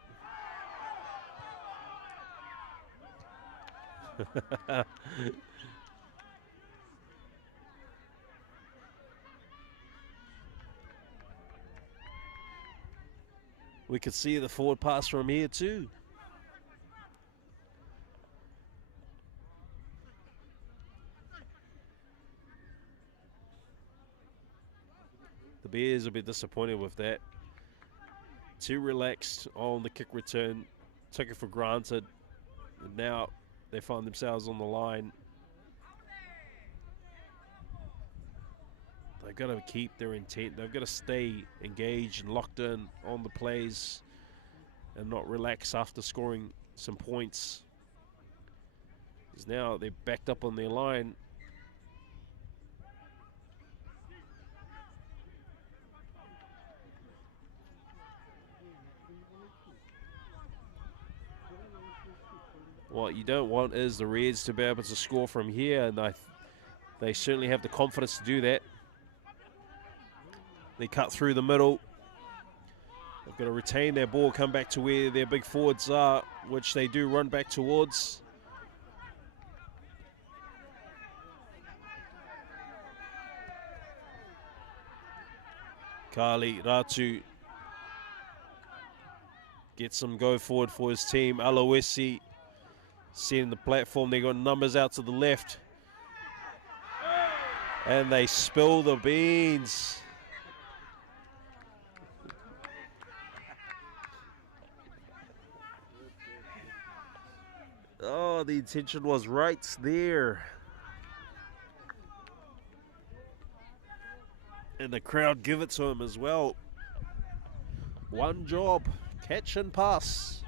We could see the forward pass from here too. The Bears a bit disappointed with that. Too relaxed on the kick return, took it for granted. And now they find themselves on the line. They've got to keep their intent. They've got to stay engaged and locked in on the plays and not relax after scoring some points. Because now they're backed up on their line. What you don't want is the Reds to be able to score from here, and they certainly have the confidence to do that. They cut through the middle. They've got to retain their ball, come back to where their big forwards are, which they do run back towards. Kali Ratu gets some go forward for his team. Aloisi setting the platform. They got numbers out to the left. And they spill the beans. Oh, the intention was right there. And the crowd give it to him as well. One job, catch and pass.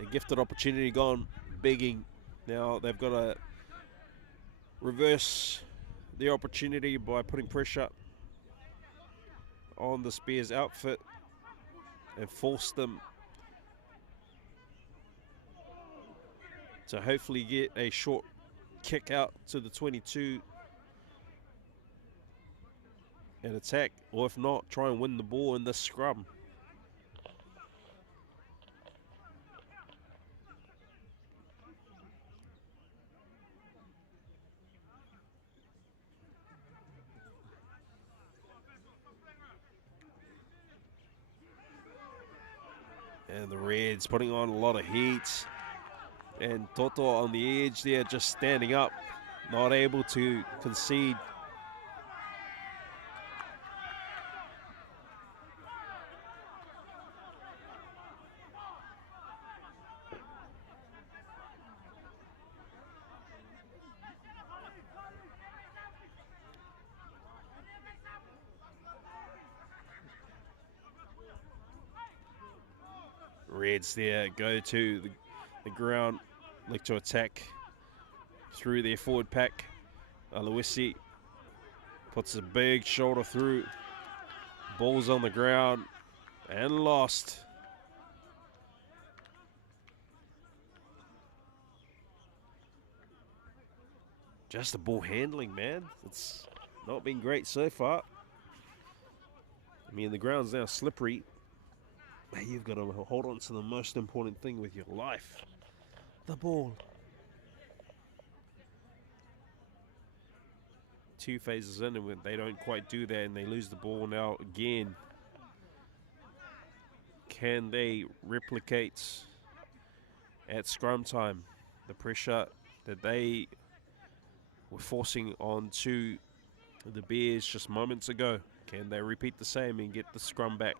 A gifted opportunity gone begging. Now they've got to reverse the opportunity by putting pressure on the Spears outfit and force them to hopefully get a short kick out to the 22 and attack, or if not, try and win the ball in this scrum. And the Reds putting on a lot of heat. And Toto on the edge there, just standing up, not able to concede. Reds there go to the ground, look to attack through their forward pack. Aloisi puts a big shoulder through, ball's on the ground and lost. Just the ball handling, man. It's not been great so far. I mean, the ground's now slippery. You've got to hold on to the most important thing with your life, the ball. 2 phases in, and they don't quite do that, and they lose the ball now again. Can they replicate at scrum time the pressure that they were forcing onto the Bears just moments ago? Can they repeat the same and get the scrum back?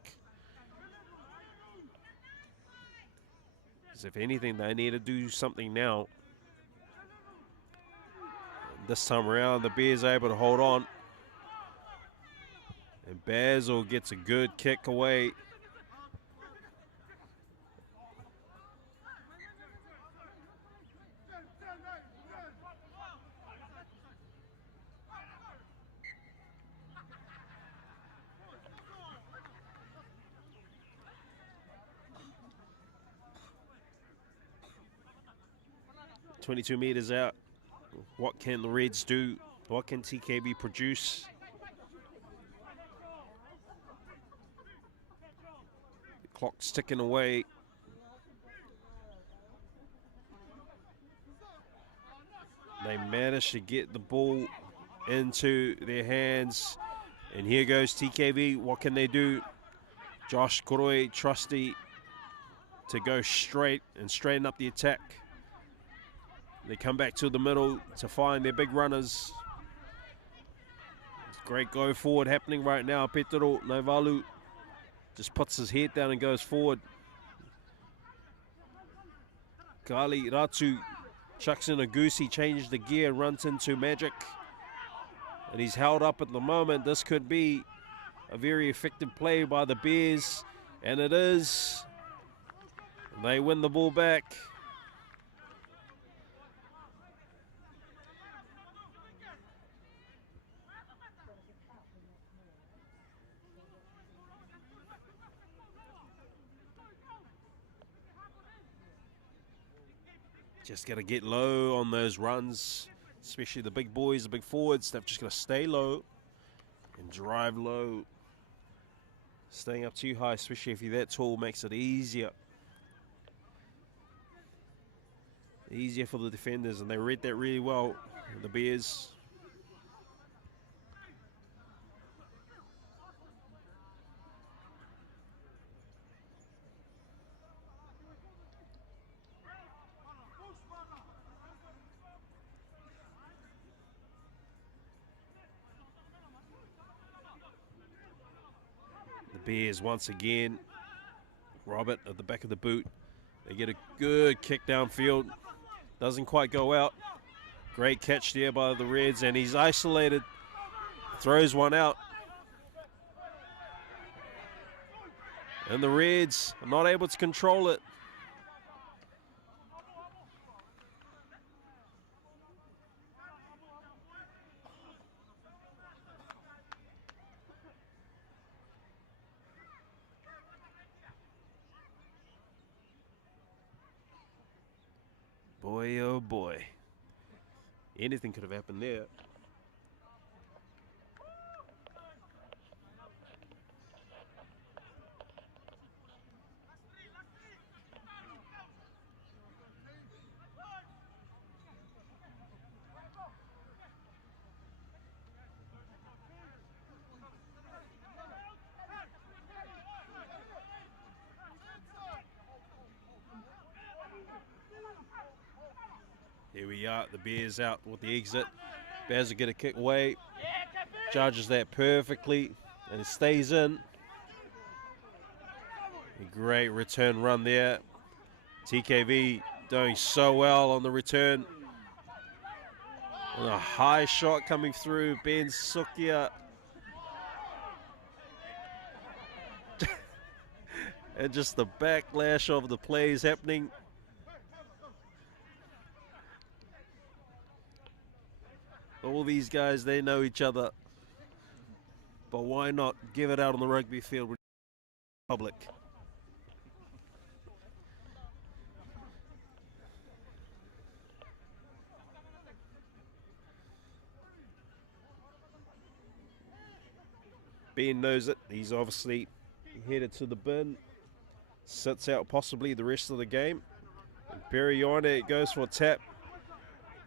Because if anything, they need to do something now. This time around, the Bears are able to hold on. And Basil gets a good kick away. .22 meters out. What can the Reds do? What can TKV produce? Clock's ticking away. They managed to get the ball into their hands. And here goes TKV. What can they do? Josh Koroi, trusty to go straight and straighten up the attack. They come back to the middle to find their big runners. Great go forward happening right now. Petero Naivalu just puts his head down and goes forward. Kali Ratu chucks in a goose. He changes the gear, runs into Magic. And he's held up at the moment. This could be a very effective play by the Bears. And it is. They win the ball back. Just got to get low on those runs, especially the big boys, the big forwards. They've just got to stay low and drive low. Staying up too high, especially if you're that tall, makes it easier. Easier for the defenders, and they read that really well, the Bears. Bears once again. Robert at the back of the boot. They get a good kick downfield. Doesn't quite go out. Great catch there by the Reds, and he's isolated. Throws one out. And the Reds are not able to control it. Boy, oh boy. Anything could have happened there. Here we are, the Bears out with the exit. Bears will get a kick away. Judges that perfectly, and it stays in. A great return run there. TKV doing so well on the return. And a high shot coming through. Ben Sukia. And just the backlash of the plays happening. All these guys, they know each other. But why not give it out on the rugby field with the public? Ben knows it. He's obviously headed to the bin. Sits out possibly the rest of the game. And Perrione goes for a tap.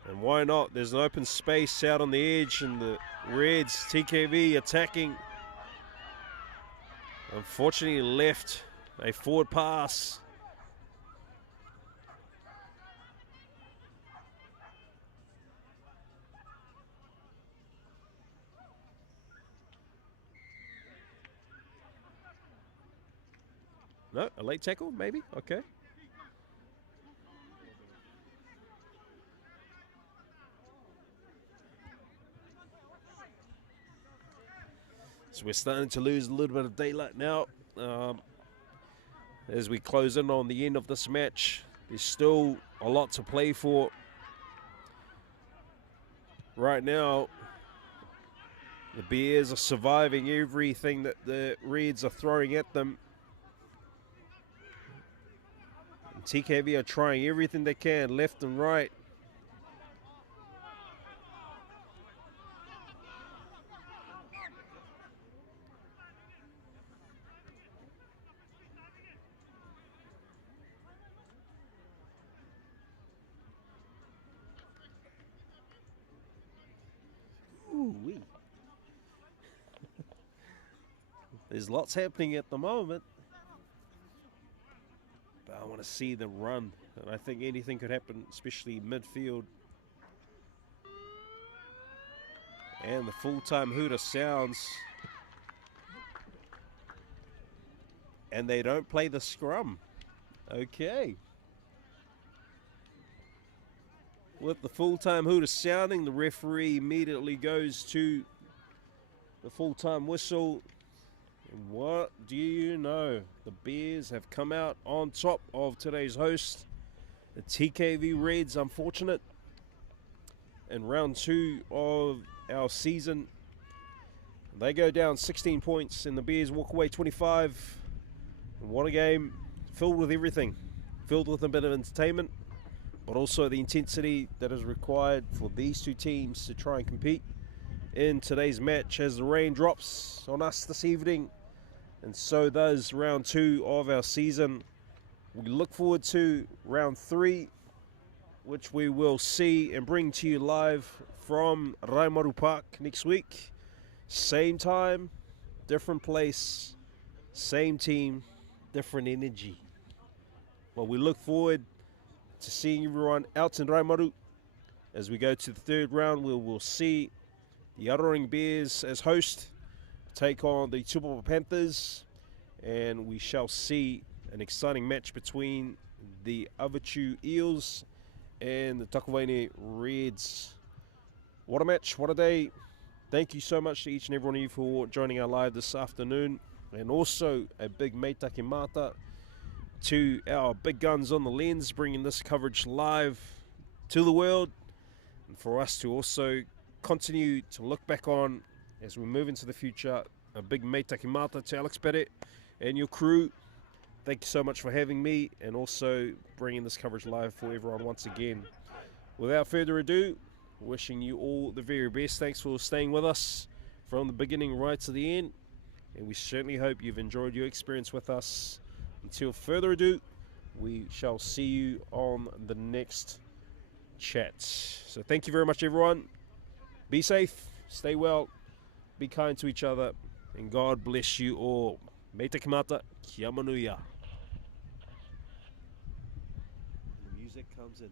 And why not? There's an open space out on the edge, and the Reds, TKV attacking. Unfortunately left a forward pass. No, a late tackle, maybe? Okay. So we're starting to lose a little bit of daylight now. As we close in on the end of this match, there's still a lot to play for. Right now, the Bears are surviving everything that the Reds are throwing at them. And TKV are trying everything they can, left and right. Ooh-wee. There's lots happening at the moment. But I want to see the run. And I think anything could happen, especially midfield. And the full-time hooter sounds. And they don't play the scrum. Okay. With the full-time hooter sounding, the referee immediately goes to the full-time whistle. And what do you know? The Bears have come out on top of today's host. The TKV Reds, unfortunate. In round 2 of our season, they go down 16 points and the Bears walk away 25. And what a game, filled with everything. Filled with a bit of entertainment, but also the intensity that is required for these two teams to try and compete in today's match as the rain drops on us this evening. And so does round 2 of our season. We look forward to round 3, which we will see and bring to you live from Raimaru Park next week. Same time, different place, same team, different energy. Well, we look forward to seeing everyone out in Raimaru. As we go to the 3rd round, we will see the ARORANGI Bears as host take on the TUPAPA Panthers, and we shall see an exciting match between the AVATIU EELS and the TAKUVAINE Reds. What a match, what a day. Thank you so much to each and every one of you for joining our live this afternoon, and also a big meitake mata to our big guns on the lens, bringing this coverage live to the world, and for us to also continue to look back on as we move into the future. A big meitake mata to Alex Pettit and your crew. Thank you so much for having me and also bringing this coverage live for everyone once again. Without further ado, wishing you all the very best. Thanks for staying with us from the beginning right to the end, and we certainly hope you've enjoyed your experience with us. Until further ado, we shall see you on the next chat. So thank you very much, everyone. Be safe, stay well, be kind to each other, and God bless you all. Meitake mata, kia manuia. The music comes in.